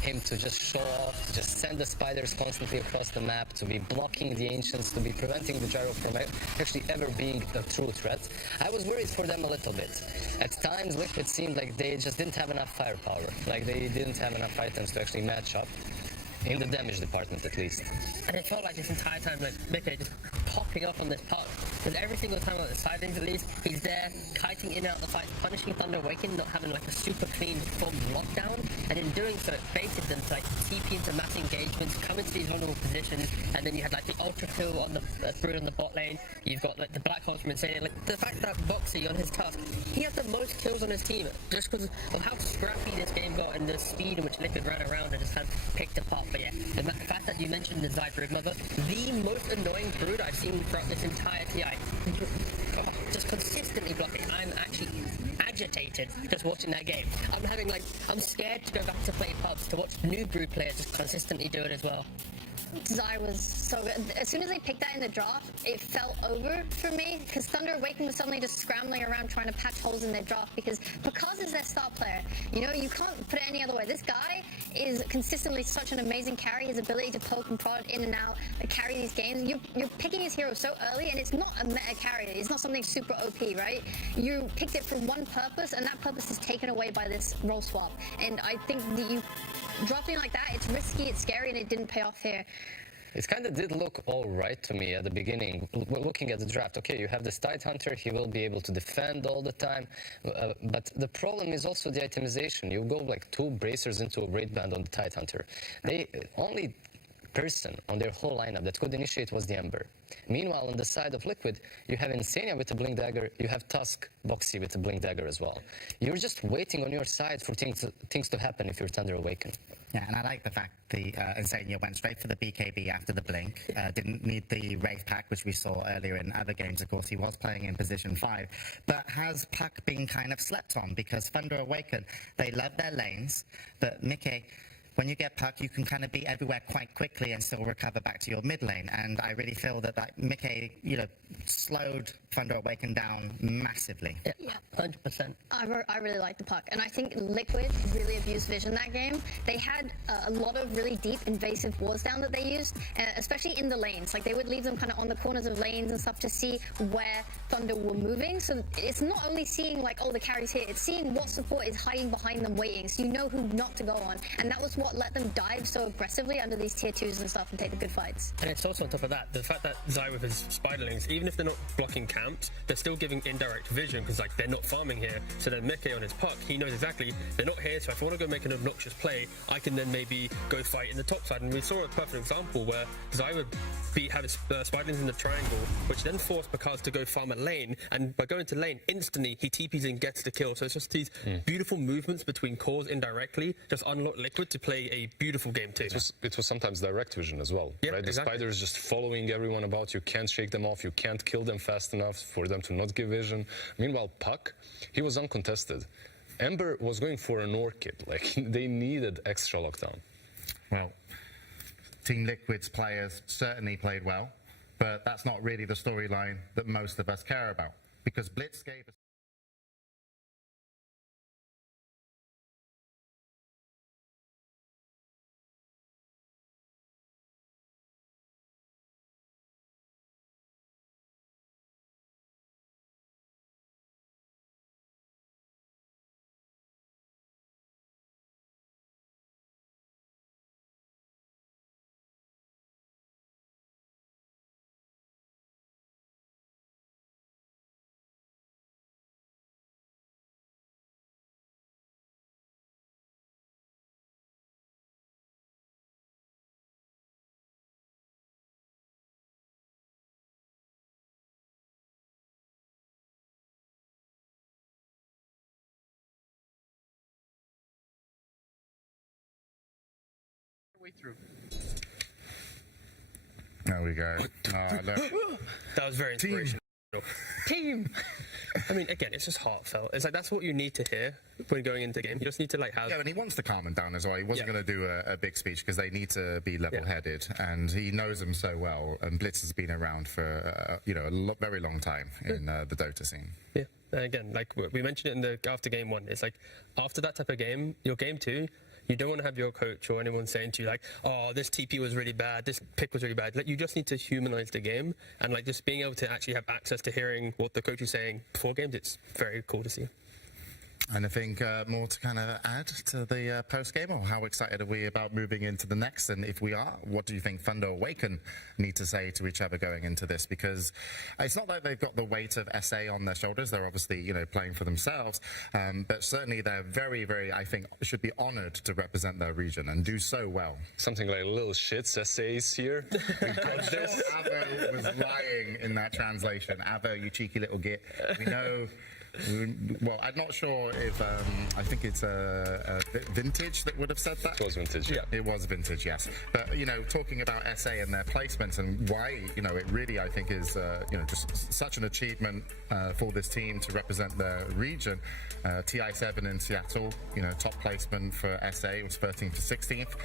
him to just show off, to just send the spiders constantly across the map, to be blocking the Ancients, to be preventing the Gyro from actually ever being a true threat. I was worried for them a little bit. At times, Liquid seemed like they just didn't have enough firepower. Like, they didn't have enough items to actually match up. In the damage department, at least. And it felt like this entire time, like, Mickey just popping up on this puck. Because every single time on the sidelines, at least, he's there, kiting in and out of the fight, punishing Thunder Awaken, not having, like, a super clean full lockdown. And in doing so, it baited them to, like, TP into mass engagements, come into these vulnerable positions, and then you had, like, the Ultra kill on the Brood on the bot lane. You've got, like, the Black Holes from Insane. Like, the fact that Boxy on his task, he had the most kills on his team, just because of how scrappy this game got and the speed in which Liquid ran around and just had picked apart. But yeah, the fact that you mentioned the Zai Brood Mother, the most annoying Brood I've seen throughout this entire TI. Just consistently blocking. I'm actually agitated just watching that game. I'm scared to go back to play pubs to watch new Brood players just consistently do it as well. Zai was so good. As soon as they picked that in the draft, it fell over for me because Thunder Awaken was suddenly just scrambling around trying to patch holes in their draft because is their star player. You can't put it any other way. This guy is consistently such an amazing carry. His ability to poke and prod in and out, carry these games. You're picking his hero so early, and it's not a meta carry. It's not something super OP, right? You picked it for one purpose, and that purpose is taken away by this role swap. And I think that you drafting like that, it's risky, it's scary, and it didn't pay off here. It kind of did look all right to me at the beginning. Looking at the draft, okay, you have this Tide Hunter, he will be able to defend all the time, but the problem is also the itemization. You go like 2 bracers into a Braid Band on the Tide Hunter. The only person on their whole lineup that could initiate was the Ember. Meanwhile, on the side of Liquid, you have Insania with the Blink Dagger, you have Tusk, Boxy with the Blink Dagger as well. You're just waiting on your side for things to happen if you're Thunder Awaken. Yeah, and I like the fact the Insania went straight for the BKB after the Blink. Didn't need the Wraith Pack, which we saw earlier in other games. Of course, he was playing in position 5. But has Puck been kind of slept on? Because Thunder Awaken, they love their lanes, but Mickey, when you get Puck, you can kind of be everywhere quite quickly and still recover back to your mid lane. And I really feel that Mickey, slowed Thunder Awaken down massively. Yeah, 100%. I really like the Puck. And I think Liquid really abused Vision that game. They had a lot of really deep invasive wards down that they used, especially in the lanes. Like, they would leave them kind of on the corners of lanes and stuff to see where Thunder were moving. So it's not only seeing, like, oh, the carry's here. It's seeing what support is hiding behind them waiting. So you know who not to go on. And that was what let them dive so aggressively under these tier 2s and stuff and take the good fights. And it's also on top of that, the fact that Zai with his spiderlings, even if they're not blocking camps, they're still giving indirect vision because they're not farming here. So then Mickey on his Puck, he knows exactly they're not here, so if I want to go make an obnoxious play, I can then maybe go fight in the top side. And we saw a perfect example where Zai would have his spiderlings in the triangle, which then forced Bakaz to go farm a lane, and by going to lane, instantly he TPs and gets the kill. So it's just these beautiful movements between cores indirectly just unlock Liquid to play a beautiful game too. It was sometimes direct vision as well, right? The spiders just following everyone about. You can't shake them off. You can't kill them fast enough for them to not give vision. Meanwhile, Puck, he was uncontested. Ember was going for an orchid. Like, they needed extra lockdown. Well, Team Liquid's players certainly played well, but that's not really the storyline that most of us care about, because Blitz gave us Way through. There we go. That was very inspirational. Team. I mean, again, it's just heartfelt. It's like that's what you need to hear when going into the game. You just need to like have. Yeah, and he wants to calm them down as well. He wasn't going to do a big speech because they need to be level-headed, and he knows them so well. And Blitz has been around for very long time in the Dota scene. Yeah, and again, like we mentioned it in the after game one. It's like after that type of game, your game two. You don't want to have your coach or anyone saying to you like, oh, this TP was really bad, this pick was really bad. Like, you just need to humanize the game, and like just being able to actually have access to hearing what the coach is saying before games. It's very cool to see. And I think more to kind of add to the post-game, or how excited are we about moving into the next? And if we are, what do you think Thunder Awaken need to say to each other going into this? Because it's not like they've got the weight of SA on their shoulders. They're obviously, playing for themselves. But certainly they're very, very, I think, should be honored to represent their region and do so well. Something like little shits SAs here. Avo was lying in that translation. Avo, you cheeky little git. We know... Well, I'm not sure if I think it's Vintage that would have said that. It was Vintage, yeah. It was Vintage, yes. But talking about SA and their placements and why it really I think is just such an achievement for this team to represent their region. TI7 in Seattle, top placement for SA was 13th to 16th.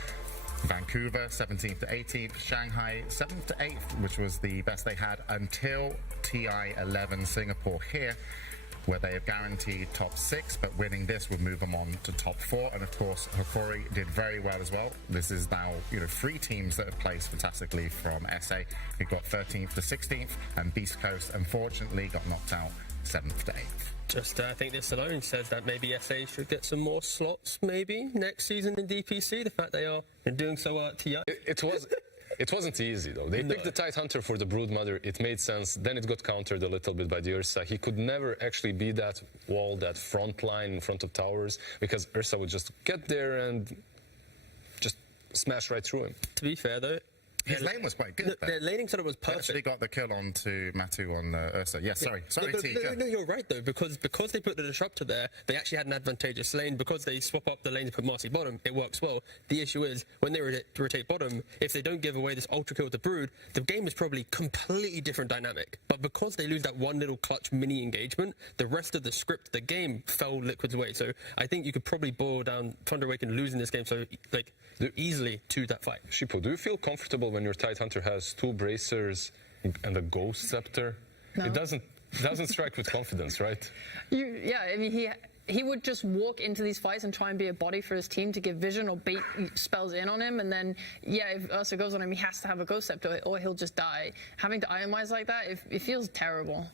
Vancouver 17th to 18th, Shanghai 7th to 8th, which was the best they had until TI11 Singapore here, where they have guaranteed top 6, but winning this would move them on to top 4. And of course, Hokori did very well as well. This is now 3 teams that have placed fantastically from SA, who got 13th to 16th, and Beast Coast unfortunately got knocked out 7th to 8th. Just I think this alone says that maybe SA should get some more slots maybe next season in DPC. The fact they are doing so well at TI. It wasn't easy, though. They picked the Tidehunter for the Broodmother. It made sense. Then it got countered a little bit by the Ursa. He could never actually be that wall, that front line in front of towers, because Ursa would just get there and just smash right through him. To be fair, though, his lane was quite good. Their laning setup was perfect. Actually got the kill on to Matu on Ursa. Yes, sorry, T. No, you're right though, because they put the disruptor there, they actually had an advantageous lane. Because they swap up the lanes and put Marcy bottom, it works well. The issue is when they rotate bottom, if they don't give away this ultra kill to Brood, the game is probably completely different dynamic. But because they lose that one little clutch mini engagement, the rest of the script, the game fell Liquid's way. So I think you could probably boil down Thunder Awaken losing this game so easily to that fight. Shippo, do you feel comfortable when your Tidehunter has 2 bracers and a Ghost Scepter? No. It doesn't strike with confidence, right? I mean, he would just walk into these fights and try and be a body for his team to give vision or bait spells in on him, and then if Ursa goes on him, he has to have a Ghost Scepter or he'll just die. Having to Iomize like that, it feels terrible.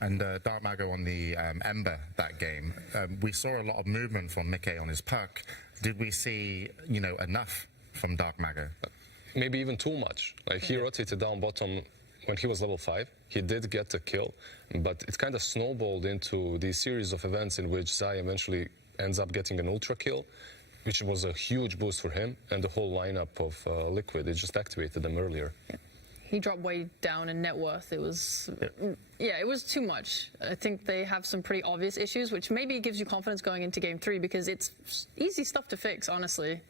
And Dark Mago on the Ember that game, we saw a lot of movement from Mickey on his puck. Did we see, enough from Dark Mago? Maybe even too much. Like, he rotated down bottom when he was level 5. He did get a kill, but it kind of snowballed into the series of events in which Zai eventually ends up getting an ultra kill, which was a huge boost for him and the whole lineup of Liquid. It just activated them earlier. He dropped way down in net worth. It was, it was too much. I think they have some pretty obvious issues, which maybe gives you confidence going into Game 3 because it's easy stuff to fix, honestly.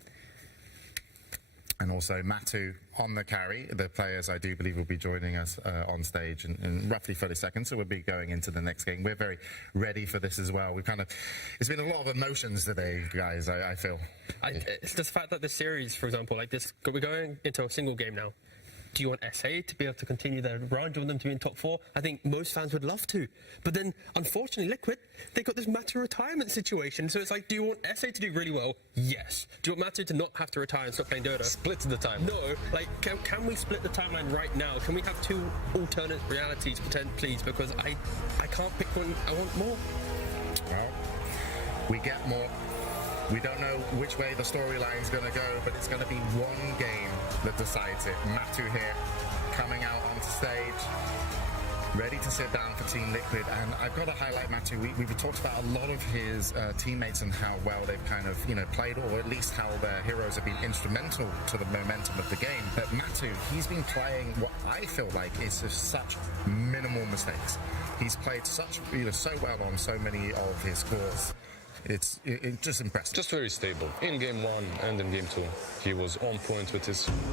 And also Matu on the carry. The players, I do believe, will be joining us on stage in roughly 30 seconds, so we'll be going into the next game. We're very ready for this as well. It's been a lot of emotions today, guys, I feel. It's just the fact that this series, for example, like this, we're going into a single game now. Do you want SA to be able to continue their run? Do you want them to be in top 4? I think most fans would love to. But then, unfortunately, Liquid, they got this Matu retirement situation. So it's like, do you want SA to do really well? Yes. Do you want Matu to not have to retire and stop playing Dota? Split the time. No. Like, can we split the timeline right now? Can we have 2 alternate realities, please? Because I can't pick one. I want more. Well, we get more. We don't know which way the storyline's going to go, but it's going to be one game that decides it. Matu here, coming out onto stage, ready to sit down for Team Liquid. And I've got to highlight Matu. We've talked about a lot of his teammates and how well they've kind of, played, or at least how their heroes have been instrumental to the momentum of the game. But Matu, he's been playing what I feel like is just such minimal mistakes. He's played so well on so many of his scores. it's just impressive. Just very stable. In game 1 and in game 2, he was on point with his